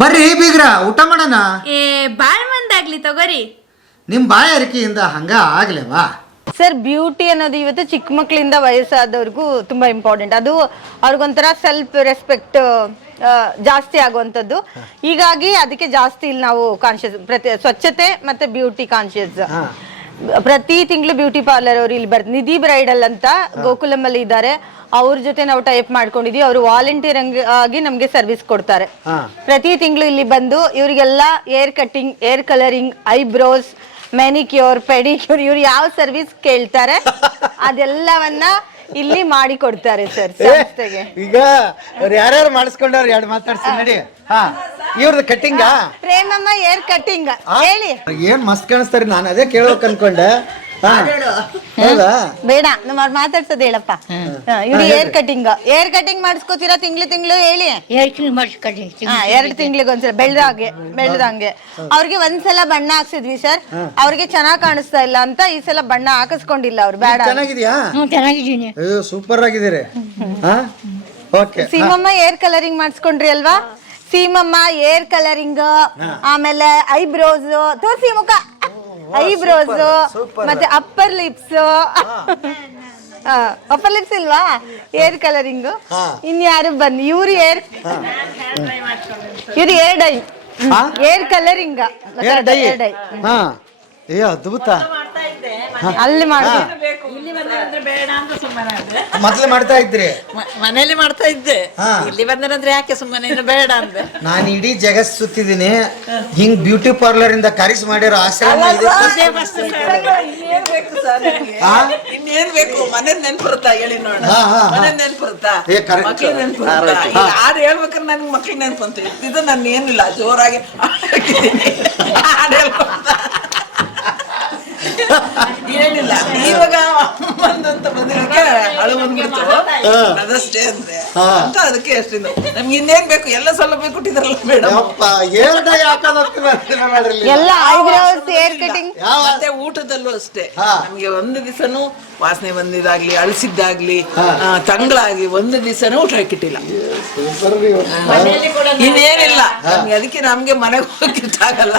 ಬರ್ರಿ ಬೀಗ್ರ ಊಟ ಮಾಡೋಣ. ಬಾಳ್ ಮಂದಾಗ್ಲಿ ತಗೋರಿ. ನಿಮ್ ಬಾಯಾರಿಕೆಯಿಂದ ಹಂಗ ಆಗ್ಲೇವಾ? ಸರ್, ಬ್ಯೂಟಿ ಅನ್ನೋದು ಇವತ್ತು ಚಿಕ್ಕ ಮಕ್ಕಳಿಂದ ವಯಸ್ಸಾದವ್ರಿಗೂ ತುಂಬಾ ಇಂಪಾರ್ಟೆಂಟ್. ಅದು ಅವ್ರಿಗೊಂಥರ ಸೆಲ್ಫ್ ರೆಸ್ಪೆಕ್ಟ್ ಜಾಸ್ತಿ ಆಗುವಂಥದ್ದು. ಹೀಗಾಗಿ ಅದಕ್ಕೆ ಜಾಸ್ತಿ ಇಲ್ಲಿ ನಾವು ಕಾನ್ಶಿಯಸ್, ಸ್ವಚ್ಛತೆ ಮತ್ತೆ ಬ್ಯೂಟಿ ಕಾನ್ಶಿಯಸ್. ಪ್ರತಿ ತಿಂಗಳು ಬ್ಯೂಟಿ ಪಾರ್ಲರ್ ಅವ್ರು ಇಲ್ಲಿ ಬರ್ತಾರೆ. ನಿಧಿ ಬ್ರೈಡಲ್ ಅಂತ ಗೋಕುಲಂ ಅಲ್ಲಿ ಇದ್ದಾರೆ. ಅವ್ರ ಜೊತೆ ನಾವು ಟೈಪ್ ಮಾಡ್ಕೊಂಡಿದೀವಿ. ಅವರು ವಾಲಂಟಿಯರ್ ಆಗಿ ನಮ್ಗೆ ಸರ್ವಿಸ್ ಕೊಡ್ತಾರೆ. ಪ್ರತಿ ತಿಂಗಳು ಇಲ್ಲಿ ಬಂದು ಇವರಿಗೆಲ್ಲ air cutting, air colouring, eyebrows, manicure, pedicure, ಇವ್ರು ಯಾವ ಸರ್ವಿಸ್ ಕೇಳ್ತಾರೆ ಅದೆಲ್ಲವನ್ನ ಇಲ್ಲಿ ಮಾಡಿ ಕೊಡ್ತಾರೆ ಸರ್ ಸಂಸ್ಥೆಗೆ. ಈಗ ಅವ್ರು ಯಾರ್ಯಾರು ಮಾಡಿಸ್ಕೊಂಡವ್ರು ಎರಡು ಮಾತಾಡ್ಸಿ ನಡಿ. ಇವ್ರದ್ದು ಕಟ್ಟಿಂಗ ಪ್ರೇಮಮ್ಮ ಏರ್ ಕಟ್ಟಿಂಗ್ ಹೇಳಿ. ಏನ್ ಮಸ್ತ್ ಕಾಣಿಸ್ತಾರಿ, ನಾನು ಅದೇ ಕೇಳೋಕ್ ಅನ್ಕೊಂಡೆ. ಬೇಡ, ನಮ್ಮ ಅವ್ರು ಮಾತಾಡ್ಸೋದು ಹೇಳಪ್ಪ. ಇವ್ರು ಏರ್ ಕಟಿಂಗ್ ಮಾಡಿಸ್ಕೋತೀರಾ ತಿಂಗಳು ಹೇಳಿ. 2 ತಿಂಗಳಿಗೆ ಒಂದ್ಸಲ ಬೆಳ್ದಂಗೆ ಅವ್ರಿಗೆ ಒಂದ್ಸಲ ಬಣ್ಣ ಹಾಕ್ಸಿದ್ವಿ ಸರ್. ಅವ್ರಿಗೆ ಚೆನ್ನಾಗ್ ಕಾಣಿಸ್ತಾ ಇಲ್ಲ ಅಂತ ಈ ಸಲ ಬಣ್ಣ ಹಾಕಿಸ್ಕೊಂಡಿಲ್ಲ ಅವ್ರು. ಬೇಡ, ಚೆನ್ನಾಗಿದ್ಯಾ? ಚೆನ್ನಾಗಿದ್ದೀನಿ. ಸೂಪರ್ ಆಗಿದ್ದೀರಿ. ಸೀಮಮ್ಮ ಏರ್ ಕಲರಿಂಗ್ ಮಾಡಿಸ್ಕೊಂಡ್ರಿ ಅಲ್ವಾ? ಸೀಮಮ್ಮ ಏರ್ ಕಲರಿಂಗ್, ಆಮೇಲೆ ಐಬ್ರೋಸ್ ತೋರ್ಸಿ ಮುಖ, ಐಬ್ರೋಸ್ ಮತ್ತೆ ಅಪ್ಪರ್ ಲಿಪ್ಸ್ ಇಲ್ವಾ? Air colouring. ಇನ್ಯಾರು ಬನ್ನಿ, ಇವ್ರು ಏರ್ ಡೈ, ಏರ್ ಕಲರಿಂಗ್, ಅದ್ಭುತ. ಅಲ್ಲಿ ಮೊದ್ಲು ಮಾಡ್ತಾ ಇದ್ರಿ? ಮನೇಲಿ ಮಾಡ್ತಾ ಇದ್ದೆ. ಇಲ್ಲಿ ಬಂದ್ರೆ ಯಾಕೆ ಸುಮ್ಮನೆ ಬೇಡ ಅಂದ್ರೆ ನಾನು ಇಡೀ ಜಗತ್ ಸುತ್ತಿದ್ದೀನಿ. ಹಿಂಗ್ ಬ್ಯೂಟಿ ಪಾರ್ಲರ್ ಇಂದ ಕರೆಸಿ ಮಾಡಿರೋ ಆಶ್ರಮ ಇನ್ನೇನ್ ಬೇಕು? ಮನೆ ನೆನ್ಪುರುತ್ತಾ ಹೇಳಿ ನೋಡ. ಮನೆ ನೆನ್ಪುರುತ್ತಾ, ಮಕ್ಳು ನೆನ್ಪುರುತ್ತಾ? ಹಾಡು ಹೇಳ್ಬೇಕಾದ್ರೆ ನನ್ಗೆ ಮಕ್ಳು ನೆನ್ಪಂತ ಇದು ನನ್ನ ಏನಿಲ್ಲ, ಜೋರಾಗಿ ಹಾಡು ಹೇಳ್ಕೊಳ್ತಾ ಏನಿಲ್ಲ. ಇವಾಗ ಅಮ್ಮಂದಂತ ಬಂದಿರೋಕೆ ಅಳು ಬಂದ್ಬಿಡ್ತು, ಅದಷ್ಟೇ ಅಂತೆ ಅಂತ. ಅದಕ್ಕೆ ಅಷ್ಟಿಂದ ನಮ್ಗೆ ಇನ್ನೇನ್ ಬೇಕು? ಎಲ್ಲ ಸೌಲಭ್ಯ ಕೊಟ್ಟಿದ್ರಲ್ಲ ಮೇಡಮ್. ಎಲ್ಲ ಐಬ್ರೋಸ್, ಏರ್ ಕಟಿಂಗ್, ಮತ್ತೆ ಊಟದಲ್ಲೂ ಅಷ್ಟೇ. ನಮ್ಗೆ ಒಂದು ದಿವಸನೂ ವಾಸನೆ ಬಂದಿದಾಗ್ಲಿ, ಅಳಿಸಿದ್ದಾಗ್ಲಿ, ತಂಗಳಾಗ್ಲಿ ಒಂದು ದಿವಸನೂ ಊಟ ಹಾಕಿಟ್ಟಿಲ್ಲ. ಇನ್ನೇನಿಲ್ಲ ನಮ್ಗೆ. ಅದಕ್ಕೆ ನಮ್ಗೆ ಮನೆಗೆ ಹೋಗಿದ್ದಾಗಲ್ಲ,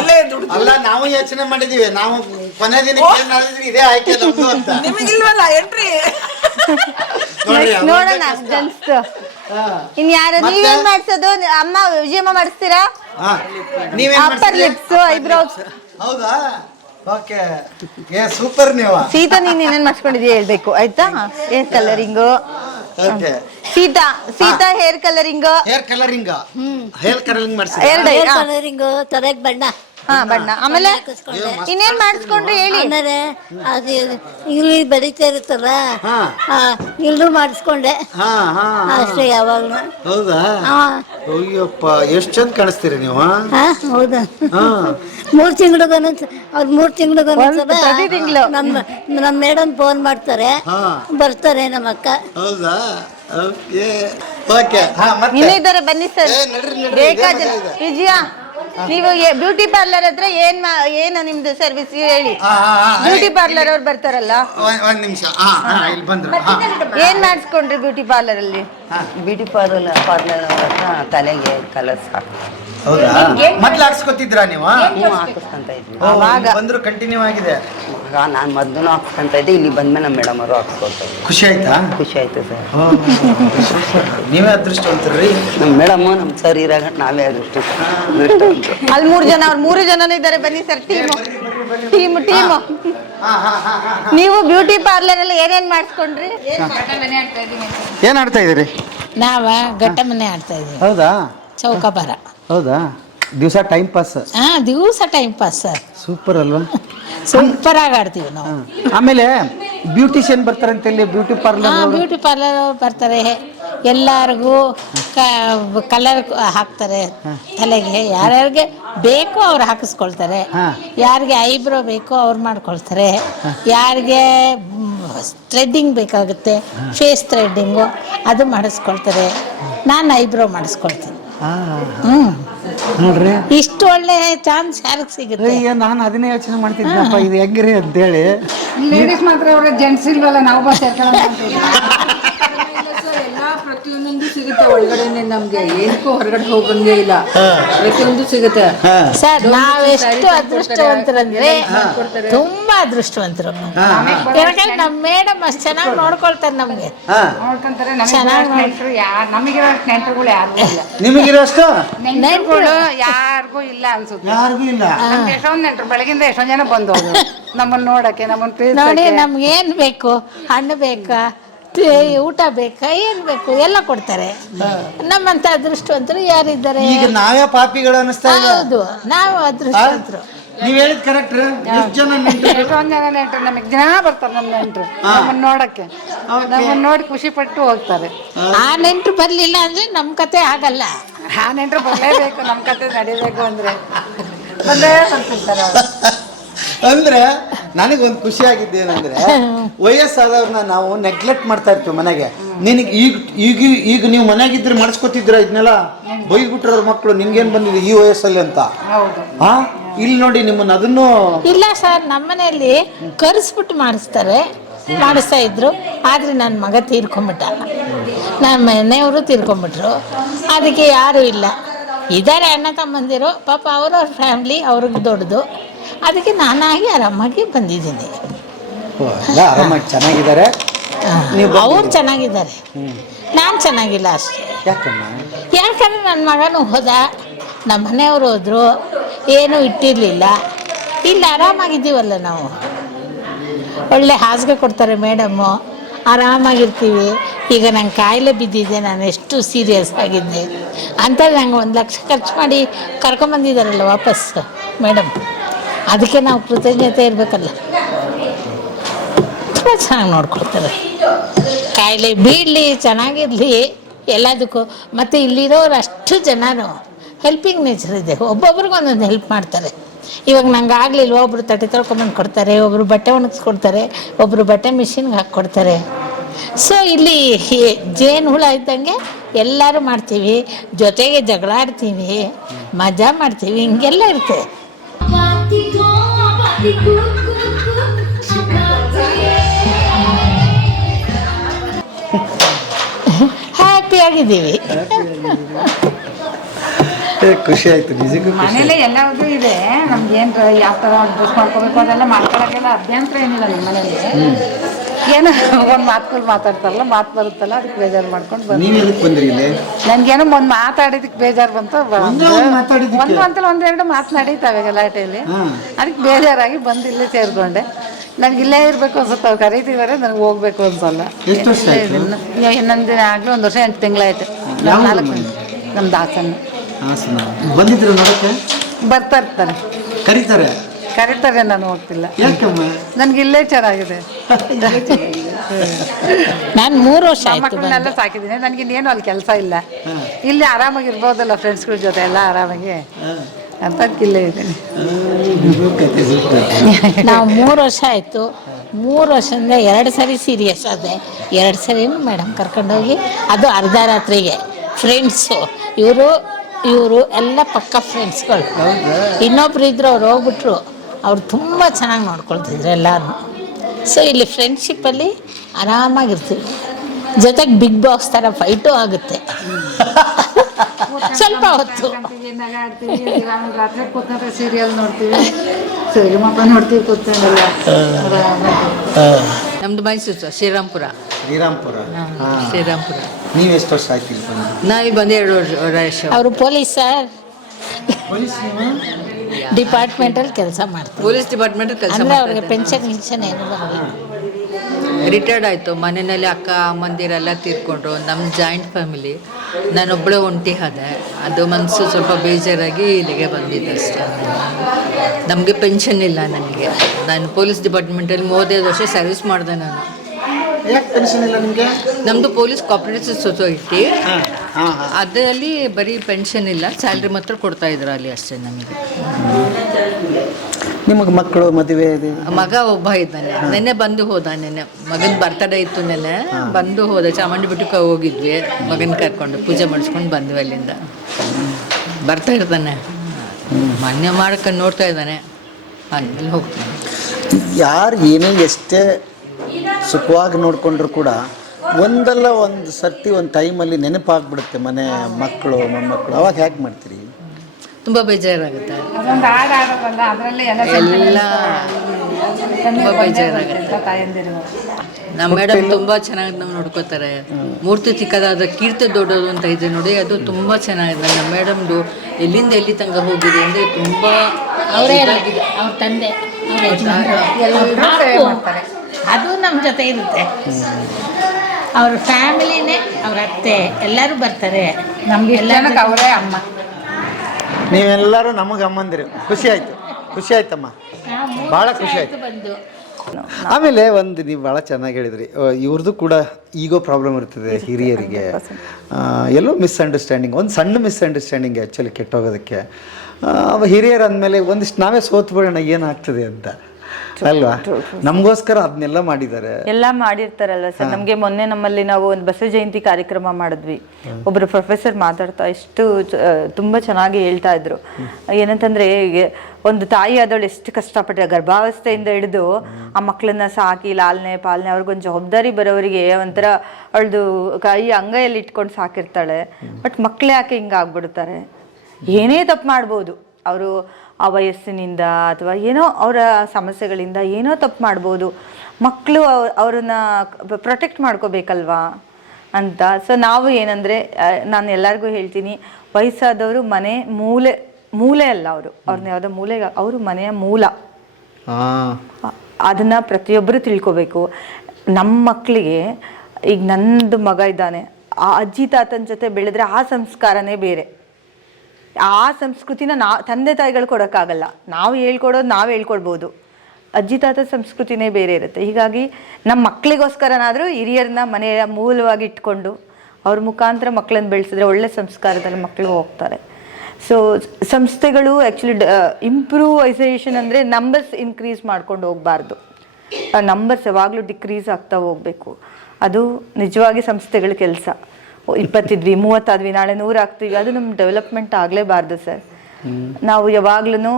ಇಲ್ಲೇ ದುಡ್ಡು. ಅಲ್ಲ, ನಾವು ಯೋಚನೆ ಮಾಡಿದೀವಿ, ನಾವು ಕೊನೆ ದಿನಕ್ಕೆ ಇದೇ ಆಯ್ಕೆ ಅಂತ. ನಿಮಗಿಲ್ವಲ್ಲ ಎಂಟ್ರಿ? ನೋಡೋಣ ಜನ್ಸ್. ಇನ್ಯಾರು? ನೀವೇನ್ ಮಾಡ್ಸೋದು? ಅಮ್ಮ ವಿಜಯಮ್ಮ ಮಾಡಿಸ್ತೀರಾ? Upper lips, eyebrows. ಹೌದಾ? Okay, super. ನೀವು ಸೀತಾ, ನೀನ್ ಏನೇನ್ ಮಾಡ್ಸ್ಕೊಂಡಿದೀಯ ಹೇಳ್ಬೇಕು ಆಯ್ತಾ? Hair colouring, Sita hair colouring, hair colouring ಮಾಡಿಸಿ, ತಲೆಗೆ ಬಣ್ಣ, ಬಣ್ಣ. ಆಮೇಲೆ ಇನ್ನೇನ್ ಮಾಡಿಸ್ಕೊಂಡ್ರಿ ಹೇಳಿ. ಅದು ಇಲ್ಲಿ ಬೆಳೀತಾ ಇರುತ್ತಲ್ಲ, ಇಲ್ಲೂ ಮಾಡಿಸ್ಕೊಂಡೆ ಅಷ್ಟೇ ಯಾವಾಗ್ಲೂ. ಹೌದಾ? ಅಯ್ಯಪ್ಪ, ಎಷ್ಟ್ ಚಂದ ಕಾಣಿಸ್ತೀರಿ ನೀವು. ಹೌದಾ? 3 ತಿಂಗಳಿಗೊಂದ್ಸಲ, ಅವ್ರು 3 ತಿಂಗಳಿಗೊಂದ್ಸಲ ನಮ್ಮ ಮೇಡಮ್ ಫೋನ್ ಮಾಡ್ತಾರೆ, ಬರ್ತಾರೆ ನಮ್ಮ ಅಕ್ಕ. ಹೌದಾ? ಇನ್ನಿದ್ದಾರೆ ಬನ್ನಿ ಸರ್. ಬೇಕಾದ ವಿಜಯ, ನೀವು ಬ್ಯೂಟಿ ಪಾರ್ಲರ್ ಹತ್ರ ಏನು ನಿಮ್ದು ಸರ್ವಿಸ್ ಹೇಳಿ. ಬ್ಯೂಟಿ ಪಾರ್ಲರ್ ಅವ್ರು ಬರ್ತಾರಲ್ಲ, ಒಂದ್ ನಿಮಿಷ. ಏನ್ ಮಾಡಿಸ್ಕೊಂಡ್ರಿ ಬ್ಯೂಟಿ ಪಾರ್ಲರ್ ಅಲ್ಲಿ? ಬ್ಯೂಟಿ ಪಾರ್ಲರ್ ತಲೆಗೆ ಕಲರ್ಸ್ ಹೌದಾ? ಮೊದ್ಲು ಹಾಕ್ಸ್ಕೊತಿದ್ರಾ ನೀವು? ಹಾಕಿಸ್ಕೊಂತ ಇದ್ವಿ. ಬಂದ್ರು ಕಂಟಿನ್ಯೂ ಆಗಿದೆ. ನಾನು ಮೊದಲು ಹಾಕ್ಸ್ಕೊಂತ ಇದ್ದೆ, ಇಲ್ಲಿ ಬಂದ್ಮೇಲೆ ನಮ್ಮ ಮೇಡಮ್ ಅವರು ಹಾಕ್ಸ್ಕೊತಾರೆ. ಖುಷಿ ಆಯ್ತಾ? ಖುಷಿ ಆಯ್ತು ಸರ್. ನೀವೇ ಅದೃಷ್ಟವಂತರ್ರಿ. ನಮ್ಮ ಮೇಡಮು ನಮ್ಮ ಸರ್ ಇರಾಗ ನಾವೇ ಅದೃಷ್ಟ. ಅಲ್ಲಿ 3 ಜನ, ಅವ್ರು 3 ಜನನೂ ಇದ್ದಾರೆ. ಬನ್ನಿ ಸರ್, ಟೀಮ್. ನೀವು ಬ್ಯೂಟಿ ಪಾರ್ಲರ್ ಅಲ್ಲಿ ಏನೇನ್ ಮಾಡಿಸ್ಕೊಂಡ್ರಿ? ಏನ್ ಆಡ್ತಾ ಇದೀರಿ? ನಾವ ಗಟ್ಟ ಮನೆ ಆಡ್ತಾ ಇದೀವಿ. ಹೌದಾ? ಚೌಕಾಬಾರ. ಹೌದಾ? ದಿವಸ ಟೈಮ್ ಪಾಸ್? ದಿವಸ ಟೈಮ್ ಪಾಸ್ ಸರ್. ಸೂಪರ್ ಅಲ್ವಾ? ಸೂಪರ್ ಆಗಿ ಆಡ್ತೀವಿ ನಾವು. ಆಮೇಲೆ ಬ್ಯೂಟಿಷಿಯನ್ ಬರ್ತಾರಂತೆ ಇಲ್ಲಿ, ಬ್ಯೂಟಿ ಪಾರ್ಲರ್. ಬ್ಯೂಟಿ ಪಾರ್ಲರ್ ಬರ್ತಾರೆ, ಎಲ್ಲರಿಗೂ ಕಲರ್ ಹಾಕ್ತಾರೆ ತಲೆಗೆ. ಯಾರ್ಯಾರಿಗೆ ಬೇಕೋ ಅವ್ರು ಹಾಕಿಸ್ಕೊಳ್ತಾರೆ. ಯಾರಿಗೆ ಐಬ್ರೋ ಬೇಕೋ ಅವ್ರು ಮಾಡ್ಕೊಳ್ತಾರೆ. ಯಾರಿಗೆ ಥ್ರೆಡ್ಡಿಂಗ್ ಬೇಕಾಗುತ್ತೆ, ಫೇಸ್ ಥ್ರೆಡ್ಡಿಂಗು, ಅದು ಮಾಡಿಸ್ಕೊಳ್ತಾರೆ. ನಾನು ಐಬ್ರೋ ಮಾಡಿಸ್ಕೊಳ್ತೀನಿ. ನೋಡ್ರಿ, ಇಷ್ಟು ಒಳ್ಳೆ ಚಾನ್ಸ್ ಯಾರಿಗೆ ಸಿಗುತ್ತೆ? ನಾನು ಅದನ್ನೇ ಯೋಚನೆ ಮಾಡ್ತಿದ್ದಪ್ಪ, ಇದು ಹೆಂಗ್ರಿ ಅಂತೇಳಿ. ಲೇಡೀಸ್ ಮಾತ್ರ, ಅವ್ರ ಜೆಂಟ್ಸ್ ಇಲ್ವಲ್ಲ, ನಾವು ಬಸ್ ಎಲ್ಲ ಪ್ರತಿಯೊಂದೊಂದು ಸಿಗುತ್ತೆ ಒಳಗಡೆನೆ, ನಮ್ಗೆ ಏನಕ್ಕೂ ಹೊರಗಡೆ ಹೋಗಂಗೆ ಇಲ್ಲ, ಪ್ರತಿಯೊಂದು ಸಿಗುತ್ತೆ. ಸರ್ ನಾವೆಷ್ಟು ಅದೃಷ್ಟವಂತರಂದ್ರೆ ತುಂಬಾ ಅದೃಷ್ಟವಂತರು. ಯಾಕಂದ್ರೆ ನಮ್ಮ ಮೇಡಮ್ ಅಷ್ಟು ಚೆನ್ನಾಗಿ ನೋಡ್ಕೊಳ್ತಾರೆ, ನಮ್ಗೆ ಚೆನ್ನಾಗಿ ನಮಗಿರೋ ನೆಂಟರುಗಳು ಯಾರಿಗೂ ಇಲ್ಲ. ನಿಮಗಿರೋಷ್ಟು ನೆಂಟರುಗಳು ಯಾರಿಗೂ ಇಲ್ಲ ಅನ್ಸುತ್ತೆ. ಯಾರಿಗೂ ಇಲ್ಲ. ನಮ್ಗೆ ಎಷ್ಟೊಂದು ನೆಂಟರು ಬೆಳಗಿಂದ ಎಷ್ಟೊಂದು ಜನ ಬಂದು ಹೋದ್ರು ನಮ್ಮನ್ನ ನೋಡಕ್ಕೆ, ನಮ್ಮನ್ನ ನೋಡಿ ಪ್ರೀತಿಸಕ್ಕೆ. ನಮ್ಗೆ ಏನ್ ಬೇಕು, ಹಣ್ಣು ಬೇಕಾ, ಊಟ ಬೇಕಾ, ಏನ್ ಬೇಕು ಎಲ್ಲ ಕೊಡ್ತಾರೆ. ನಮ್ಮಂತ ಅದೃಷ್ಟವಂತರು ಯಾರಿದ್ದಾರೆ? ಈಗ ನಾವೇ ಪಾಪಿಗಳು ಅನಿಸ್ತಾ ಇದೆ. ಹೌದು, ನಾವು ಅದೃಷ್ಟವಂತರು. ನೀವ್ ಹೇಳಿದ್ ಕರೆಕ್ಟ್. ಎಷ್ಟು ಜನ ನೆಂಟ್ರು? ಎಷ್ಟೊಂದು ಜನ ನೆಂಟರು ನಮಗೆ ದಿನ ಬರ್ತಾರೆ, ನಮ್ಮ ನೆಂಟರು ನಮ್ಮನ್ನ ನೋಡಕ್ಕೆ, ನಮ್ಮನ್ನ ನೋಡಿ ಖುಷಿ ಪಟ್ಟು ಹೋಗ್ತಾರೆ. ಆ ನೆಂಟ್ರು ಬರ್ಲಿಲ್ಲ ಅಂದ್ರೆ ನಮ್ ಕತೆ ಆಗಲ್ಲ. ಆ ನೆಂಟರು ಬರಲೇಬೇಕು, ನಮ್ಮ ಕತೆ ನಡಿಬೇಕು ಅಂದ್ರೆ ಬಂದೇ ಬರ್ತಿರ್ತಾರೆ ಅವ್ರು. ಅಂದ್ರೆ ನನಗೊಂದು ಖುಷಿ ಆಗಿದ್ದೇನಂದ್ರೆ ವಯಸ್ಸಾದವ್ರನ್ನ ನಾವು ನೆಗ್ಲೆಕ್ಟ್ ಮಾಡ್ತಾ ಇರ್ತೀವಿ ಮನೆಗೆ. ನಿನಗೆ ಈಗ ನೀವು ಮನೆಯಾಗಿದ್ರೆ ಮಾಡಿಸ್ಕೊತಿದ್ರ ಇದನ್ನೆಲ್ಲ, ಬೈದ್ಬಿಟ್ರ ಅವ್ರ ಮಕ್ಕಳು ನಿಮ್ಗೇನ್ ಬಂದಿದೆ ಈ ವಯಸ್ಸಲ್ಲಿ ಅಂತ. ಹಾ, ಇಲ್ಲಿ ನೋಡಿ ನಿಮ್ಮನ್ನ ಅದನ್ನು ಇಲ್ಲ ಸರ್, ನಮ್ಮನೆಯಲ್ಲಿ ಕರೆಸ್ಬಿಟ್ಟು ಮಾಡಿಸ್ತಾ ಇದ್ರು. ಆದ್ರೆ ನನ್ನ ಮಗ ತೀರ್ಕೊಂಬಿಟ್ಟ, ನನ್ನ ಮನೆಯವರು ತೀರ್ಕೊಂಬಿಟ್ರು. ಅದಕ್ಕೆ ಯಾರು ಇಲ್ಲ. ಇದ್ದಾರೆ ಅಣ್ಣ ತಮ್ಮಂದಿರು, ಪಾಪ ಅವ್ರವ್ರ ಫ್ಯಾಮ್ಲಿ ಅವ್ರಿಗೆ ದೊಡ್ಡದು. ಅದಕ್ಕೆ ನಾನಾಗಿ ಆರಾಮಾಗಿ ಬಂದಿದ್ದೀನಿ. ಆರಾಮಾಗಿ ಚೆನ್ನಾಗಿದ್ದಾರೆ. ಅವ್ರು ಚೆನ್ನಾಗಿದ್ದಾರೆ, ನಾನು ಚೆನ್ನಾಗಿಲ್ಲ ಅಷ್ಟೇ. ಯಾಕಂದ್ರೆ ನನ್ನ ಮಗನೂ ಹೋದ, ನಮ್ಮ ಮನೆಯವರು ಹೋದ್ರು, ಏನೂ ಇಟ್ಟಿರಲಿಲ್ಲ. ಇಲ್ಲಿ ಆರಾಮಾಗಿದ್ದೀವಲ್ಲ ನಾವು. ಒಳ್ಳೆ ಹಾಸಿಗೆ ಕೊಡ್ತಾರೆ ಮೇಡಮ್ಮು, ಆರಾಮಾಗಿರ್ತೀವಿ. ಈಗ ನಂಗೆ ಕಾಯಿಲೆ ಬಿದ್ದಿದ್ದೆ, ನಾನು ಎಷ್ಟು ಸೀರಿಯಸ್ ಆಗಿದ್ದೆ ಅಂತ ನಂಗೆ 1 ಲಕ್ಷ ಖರ್ಚು ಮಾಡಿ ಕರ್ಕೊಂಬಂದಿದ್ದಾರಲ್ಲ ವಾಪಸ್ ಮೇಡಮ್. ಅದಕ್ಕೆ ನಾವು ಕೃತಜ್ಞತೆ ಇರಬೇಕಲ್ಲ. ತುಂಬ ಚೆನ್ನಾಗಿ ನೋಡ್ಕೊಳ್ತಾರೆ. ಕಾಯಿಲೆ ಬೀಳಲಿ, ಚೆನ್ನಾಗಿರಲಿ, ಎಲ್ಲದಕ್ಕೂ. ಮತ್ತು ಇಲ್ಲಿರೋರು ಅಷ್ಟು ಜನನು ಹೆಲ್ಪಿಂಗ್ ನೇಚರ್ ಇದೆ. ಒಬ್ಬೊಬ್ರಿಗೆ ಒಂದೊಂದು ಹೆಲ್ಪ್ ಮಾಡ್ತಾರೆ. ಇವಾಗ ನಂಗೆ ಆಗಲಿಲ್ವ, ಒಬ್ಬರು ತಟ್ಟೆ ತೊಳ್ಕೊಂಬಂದು ಕೊಡ್ತಾರೆ, ಒಬ್ಬರು ಬಟ್ಟೆ ಒಣಗಿಸ್ಕೊಡ್ತಾರೆ, ಒಬ್ಬರು ಬಟ್ಟೆ ಮಿಷಿನ್ಗೆ ಹಾಕ್ಕೊಡ್ತಾರೆ. ಸೊ ಇಲ್ಲಿ ಜೇನು ಹುಳ ಇದ್ದಂಗೆ ಎಲ್ಲರೂ ಮಾಡ್ತೀವಿ, ಜೊತೆಗೆ ಜಗಳ ಆಡ್ತೀವಿ, ಮಜಾ ಮಾಡ್ತೀವಿ, ಹಿಂಗೆಲ್ಲ ಇರುತ್ತೆ. ಹ್ಯಾಪಿಯಾಗಿದ್ದೀವಿ. ಖುಷಿ ಆಯ್ತು ನಿಜಕ್ಕೂ. ಮನೇಲೆ ಎಲ್ಲದೂ ಇದೆ. ನಮ್ಗೆ ಏನ್ ಯಾವ ಥರ ಅಡ್ಜಸ್ಟ್ ಮಾಡ್ಕೋಬೇಕು ಅದೆಲ್ಲ ಮಾಡ್ಕೊಳಕ್ಕೆಲ್ಲ ಅಭ್ಯಂತರ ಏನಿಲ್ಲ. ನಮ್ಮ ಮನೇಲಿ ಏನೋ ಒಂದು ಮಾತುಗಳು ಮಾತಾಡ್ತಾರಲ್ಲ, ಮಾತು ಬರುತ್ತಲ್ಲ, ಅದಕ್ಕೆ ಬೇಜಾರು ಮಾಡ್ಕೊಂಡು ಬಂದ್ರಿ. ನನ್ಗೇನೋ ಒಂದು ಮಾತಾಡಿದಕ್ಕೆ ಬೇಜಾರು ಬಂತು. ಒಂದಂತಲ್ಲ ಒಂದೆರಡು ಮಾತನಾಡಿತಾವೆ ಗಲಾಟೆಯಲ್ಲಿ, ಅದಕ್ಕೆ ಬೇಜಾರಾಗಿ ಬಂದು ಇಲ್ಲೇ ಸೇರ್ಕೊಂಡೆ. ನನಗೆ ಇಲ್ಲೇ ಇರಬೇಕು ಅನ್ಸುತ್ತೆ. ಅವ್ರು ಕರೀತಿದ್ದಾರೆ, ನನಗೆ ಹೋಗ್ಬೇಕು ಅನ್ಸಲ್ಲ. ನಂದು ಆಗಲೂ 1 ವರ್ಷ 8 ತಿಂಗಳಾಯ್ತು. 4 ನಮ್ದು ಹಾಸನ. ಬಂದಿದ್ರು ನೋಡಕ್ಕೆ? ಬರ್ತಾ ಇರ್ತಾರೆ, ಕರೀತಾರೆ, ನಾನು ಹೋಗ್ತಿಲ್ಲ. ನನ್ಗೆ ಇಲ್ಲೇ ಚೆನ್ನಾಗಿದೆ. ನಾನು 3 ವರ್ಷ ಮಕ್ಕಳನ್ನೆಲ್ಲ ಸಾಕಿದ್ದೀನಿ. ನನಗೆ ಇನ್ನೇನು ಅಲ್ಲಿ ಕೆಲಸ ಇಲ್ಲ, ಇಲ್ಲಿ ಆರಾಮಾಗಿ ಇರ್ಬೋದಲ್ಲ ಫ್ರೆಂಡ್ಸ್ಗಳ ಜೊತೆ ಎಲ್ಲ ಆರಾಮಾಗಿ ಅಂತ ಇಲ್ಲೇ ಇದ್ದೀನಿ. ನಾವು 3 ವರ್ಷ ಆಯಿತು. 3 ವರ್ಷದಿಂದ 2 ಸರಿ ಸೀರಿಯಸ್ ಆದೆ. 2 ಸರಿನೂ ಮೇಡಮ್ ಕರ್ಕೊಂಡೋಗಿ, ಅದು ಅರ್ಧ ರಾತ್ರಿಗೆ. ಫ್ರೆಂಡ್ಸು ಇವರು ಎಲ್ಲ ಪಕ್ಕ ಫ್ರೆಂಡ್ಸ್ಗಳು. ಇನ್ನೊಬ್ರು ಇದ್ರು, ಅವ್ರು ಹೋಗ್ಬಿಟ್ರು. ಅವ್ರು ತುಂಬ ಚೆನ್ನಾಗಿ ನೋಡ್ಕೊಳ್ತಿದ್ರು ಎಲ್ಲರೂ. ಸೊ ಇಲ್ಲಿ ಫ್ರೆಂಡ್ಶಿಪ್ಪಲ್ಲಿ ಆರಾಮಾಗಿರ್ತೀವಿ. ಜೊತೆಗೆ ಬಿಗ್ ಬಾಸ್ ಥರ ಫೈಟು ಆಗುತ್ತೆ ಸ್ವಲ್ಪ ಹೊತ್ತು. ರಾತ್ರಿ ಕೂತ್ಕೊಂಡ್ರೆ ಸೀರಿಯಲ್ ನೋಡ್ತೀವಿ, ಸಿನಿಮಾ ನೋಡ್ತೀವಿ ಕೂತ್ಕೊಂಡೆಲ್ಲ. ನಮ್ದು ಮೈಸೂರು ಶ್ರೀರಾಮ್ಪುರ. ನೀವು ಎಷ್ಟು ವರ್ಷ ಆಯ್ತು? ನಾವು ಬಂದು 2 ವರ್ಷ. ಅವರು ಪೊಲೀಸ್ ಸರ್, ಡಿಪಾರ್ಟ್ಮೆಂಟಲ್ಲಿ ಕೆಲಸ ಮಾಡ್ತಾರೆ. ಪೊಲೀಸ್ ಡಿಪಾರ್ಟ್ಮೆಂಟಲ್ಲಿ ಕೆಲಸ ಅಂದರೆ ಅವ್ರಿಗೆ ಪೆನ್ಷನ್ ಏನು ಬರಲ್ಲ. ರಿಟೈರ್ಡ್ ಆಯಿತು. ಮನೆಯಲ್ಲಿ ಅಕ್ಕ ಅಮ್ಮಂದಿರೆಲ್ಲ ತೀರ್ಕೊಂಡ್ರು. ನಮ್ಮ ಜಾಯಿಂಟ್ ಫ್ಯಾಮಿಲಿ. ನಾನೊಬ್ಬಳೇ ಒಂಟಿ ಆದೆ. ಅದು ಮನಸ್ಸು ಸ್ವಲ್ಪ ಬೇಜಾರಾಗಿ ಇಲ್ಲಿಗೆ ಬಂದಿದ್ದೆ ಅಷ್ಟೇ. ನಮಗೆ ಪೆನ್ಷನ್ ಇಲ್ಲ ನನಗೆ. ನಾನು ಪೊಲೀಸ್ ಡಿಪಾರ್ಟ್ಮೆಂಟಲ್ಲಿ 35 ವರ್ಷ ಸರ್ವಿಸ್ ಮಾಡಿದೆ ನಾನು. ನಮ್ಮದು ಪೊಲೀಸ್ ಕೋಆಪರೇಟಿವ್ ಸೊಸೈಟಿ. ಅದರಲ್ಲಿ ಬರೀ ಪೆನ್ಷನ್ ಇಲ್ಲ, ಸ್ಯಾಲ್ರಿ ಮಾತ್ರ ಕೊಡ್ತಾ ಇದ್ರು ಅಲ್ಲಿ ಅಷ್ಟೇ ನಮಗೆ. ನಿಮಗೆ ಮಕ್ಕಳು ಮದುವೆ? ಮಗ ಒಬ್ಬ ಇದ್ದಾನೆ. ನೆನ್ನೆ ಬಂದು ಹೋದ. ನೆನ್ನೆ ಮಗನ ಬರ್ತಡೇ ಇತ್ತು. ನೆನ್ನೆ ಬಂದು ಹೋದ. ಚಾಮುಂಡಿ ಬೆಟ್ಟಕ್ಕೆ ಹೋಗಿದ್ವಿ, ಮಗನ ಕರ್ಕೊಂಡು ಪೂಜೆ ಮಾಡಿಸ್ಕೊಂಡು ಬಂದ್ವಿ ಅಲ್ಲಿಂದ. ಬರ್ತಾ ಇರ್ತಾನೆ, ಮಾನ್ಯ ಮಾಡ್ಕೊಂಡು ನೋಡ್ತಾ ಇದ್ದಾನೆ, ಆಮೇಲೆ ಹೋಗ್ತಾನೆ. ಯಾರು ಏನೇ ಎಷ್ಟೇ ಸುಖವಾಗಿ ನೋಡಿಕೊಂಡ್ರು ಕೂಡ ಒಂದಲ್ಲ ಒಂದು ಸರ್ತಿ ಒಂದು ಟೈಮಲ್ಲಿ ನೆನಪಾಗ್ಬಿಡುತ್ತೆ ಮನೆ ಮಕ್ಕಳು ಮೊಮ್ಮಕ್ಕಳು, ಅವಾಗ ಹೇಗೆ ಮಾಡ್ತೀರಿ? ತುಂಬ ಬೇಜಾರಾಗುತ್ತೆ, ಅದೊಂದು ಹಾಡು ಆಡೋದಲ್ಲ, ಅದರಲ್ಲಿ ಎಲ್ಲ ತುಂಬ ಬೇಜಾರಾಗುತ್ತೆ. ತಾಯಂದಿರು ನಮ್ಮ ಮೇಡಮ್ ತುಂಬ ಚೆನ್ನಾಗಿ ನಾವು ನೋಡ್ಕೋತಾರೆ. ಮೂರ್ತಿ ಚಿಕ್ಕದಾದ ಕೀರ್ತಿ ದೊಡ್ಡದು ಅಂತ ಇದೆ ನೋಡಿ, ಅದು ತುಂಬ ಚೆನ್ನಾಗಿದೆ. ನಮ್ಮ ಮೇಡಮ್ದು ಎಲ್ಲಿಂದ ಎಲ್ಲಿ ತನಕ ಹೋಗಿದೆ ಅಂದರೆ ತುಂಬ ಅವರೇ ಅವ್ರ ತಂದೆ ಅದು ನಮ್ಮ ಜೊತೆ ಇರುತ್ತೆ. ಅವ್ರ ಫ್ಯಾಮಿಲಿನೇ, ಅವ್ರ ಅತ್ತೆ ಎಲ್ಲರೂ ಬರ್ತಾರೆ. ನಮ್ಗೆ ಎಲ್ಲನಕ್ಕೆ ಅವರೇ ಅಮ್ಮ. ನೀವೆಲ್ಲರೂ ನಮಗೆ ಅಮ್ಮಂದಿರು. ಖುಷಿ ಆಯ್ತು, ಖುಷಿ ಆಯ್ತಮ್ಮ, ಭಾಳ ಖುಷಿ ಆಯ್ತು. ಬಂದು ಆಮೇಲೆ ಒಂದು ನೀವು ಭಾಳ ಚೆನ್ನಾಗಿ ಹೇಳಿದ್ರಿ, ಇವ್ರದ್ದು ಕೂಡ ಈಗೋ ಪ್ರಾಬ್ಲಮ್ ಇರ್ತದೆ ಹಿರಿಯರಿಗೆ. ಎಲ್ಲೋ ಮಿಸ್ಅಂಡರ್ಸ್ಟ್ಯಾಂಡಿಂಗ್, ಒಂದು ಸಣ್ಣ ಮಿಸ್ಅಂಡರ್ಸ್ಟ್ಯಾಂಡಿಂಗ್ ಆ್ಯಕ್ಚುಲಿ ಕೆಟ್ಟೋಗೋದಕ್ಕೆ. ಹಿರಿಯರು ಅಂದಮೇಲೆ ಒಂದಿಷ್ಟು ನಾವೇ ಸೋತ್ಬಿಡೋಣ ಏನಾಗ್ತದೆ ಅಂತ ಅಲ್ವಾ? ನಮಗೋಸ್ಕರ ಅದನ್ನೆಲ್ಲ ಮಾಡಿದ್ದಾರೆ, ಎಲ್ಲ ಮಾಡಿರ್ತಾರಲ್ವ ಸರ್. ನಮಗೆ ಮೊನ್ನೆ ನಮ್ಮಲ್ಲಿ ನಾವು ಒಂದು ಬಸವ ಜಯಂತಿ ಕಾರ್ಯಕ್ರಮ ಮಾಡಿದ್ವಿ. ಒಬ್ಬರು ಪ್ರೊಫೆಸರ್ ಮಾತಾಡ್ತಾ ತುಂಬಾ ಚೆನ್ನಾಗಿ ಹೇಳ್ತಾ ಇದ್ರು. ಏನಂತಂದ್ರೆ ಒಂದು ತಾಯಿ ಆದವಳು ಎಷ್ಟು ಕಷ್ಟಪಟ್ಟೆ, ಗರ್ಭಾವಸ್ಥೆಯಿಂದ ಹಿಡಿದು ಆ ಮಕ್ಕಳನ್ನ ಸಾಕಿ ಲಾಲನೆ ಪಾಲನೆ, ಅವ್ರಿಗೊಂದು ಜವಾಬ್ದಾರಿ ಬರೋವರಿಗೆ ಒಂಥರ ಅವಳದು ಕೈ ಅಂಗೈಯಲ್ಲಿ ಇಟ್ಕೊಂಡು ಸಾಕಿರ್ತಾಳೆ. ಬಟ್ ಮಕ್ಳು ಯಾಕೆ ಹಿಂಗಾಗ್ಬಿಡ್ತಾರೆ? ಏನೇ ತಪ್ಪು ಮಾಡ್ಬೋದು ಅವರು, ಆ ವಯಸ್ಸಿನಿಂದ ಅಥವಾ ಏನೋ ಅವರ ಸಮಸ್ಯೆಗಳಿಂದ ಏನೋ ತಪ್ಪು ಮಾಡ್ಬೋದು. ಮಕ್ಕಳು ಅವ್ರನ್ನ ಪ್ರೊಟೆಕ್ಟ್ ಮಾಡ್ಕೋಬೇಕಲ್ವಾ ಅಂತ. ಸೊ ನಾವು ಏನಂದರೆ, ನಾನು ಎಲ್ಲರಿಗೂ ಹೇಳ್ತೀನಿ, ವಯಸ್ಸಾದವರು ಮನೆ ಮೂಲೆ ಅಲ್ಲ, ಅವ್ರನ್ನ ಯಾವುದೋ ಮೂಲೆಗೆ, ಅವರು ಮನೆಯ ಮೂಲ. ಅದನ್ನು ಪ್ರತಿಯೊಬ್ಬರು ತಿಳ್ಕೊಬೇಕು. ನಮ್ಮ ಮಕ್ಕಳಿಗೆ, ಈಗ ನನ್ನದು ಮಗ ಇದ್ದಾನೆ, ಆ ಅಜ್ಜಿ ತಾತನ ಜೊತೆ ಬೆಳೆದ್ರೆ ಆ ಸಂಸ್ಕಾರನೇ ಬೇರೆ. ಆ ಸಂಸ್ಕೃತಿನ ತಂದೆ ತಾಯಿಗಳು ಕೊಡೋಕ್ಕಾಗಲ್ಲ. ನಾವು ಹೇಳ್ಕೊಡ್ಬೋದು. ಅಜ್ಜಿ ತಾತ ಸಂಸ್ಕೃತಿನೇ ಬೇರೆ ಇರುತ್ತೆ. ಹೀಗಾಗಿ ನಮ್ಮ ಮಕ್ಕಳಿಗೋಸ್ಕರನಾದರೂ ಹಿರಿಯರನ್ನ ಮನೆಯ ಮೂಲವಾಗಿ ಇಟ್ಕೊಂಡು ಅವ್ರ ಮುಖಾಂತರ ಮಕ್ಕಳನ್ನ ಬೆಳೆಸಿದ್ರೆ ಒಳ್ಳೆ ಸಂಸ್ಕಾರದಲ್ಲಿ ಮಕ್ಕಳು ಹೋಗ್ತಾರೆ. ಸೊ ಸಂಸ್ಥೆಗಳು ಆ್ಯಕ್ಚುಲಿ ಇಂಪ್ರೂವೈಸೇಷನ್ ಅಂದರೆ ನಂಬರ್ಸ್ ಇನ್ಕ್ರೀಸ್ ಮಾಡ್ಕೊಂಡು ಹೋಗಬಾರ್ದು. ನಂಬರ್ಸ್ ಯಾವಾಗಲೂ ಡಿಕ್ರೀಸ್ ಆಗ್ತಾ ಹೋಗಬೇಕು. ಅದು ನಿಜವಾಗಿ ಸಂಸ್ಥೆಗಳ ಕೆಲಸ. 20 ಇದ್ವಿ, 30 ಆದ್ವಿ, ನಾಳೆ 100 ಆಗ್ತೀವಿ, ಅದು ನಮ್ಮ ಡೆವಲಪ್ಮೆಂಟ್ ಆಗಲೇಬಾರ್ದು ಸರ್. ನಾವು ಯಾವಾಗ್ಲೂ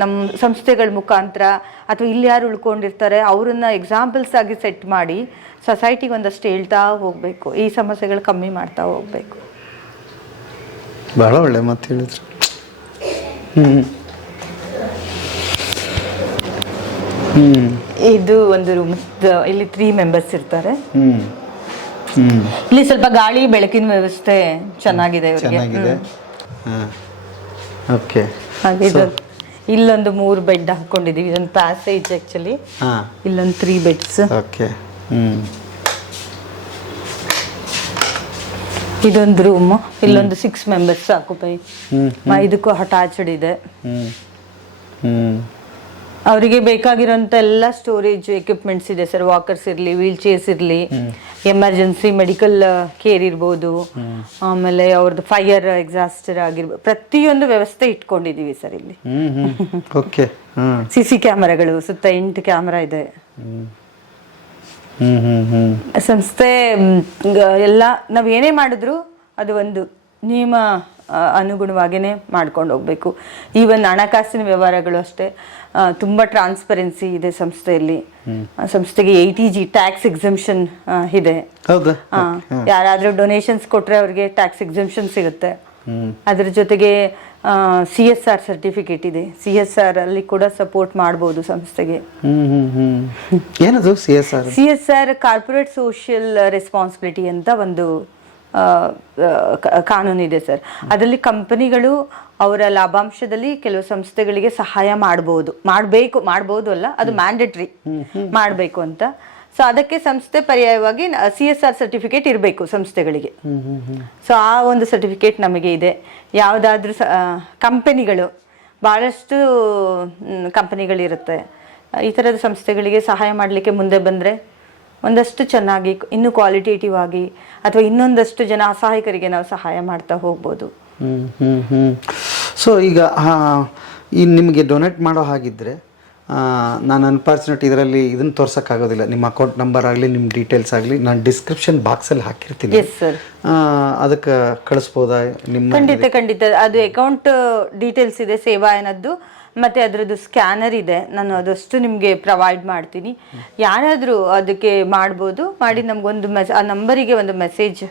ನಮ್ಮ ಸಂಸ್ಥೆಗಳ ಮುಖಾಂತರ ಅಥವಾ ಇಲ್ಲಿ ಯಾರು ಉಳ್ಕೊಂಡಿರ್ತಾರೆ ಅವ್ರನ್ನ ಎಕ್ಸಾಂಪಲ್ಸ್ ಆಗಿ ಸೆಟ್ ಮಾಡಿ ಸೊಸೈಟಿಗೆ ಒಂದಷ್ಟು ಹೇಳ್ತಾ ಹೋಗಬೇಕು. ಈ ಸಮಸ್ಯೆಗಳು ಕಮ್ಮಿ ಮಾಡ್ತಾ ಹೋಗಬೇಕು. ಭಾಳ ಒಳ್ಳೆ ಮಾತು ಹೇಳಿದ್ರು. ಇದು ಒಂದು ರೂಮ್, ಇಲ್ಲಿ 3 ಮೆಂಬರ್ಸ್ ಇರ್ತಾರೆ. ಇಲ್ಲಿ ಸ್ವಲ್ಪ ಗಾಳಿ ಬೆಳಕಿನ ವ್ಯವಸ್ಥೆ ಚೆನ್ನಾಗಿದೆ ಇವರಿಗೆ. ಓಕೆ. ಹಾಗೆ ಇಲ್ಲೊಂದು 3 ಬೆಡ್ ಹಾಕೊಂಡಿದೀವಿ. ಇದೊಂದು ಪ್ಯಾಸೇಜ್ ಆಕ್ಚುಲಿ. ಇಲ್ಲೊಂದು 3 ಬೆಡ್ಸ್. ಓಕೆ. ಇದೊಂದು ರೂಮ್, ಇಲ್ಲೊಂದು 6 ಮೆಂಬರ್ಸ್ ಆಕ್ಯುಪೈ. ಇದಕ್ಕೂ ಅಟ್ಯಾಚ್ಡ್ ಇದೆ. ಅವರಿಗೆ ಬೇಕಾಗಿರೋಂಥ ಎಲ್ಲ ಸ್ಟೋರೇಜ್ ಎಕ್ವಿಪ್ಮೆಂಟ್ಸ್ ಇದೆ ಸರ್. ವಾಕರ್ಸ್ ಇರಲಿ, ವೀಲ್ ಚೇರ್ಸ್ ಇರಲಿ, ಎಮರ್ಜೆನ್ಸಿ ಮೆಡಿಕಲ್ ಕೇರ್ ಇರ್ಬೋದು, ಆಮೇಲೆ ಅವ್ರದ್ದು ಫೈರ್ ಎಕ್ಸಾಸ್ಟರ್ ಆಗಿರ್ಬೋದು, ಪ್ರತಿಯೊಂದು ವ್ಯವಸ್ಥೆ ಇಟ್ಕೊಂಡಿದೀವಿ ಸರ್ ಇಲ್ಲಿ. ಓಕೆ. CC ಕ್ಯಾಮರಾಗಳು, ಸುತ್ತ 8 ಕ್ಯಾಮರಾ ಇದೆ. ಸಂಸ್ಥೆ ಎಲ್ಲ ನಾವು ಏನೇ ಮಾಡಿದ್ರು ಅದು ಒಂದು ನಿಯಮ ಅನುಗುಣವಾಗಿಯೇ ಮಾಡ್ಕೊಂಡು ಹೋಗ್ಬೇಕು. ಈವನ್ ಹಣಕಾಸಿನ ವ್ಯವಹಾರಗಳು ಅಷ್ಟೇ ತುಂಬ ಟ್ರಾನ್ಸ್ಪರೆನ್ಸಿ ಇದೆ ಸಂಸ್ಥೆಯಲ್ಲಿ. ಸಂಸ್ಥೆಗೆ 80G ಟ್ಯಾಕ್ಸ್ ಎಕ್ಸಂಪ್ಷನ್ ಇದೆ. ಯಾರಾದ್ರೂ ಡೊನೇಷನ್ಸ್ ಕೊಟ್ರೆ ಅವ್ರಿಗೆ ಟ್ಯಾಕ್ಸ್ ಎಕ್ಸಂಪ್ಷನ್ ಸಿಗುತ್ತೆ. ಅದ್ರ ಜೊತೆಗೆ CSR ಸರ್ಟಿಫಿಕೇಟ್ ಇದೆ. CSR ಅಲ್ಲಿ ಕೂಡ ಸಪೋರ್ಟ್ ಮಾಡ್ಬೋದು ಸಂಸ್ಥೆಗೆ. ಏನದು CSR? ಕಾರ್ಪೊರೇಟ್ ಸೋಷಿಯಲ್ ರೆಸ್ಪಾನ್ಸಿಬಿಲಿಟಿ ಅಂತ ಒಂದು ಕಾನೂನು ಇದೆ ಸರ್. ಅದರಲ್ಲಿ ಕಂಪನಿಗಳು ಅವರ ಲಾಭಾಂಶದಲ್ಲಿ ಕೆಲವು ಸಂಸ್ಥೆಗಳಿಗೆ ಸಹಾಯ ಮಾಡ್ಬೋದು ಅಲ್ಲ, ಅದು ಮ್ಯಾಂಡೇಟ್ರಿ ಮಾಡಬೇಕು ಅಂತ. ಸೊ ಅದಕ್ಕೆ ಸಂಸ್ಥೆ ಪರ್ಯಾಯವಾಗಿ CSR ಸರ್ಟಿಫಿಕೇಟ್ ಇರಬೇಕು ಸಂಸ್ಥೆಗಳಿಗೆ. ಸೊ ಆ ಒಂದು ಸರ್ಟಿಫಿಕೇಟ್ ನಮಗೆ ಇದೆ. ಯಾವುದಾದ್ರೂ ಕಂಪನಿಗಳು, ಭಾಳಷ್ಟು ಕಂಪನಿಗಳಿರುತ್ತೆ, ಈ ಥರದ ಸಂಸ್ಥೆಗಳಿಗೆ ಸಹಾಯ ಮಾಡಲಿಕ್ಕೆ ಮುಂದೆ ಬಂದರೆ ಒಂದಷ್ಟು ಚೆನ್ನಾಗಿ, ಇನ್ನೂ ಕ್ವಾಲಿಟೇಟಿವ್ ಆಗಿ, ಅಥವಾ ಇನ್ನೊಂದಷ್ಟು ಜನ ಅಸಹಾಯಕರಿಗೆ ನಾವು ಸಹಾಯ ಮಾಡ್ತಾ ಹೋಗ್ಬೋದು. ಸೊ ಈಗ ನಿಮಗೆ ಡೊನೇಟ್ ಮಾಡೋ ಹಾಗಿದ್ರೆ ನಾನು ಅನ್ಫಾರ್ಚುನೇಟ್ ಇದರಲ್ಲಿ ಇದನ್ನು ತೋರ್ಸೋಕ್ಕಾಗೋದಿಲ್ಲ. ನಿಮ್ಮ ಅಕೌಂಟ್ ನಂಬರ್ ಆಗಲಿ ನಿಮ್ಮ ಡೀಟೇಲ್ಸ್ ಆಗಲಿ ನಾನು ಡಿಸ್ಕ್ರಿಪ್ಷನ್ ಬಾಕ್ಸಲ್ಲಿ ಹಾಕಿರ್ತೀನಿ. Yes sir. ಅದಕ್ಕೆ ಕಳಿಸ್ಬೋದಾ ನಿಮ್ಮ? ಖಂಡಿತ ಅದು ಅಕೌಂಟ್ ಡೀಟೇಲ್ಸ್ ಇದೆ ಸೇವಾ ಏನದ್ದು, ಮತ್ತು ಅದರದ್ದು ಸ್ಕ್ಯಾನರ್ ಇದೆ, ನಾನು ಅದಷ್ಟು ನಿಮಗೆ ಪ್ರೊವೈಡ್ ಮಾಡ್ತೀನಿ. ಯಾರಾದರೂ ಅದಕ್ಕೆ ಮಾಡ್ಬೋದು, ಮಾಡಿ ನಮಗೊಂದು ಆ ನಂಬರಿಗೆ ಒಂದು ಮೆಸೇಜ್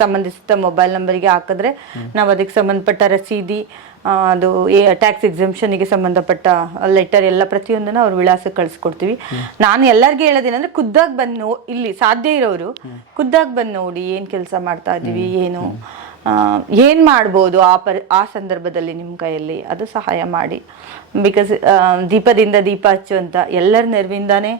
ಸಂಬಂಧಿಸಿದ ಮೊಬೈಲ್ ನಂಬರಿಗೆ ಹಾಕಿದ್ರೆ ನಾವು ಅದಕ್ಕೆ ಸಂಬಂಧಪಟ್ಟ ರಸೀದಿ, ಅದು ಟ್ಯಾಕ್ಸ್ ಎಕ್ಸಂಪ್ಷನ್ಗೆ ಸಂಬಂಧಪಟ್ಟ ಲೆಟರ್ ಎಲ್ಲ ಪ್ರತಿಯೊಂದನ್ನು ಅವ್ರ ವಿಳಾಸಕ್ಕೆ ಕಳಿಸ್ಕೊಡ್ತೀವಿ. ನಾನು ಎಲ್ಲರಿಗೂ ಹೇಳೋದೇನಂದ್ರೆ ಖುದ್ದಾಗಿ ಬಂದು ಇಲ್ಲಿ ಸಾಧ್ಯ ಇರೋರು ಖುದ್ದಾಗಿ ಬಂದು ನೋಡಿ ಏನು ಕೆಲಸ ಮಾಡ್ತಾ ಇದ್ದೀವಿ, ಏನು ಮಾಡ್ಬೋದು ಆ ಸಂದರ್ಭದಲ್ಲಿ ನಿಮ್ಮ ಕೈಯಲ್ಲಿ ಅದು ಸಹಾಯ ಮಾಡಿ. ಬಿಕಾಸ್ ದೀಪದಿಂದ ದೀಪ ಹಚ್ಚು ಅಂತ ಎಲ್ಲರ ನೆರವಿಂದಾನೇ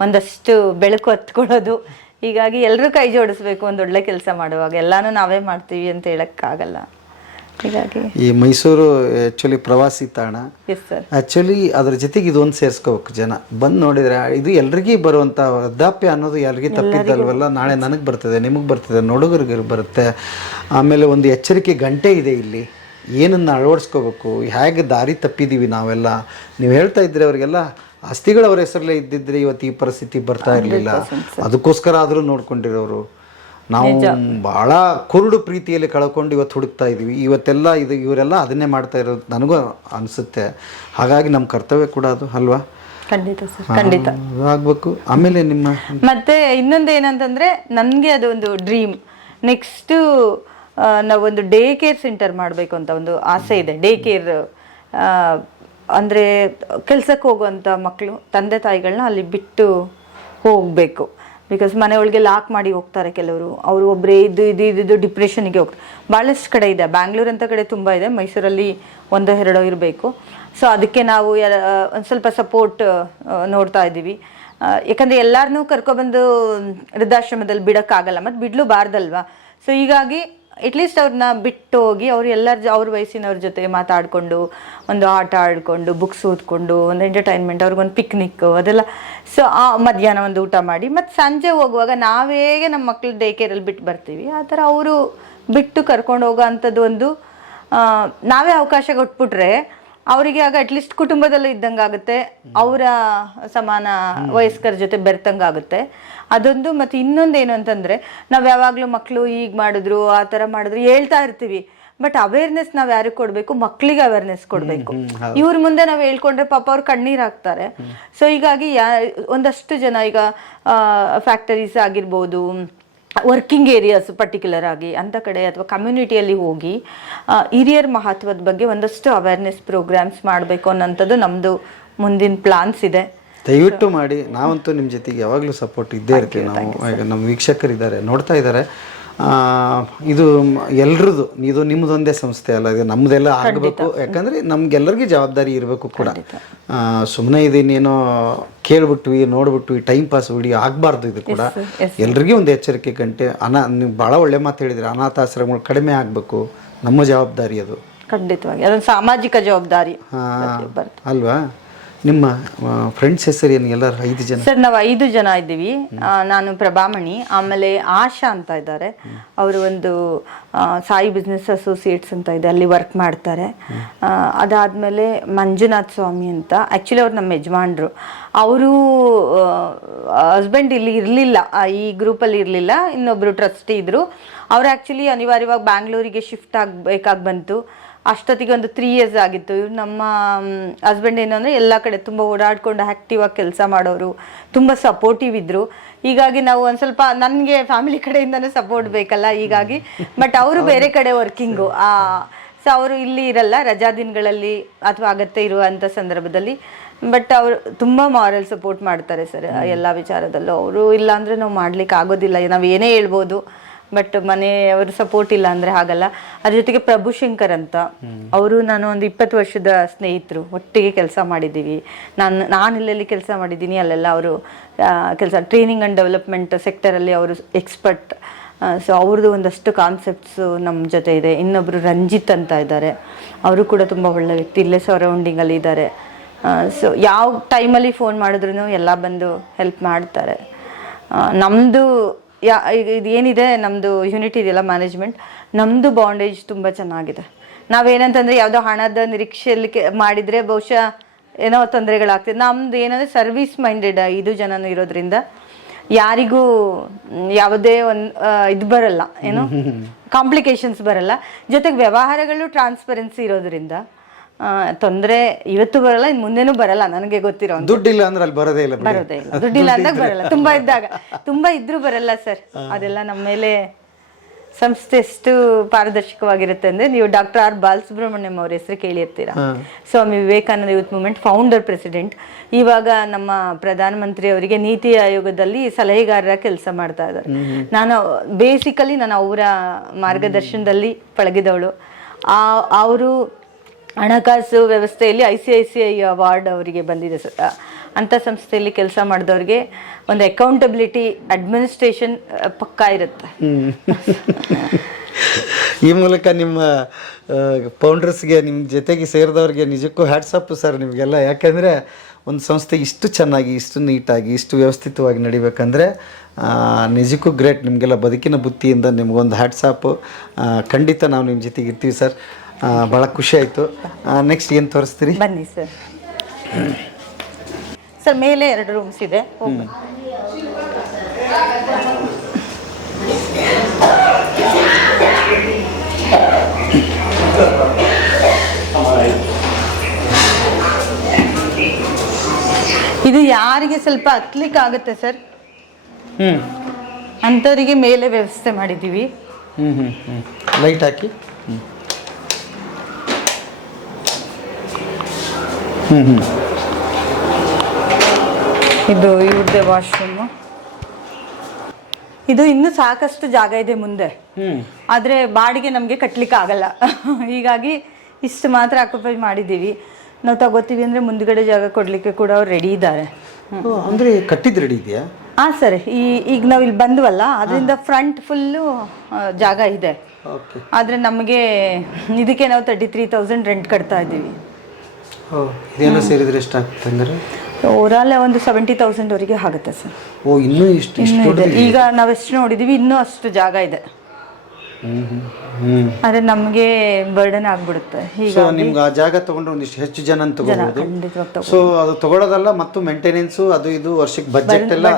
ಒಂದಷ್ಟು ಬೆಳಕು ಹತ್ಕೊಳ್ಳೋದು. ಹೀಗಾಗಿ ಎಲ್ಲರೂ ಕೈ ಜೋಡಿಸ್ಬೇಕು ಒಂದೊಳ್ಳೆ ಕೆಲಸ ಮಾಡುವಾಗ, ಎಲ್ಲಾನು ನಾವೇ ಮಾಡ್ತೀವಿ ಅಂತ ಹೇಳಕ್ಕಾಗಲ್ಲ. ಹೀಗಾಗಿ ಈ ಮೈಸೂರು ಆ್ಯಕ್ಚುಲಿ ಪ್ರವಾಸಿ ತಾಣ. Yes sir. ಆ್ಯಕ್ಚುಲಿ ಅದ್ರ ಜೊತೆಗೆ ಇದೊಂದು ಸೇರಿಸ್ಕೋಬೇಕು ಜನ ಬಂದು ನೋಡಿದರೆ. ಇದು ಎಲ್ರಿಗೂ ಬರುವಂಥ ವೃದ್ಧಾಪ್ಯ ಅನ್ನೋದು ಎಲ್ರಿಗೂ ತಪ್ಪಿದ್ದಲ್ವಲ್ಲ. ನಾಳೆ ನನಗೆ ಬರ್ತದೆ, ನಿಮಗೆ ಬರ್ತದೆ, ನೋಡುಗರಿಗೆ ಬರುತ್ತೆ. ಆಮೇಲೆ ಒಂದು ಎಚ್ಚರಿಕೆ ಗಂಟೆ ಇದೆ ಇಲ್ಲಿ, ಏನನ್ನು ಅಳವಡಿಸ್ಕೋಬೇಕು, ಹೇಗೆ ದಾರಿ ತಪ್ಪಿದ್ದೀವಿ ನಾವೆಲ್ಲ. ನೀವು ಹೇಳ್ತಾ ಇದ್ದರೆ ಅವರಿಗೆಲ್ಲ ಆಸ್ತಿಗಳು ಅವ್ರ ಹೆಸರಲ್ಲೇ ಇದ್ದಿದ್ರೆ ಇವತ್ತು ಈ ಪರಿಸ್ಥಿತಿ ಬರ್ತಾ ಇರಲಿಲ್ಲ. ಅದಕ್ಕೋಸ್ಕರ ಆದರೂ ನೋಡ್ಕೊಂಡಿರೋರು ನಾವು ಭಾಳ ಕುರುಡು ಪ್ರೀತಿಯಲ್ಲಿ ಕಳ್ಕೊಂಡು ಇವತ್ತು ಹುಡುಕ್ತಾ ಇದ್ದೀವಿ. ಇವತ್ತೆಲ್ಲ ಇವರೆಲ್ಲ ಅದನ್ನೇ ಮಾಡ್ತಾ ಇರೋದು ನನಗೂ ಅನಿಸುತ್ತೆ. ಹಾಗಾಗಿ ನಮ್ಮ ಕರ್ತವ್ಯ ಕೂಡ ಅದು ಅಲ್ವಾ? ಖಂಡಿತ ಸರ್, ಖಂಡಿತ ಆಗಬೇಕು. ಆಮೇಲೆ ನಿಮ್ಮ ಮತ್ತೆ ಇನ್ನೊಂದು ಏನಂತಂದರೆ ನನಗೆ ಅದೊಂದು ಡ್ರೀಮ್, ನೆಕ್ಸ್ಟು ನಾವೊಂದು ಡೇ ಕೇರ್ ಸೆಂಟರ್ ಮಾಡಬೇಕು ಅಂತ ಒಂದು ಆಸೆ ಇದೆ. ಡೇ ಕೇರ್ ಅಂದರೆ ಕೆಲಸಕ್ಕೆ ಹೋಗುವಂಥ ಮಕ್ಕಳು ತಂದೆ ತಾಯಿಗಳನ್ನ ಅಲ್ಲಿ ಬಿಟ್ಟು ಹೋಗಬೇಕು. ಬಿಕಾಸ್ ಮನೆಯೊಳಗೆ ಲಾಕ್ ಮಾಡಿ ಹೋಗ್ತಾರೆ ಕೆಲವರು, ಅವರು ಒಬ್ಬರೇ ಇದು ಡಿಪ್ರೆಷನ್ಗೆ ಹೋಗ್ತಾರೆ. ಭಾಳಷ್ಟು ಕಡೆ ಇದೆ, ಬ್ಯಾಂಗ್ಳೂರ್ ಅಂತ ಕಡೆ ತುಂಬ ಇದೆ, ಮೈಸೂರಲ್ಲಿ 1-2 ಇರಬೇಕು. ಸೊ ಅದಕ್ಕೆ ನಾವು ಒಂದು ಸ್ವಲ್ಪ ಸಪೋರ್ಟ್ ನೋಡ್ತಾ ಇದ್ದೀವಿ. ಯಾಕಂದರೆ ಎಲ್ಲರನ್ನೂ ಕರ್ಕೊಬಂದು ವೃದ್ಧಾಶ್ರಮದಲ್ಲಿ ಬಿಡೋಕ್ಕಾಗಲ್ಲ, ಮತ್ತು ಬಿಡಲೂಬಾರ್ದಲ್ವಾ. ಸೊ ಹೀಗಾಗಿ ಅಟ್ಲೀಸ್ಟ್ ಅವ್ರನ್ನ ಬಿಟ್ಟು ಹೋಗಿ ಅವ್ರ ವಯಸ್ಸಿನವ್ರ ಜೊತೆ ಮಾತಾಡಿಕೊಂಡು, ಒಂದು ಆಟ ಆಡಿಕೊಂಡು, ಬುಕ್ಸ್ ಓದ್ಕೊಂಡು, ಒಂದು ಎಂಟರ್ಟೈನ್ಮೆಂಟ್, ಅವ್ರಿಗೊಂದು ಪಿಕ್ನಿಕ್ ಅದೆಲ್ಲ. ಸೊ ಮಧ್ಯಾಹ್ನ ಒಂದು ಊಟ ಮಾಡಿ ಮತ್ತು ಸಂಜೆ ಹೋಗುವಾಗ ನಾವೇಗೆ ನಮ್ಮ ಮಕ್ಳು ಡೇ ಕೇರಲ್ಲಿ ಬಿಟ್ಟು ಬರ್ತೀವಿ, ಆ ಥರ ಅವರು ಬಿಟ್ಟು ಕರ್ಕೊಂಡು ಹೋಗೋ ಅಂಥದ್ದು ಒಂದು ನಾವೇ ಅವಕಾಶ ಕೊಟ್ಬಿಟ್ರೆ ಅವರಿಗೆ ಆಗ ಅಟ್ಲೀಸ್ಟ್ ಕುಟುಂಬದಲ್ಲೂ ಇದ್ದಂಗೆ ಆಗುತ್ತೆ, ಅವರ ಸಮಾನ ವಯಸ್ಕರ ಜೊತೆ ಬೆರ್ತಂಗಾಗುತ್ತೆ ಅದೊಂದು. ಮತ್ತು ಇನ್ನೊಂದು ಏನು ಅಂತಂದರೆ, ನಾವು ಯಾವಾಗಲೂ ಮಕ್ಕಳು ಈಗ ಮಾಡಿದ್ರು ಆ ಥರ ಮಾಡಿದ್ರು ಹೇಳ್ತಾ ಇರ್ತೀವಿ, ಬಟ್ ಅವೇರ್ನೆಸ್ ನಾವು ಯಾರಿಗೆ ಕೊಡಬೇಕು? ಮಕ್ಕಳಿಗೆ ಅವೇರ್ನೆಸ್ ಕೊಡಬೇಕು. ಇವ್ರ ಮುಂದೆ ನಾವು ಹೇಳ್ಕೊಂಡ್ರೆ ಪಾಪ ಅವ್ರು ಕಣ್ಣೀರು ಹಾಕ್ತಾರೆ. ಸೊ ಹೀಗಾಗಿ ಒಂದಷ್ಟು ಜನ ಈಗ ಫ್ಯಾಕ್ಟರೀಸ್ ಆಗಿರ್ಬೋದು, ವರ್ಕಿಂಗ್ ಏರಿಯಾಸ್ ಪರ್ಟಿಕ್ಯುಲರ್ ಆಗಿ ಅಂಥ ಕಡೆ ಅಥವಾ ಕಮ್ಯುನಿಟಿಯಲ್ಲಿ ಹೋಗಿ ಹಿರಿಯರ ಮಹತ್ವದ ಬಗ್ಗೆ ಒಂದಷ್ಟು ಅವೇರ್ನೆಸ್ ಪ್ರೋಗ್ರಾಮ್ಸ್ ಮಾಡಬೇಕು ಅನ್ನೋಂಥದ್ದು ನಮ್ಮದು ಮುಂದಿನ ಪ್ಲಾನ್ಸ್ ಇದೆ. ದಯವಿಟ್ಟು ಮಾಡಿ. ನಾವಂತೂ ನಿಮ್ಮ ಜೊತೆಗೆ ಯಾವಾಗಲೂ ಸಪೋರ್ಟ್ ಇದ್ದೇ ಇರ್ತೀವಿ. ನಾವು ಈಗ ನಮ್ಮ ವೀಕ್ಷಕರಿದ್ದಾರೆ, ನೋಡ್ತಾ ಇದ್ದಾರೆ. ಇದು ಎಲ್ರದ್ದು, ಇದು ನಿಮ್ಮದೊಂದೇ ಸಂಸ್ಥೆ ಅಲ್ಲ, ಇದು ನಮ್ಮದೆಲ್ಲ ಆಗಬೇಕು. ಯಾಕಂದರೆ ನಮ್ಗೆಲ್ಲರಿಗೂ ಜವಾಬ್ದಾರಿ ಇರಬೇಕು ಕೂಡ. ಸುಮ್ಮನೆ ಇದನ್ನೇನೋ ಕೇಳ್ಬಿಟ್ವಿ ನೋಡ್ಬಿಟ್ವಿ ಟೈಮ್ ಪಾಸ್ ವಿಡಿಯೋ ಆಗಬಾರ್ದು. ಇದು ಕೂಡ ಎಲ್ರಿಗೂ ಒಂದು ಎಚ್ಚರಿಕೆ ಗಂಟೆ. ನೀವು ಭಾಳ ಒಳ್ಳೆ ಮಾತು ಹೇಳಿದ್ರಿ, ಅನಾಥಾಶ್ರಮಗಳು ಕಡಿಮೆ ಆಗಬೇಕು, ನಮ್ಮ ಜವಾಬ್ದಾರಿ ಅದು. ಖಂಡಿತವಾಗಿ ಅದೊಂದು ಸಾಮಾಜಿಕ ಜವಾಬ್ದಾರಿ ಅಲ್ವಾ? ನಿಮ್ಮ ಫ್ರೆಂಡ್ಸ್ ಹೆಸರು ಏನು? ಎಲ್ಲರೂ 5 ಜನ ಸರ್? ನಾವು 5 ಜನ ಇದ್ದೀವಿ. ನಾನು ಪ್ರಭಾಮಣಿ, ಆಮೇಲೆ ಆಶಾ ಅಂತ ಇದ್ದಾರೆ, ಅವರು ಒಂದು ಸಾಯಿ ಬಿಸ್ನೆಸ್ ಅಸೋಸಿಯೇಟ್ಸ್ ಅಂತ ಇದೆ, ಅಲ್ಲಿ ವರ್ಕ್ ಮಾಡ್ತಾರೆ. ಅದಾದಮೇಲೆ ಮಂಜುನಾಥ್ ಸ್ವಾಮಿ ಅಂತ, ಆ್ಯಕ್ಚುಲಿ ಅವ್ರು ನಮ್ಮ ಯಜಮಾನ್ರು. ಅವರು ಹಸ್ಬೆಂಡ್ ಇಲ್ಲಿ ಇರಲಿಲ್ಲ, ಈ ಗ್ರೂಪಲ್ಲಿ ಇರಲಿಲ್ಲ, ಇನ್ನೊಬ್ಬರು ಟ್ರಸ್ಟಿ ಇದ್ದರು. ಅವರು ಆ್ಯಕ್ಚುಲಿ ಅನಿವಾರ್ಯವಾಗಿ ಬ್ಯಾಂಗ್ಳೂರಿಗೆ ಶಿಫ್ಟ್ ಆಗಬೇಕಾಗಿ ಬಂತು. ಅಷ್ಟೊತ್ತಿಗೆ ಒಂದು 3 years ಆಗಿತ್ತು. ಇವ್ರು ನಮ್ಮ ಹಸ್ಬೆಂಡ್ ಏನು ಅಂದರೆ ಎಲ್ಲ ಕಡೆ ತುಂಬ ಓಡಾಡ್ಕೊಂಡು ಆ್ಯಕ್ಟಿವ್ ಆಗಿ ಕೆಲಸ ಮಾಡೋರು, ತುಂಬ ಸಪೋರ್ಟಿವ್ ಇದ್ದರು. ಹೀಗಾಗಿ ನಾವು ಒಂದು ಸ್ವಲ್ಪ, ನನಗೆ ಫ್ಯಾಮಿಲಿ ಕಡೆಯಿಂದನೂ ಸಪೋರ್ಟ್ ಬೇಕಲ್ಲ, ಹೀಗಾಗಿ ಬಟ್ ಅವರು ಬೇರೆ ಕಡೆ ವರ್ಕಿಂಗು. ಸೊ ಅವರು ಇಲ್ಲಿ ಇರಲ್ಲ ರಜಾ ದಿನಗಳಲ್ಲಿ ಅಥವಾ ಅಗತ್ಯ ಇರುವಂಥ ಸಂದರ್ಭದಲ್ಲಿ. ಬಟ್ ಅವರು ತುಂಬ ಮಾರಲ್ ಸಪೋರ್ಟ್ ಮಾಡ್ತಾರೆ ಸರ್ ಎಲ್ಲ ವಿಚಾರದಲ್ಲೂ. ಅವರು ಇಲ್ಲ ಅಂದರೆ ನಾವು ಮಾಡ್ಲಿಕ್ಕೆ ಆಗೋದಿಲ್ಲ, ನಾವು ಏನೇ ಹೇಳ್ಬೋದು, ಬಟ್ ಮನೆಯವರು ಸಪೋರ್ಟ್ ಇಲ್ಲ ಅಂದರೆ ಆಗಲ್ಲ. ಅದ್ರ ಜೊತೆಗೆ ಪ್ರಭುಶಂಕರ್ ಅಂತ, ಅವರು ನಾನು ಒಂದು 20 ವರ್ಷದ ಸ್ನೇಹಿತರು, ಒಟ್ಟಿಗೆ ಕೆಲಸ ಮಾಡಿದ್ದೀವಿ. ನಾನು ಇಲ್ಲೆಲ್ಲಿ ಕೆಲಸ ಮಾಡಿದ್ದೀನಿ ಅಲ್ಲೆಲ್ಲ ಅವರು ಕೆಲಸ, ಟ್ರೈನಿಂಗ್ ಆ್ಯಂಡ್ ಡೆವಲಪ್ಮೆಂಟ್ ಸೆಕ್ಟರಲ್ಲಿ ಅವರು ಎಕ್ಸ್ಪರ್ಟ್. ಸೊ ಅವ್ರದ್ದು ಒಂದಷ್ಟು ಕಾನ್ಸೆಪ್ಟ್ಸು ನಮ್ಮ ಜೊತೆ ಇದೆ. ಇನ್ನೊಬ್ಬರು ರಂಜಿತ್ ಅಂತ ಇದ್ದಾರೆ, ಅವರು ಕೂಡ ತುಂಬ ಒಳ್ಳೆ ವ್ಯಕ್ತಿ, ಇಲ್ಲೇ ಸರೌಂಡಿಂಗಲ್ಲಿ ಇದ್ದಾರೆ. ಸೊ ಯಾವ ಟೈಮಲ್ಲಿ ಫೋನ್ ಮಾಡಿದ್ರು ಎಲ್ಲ ಬಂದು ಹೆಲ್ಪ್ ಮಾಡ್ತಾರೆ. ನಮ್ಮದು ಇದು ಏನಿದೆ ನಮ್ಮದು ಯೂನಿಟ್ ಇದೆಯಲ್ಲ ಮ್ಯಾನೇಜ್ಮೆಂಟ್, ನಮ್ಮದು ಬಾಂಡೇಜ್ ತುಂಬ ಚೆನ್ನಾಗಿದೆ. ನಾವೇನಂತಂದರೆ ಯಾವುದೋ ಹಣದ ನಿರೀಕ್ಷೆಯಲ್ಲಿ ಮಾಡಿದರೆ ಬಹುಶಃ ಏನೋ ತೊಂದರೆಗಳಾಗ್ತದೆ. ನಮ್ದು ಏನಂದರೆ ಸರ್ವಿಸ್ ಮೈಂಡೆಡ್ 5 ಜನನೂ ಇರೋದ್ರಿಂದ ಯಾರಿಗೂ ಯಾವುದೇ ಒಂದು ಇದು ಬರಲ್ಲ, ಏನು ಕಾಂಪ್ಲಿಕೇಶನ್ಸ್ ಬರಲ್ಲ. ಜೊತೆಗೆ ವ್ಯವಹಾರಗಳು ಟ್ರಾನ್ಸ್ಪರೆನ್ಸಿ ಇರೋದ್ರಿಂದ ತೊಂದರೆ ಇವತ್ತು ಬರಲ್ಲ, ಇನ್ನು ಮುಂದೆನೂ ಬರಲ್ಲ. ನನಗೆ ಗೊತ್ತಿರೋ ದುಡ್ಡಿಲ್ಲ ಅಂದ್ರೆ ಅಲ್ಲಿ ಬರೋದೇ ಇಲ್ಲ. ದುಡ್ಡಿಲ್ಲ ಅಂದಾಗ ಬರಲ್ಲ, ತುಂಬಾ ಇದ್ರೂ ಬರಲ್ಲ ಸರ್. ಅದೆಲ್ಲ ನಮ್ಮ ಮೇಲೆ ಸಂಸ್ಥೆ ಎಷ್ಟು ಪಾರದರ್ಶಕವಾಗಿರುತ್ತೆ ಅಂದ್ರೆ, ನೀವು ಡಾಕ್ಟರ್ ಆರ್ ಬಾಲಸುಬ್ರಹ್ಮಣ್ಯಂ ಅವ್ರ ಹೆಸರು ಕೇಳಿರ್ತೀರಾ. Swami Vivekananda youth movement founder president. ಇವಾಗ ನಮ್ಮ ಪ್ರಧಾನಮಂತ್ರಿ ಅವರಿಗೆ ನೀತಿ ಆಯೋಗದಲ್ಲಿ ಸಲಹೆಗಾರರ ಕೆಲಸ ಮಾಡ್ತಾ ಇದ್ದಾರೆ. ನಾನು ಬೇಸಿಕಲಿ ಅವರ ಮಾರ್ಗದರ್ಶನದಲ್ಲಿ ಪಳಗಿದವಳು. ಅವರು ಹಣಕಾಸು ವ್ಯವಸ್ಥೆಯಲ್ಲಿ ICICI ಅವಾರ್ಡ್ ಅವರಿಗೆ ಬಂದಿದೆ ಸರ್. ಅಂಥ ಸಂಸ್ಥೆಯಲ್ಲಿ ಕೆಲಸ ಮಾಡಿದವ್ರಿಗೆ ಒಂದು ಅಕೌಂಟಬಿಲಿಟಿ ಅಡ್ಮಿನಿಸ್ಟ್ರೇಷನ್ ಪಕ್ಕಾ ಇರುತ್ತೆ. ಈ ಮೂಲಕ ನಿಮ್ಮ ಫೌಂಡರ್ಸ್ಗೆ, ನಿಮ್ಮ ಜೊತೆಗೆ ಸೇರಿದವ್ರಿಗೆ ನಿಜಕ್ಕೂ ಹ್ಯಾಟ್ಸಪ್ ಸರ್ ನಿಮಗೆಲ್ಲ. ಯಾಕೆಂದರೆ ಒಂದು ಸಂಸ್ಥೆ ಇಷ್ಟು ಚೆನ್ನಾಗಿ, ಇಷ್ಟು ನೀಟಾಗಿ, ಇಷ್ಟು ವ್ಯವಸ್ಥಿತವಾಗಿ ನಡಿಬೇಕಂದ್ರೆ ನಿಜಕ್ಕೂ ಗ್ರೇಟ್. ನಿಮಗೆಲ್ಲ ಬದುಕಿನ ಬುತ್ತಿಯಿಂದ ನಿಮಗೊಂದು ಹ್ಯಾಟ್ಸಪ್. ಖಂಡಿತ ನಾವು ನಿಮ್ಮ ಜೊತೆಗೆ ಇರ್ತೀವಿ ಸರ್. ಭಾಳ ಖುಷಿ ಆಯಿತು. ನೆಕ್ಸ್ಟ್ ಏನು ತೋರಿಸ್ತೀರಿ? ಬನ್ನಿ ಸರ್. ಸರ್ ಮೇಲೆ 2 ರೂಮ್ಸ್ ಇದೆ, ಹೋಗಿ. ಇದು ಯಾರಿಗೆ ಸ್ವಲ್ಪ ಹತ್ಲಿಕ್ಕೆ ಆಗುತ್ತೆ ಸರ್, ಅಂಥವರಿಗೆ ಮೇಲೆ ವ್ಯವಸ್ಥೆ ಮಾಡಿದ್ದೀವಿ. ಲೈಟ್ ಹಾಕಿ. ಇದು ಇವ್ರದ್ದೇ ವಾಶ್ರೂಮು. ಇದು ಇನ್ನೂ ಸಾಕಷ್ಟು ಜಾಗ ಇದೆ ಮುಂದೆ, ಆದರೆ ಬಾಡಿಗೆ ನಮಗೆ ಕಟ್ಟಲಿಕ್ಕೆ ಆಗಲ್ಲ. ಹೀಗಾಗಿ ಇಷ್ಟು ಮಾತ್ರ ಆಕ್ಯುಪೈ ಮಾಡಿದ್ದೀವಿ. ನಾವು ತಗೋತೀವಿ ಅಂದರೆ ಮುಂದ್ಗಡೆ ಜಾಗ ಕೊಡಲಿಕ್ಕೆ ಕೂಡ ಅವ್ರು ರೆಡಿ ಇದ್ದಾರೆ. ಅಂದರೆ ಕಟ್ಟಿದ್ದು ರೆಡಿ ಇದೆಯಾ? ಹಾಂ ಸರ್. ಈಗ ನಾವು ಇಲ್ಲಿ ಬಂದ್ವಲ್ಲ, ಅದರಿಂದ ಫ್ರಂಟ್ ಫುಲ್ಲು ಜಾಗ ಇದೆ. ಆದರೆ ನಮಗೆ ಇದಕ್ಕೆ ನಾವು 33,000 ರೆಂಟ್ ಕಟ್ತಾ ಇದ್ದೀವಿ. ಇದೆಲ್ಲ ಸೇರಿದ್ರೆ ಎಷ್ಟು ಆಗ್ತದೆ ಅಂದರೆ? ಓವರಾಲ್ ಒಂದು 70,000 ವರೆಗೆ ಆಗುತ್ತೆ ಸರ್. ಇನ್ನೂ ಇಷ್ಟು ಇದೆ. ಈಗ ನಾವೆಷ್ಟು ನೋಡಿದ್ದೀವಿ, ಇನ್ನೂ ಅಷ್ಟು ಜಾಗ ಇದೆ. ಆದರೆ ನಮಗೆ ಬರ್ಡನ್ ಆಗ್ಬಿಡುತ್ತೆ. ಈಗ ನಿಮ್ಗೆ ಆ ಜಾಗ ತಗೊಂಡ್ರೆ ಒಂದಿಷ್ಟು ಹೆಚ್ಚು ಜನ ತಗೋಬಹುದು. ಸೊ ಅದು ತಗೊಳ್ಳೋದಲ್ಲ, ಮತ್ತು ಮೇಂಟೆನೆನ್ಸ್ ಅದು ಇದು ವರ್ಷಕ್ಕೆ ಬಜೆಟ್ ಎಲ್ಲ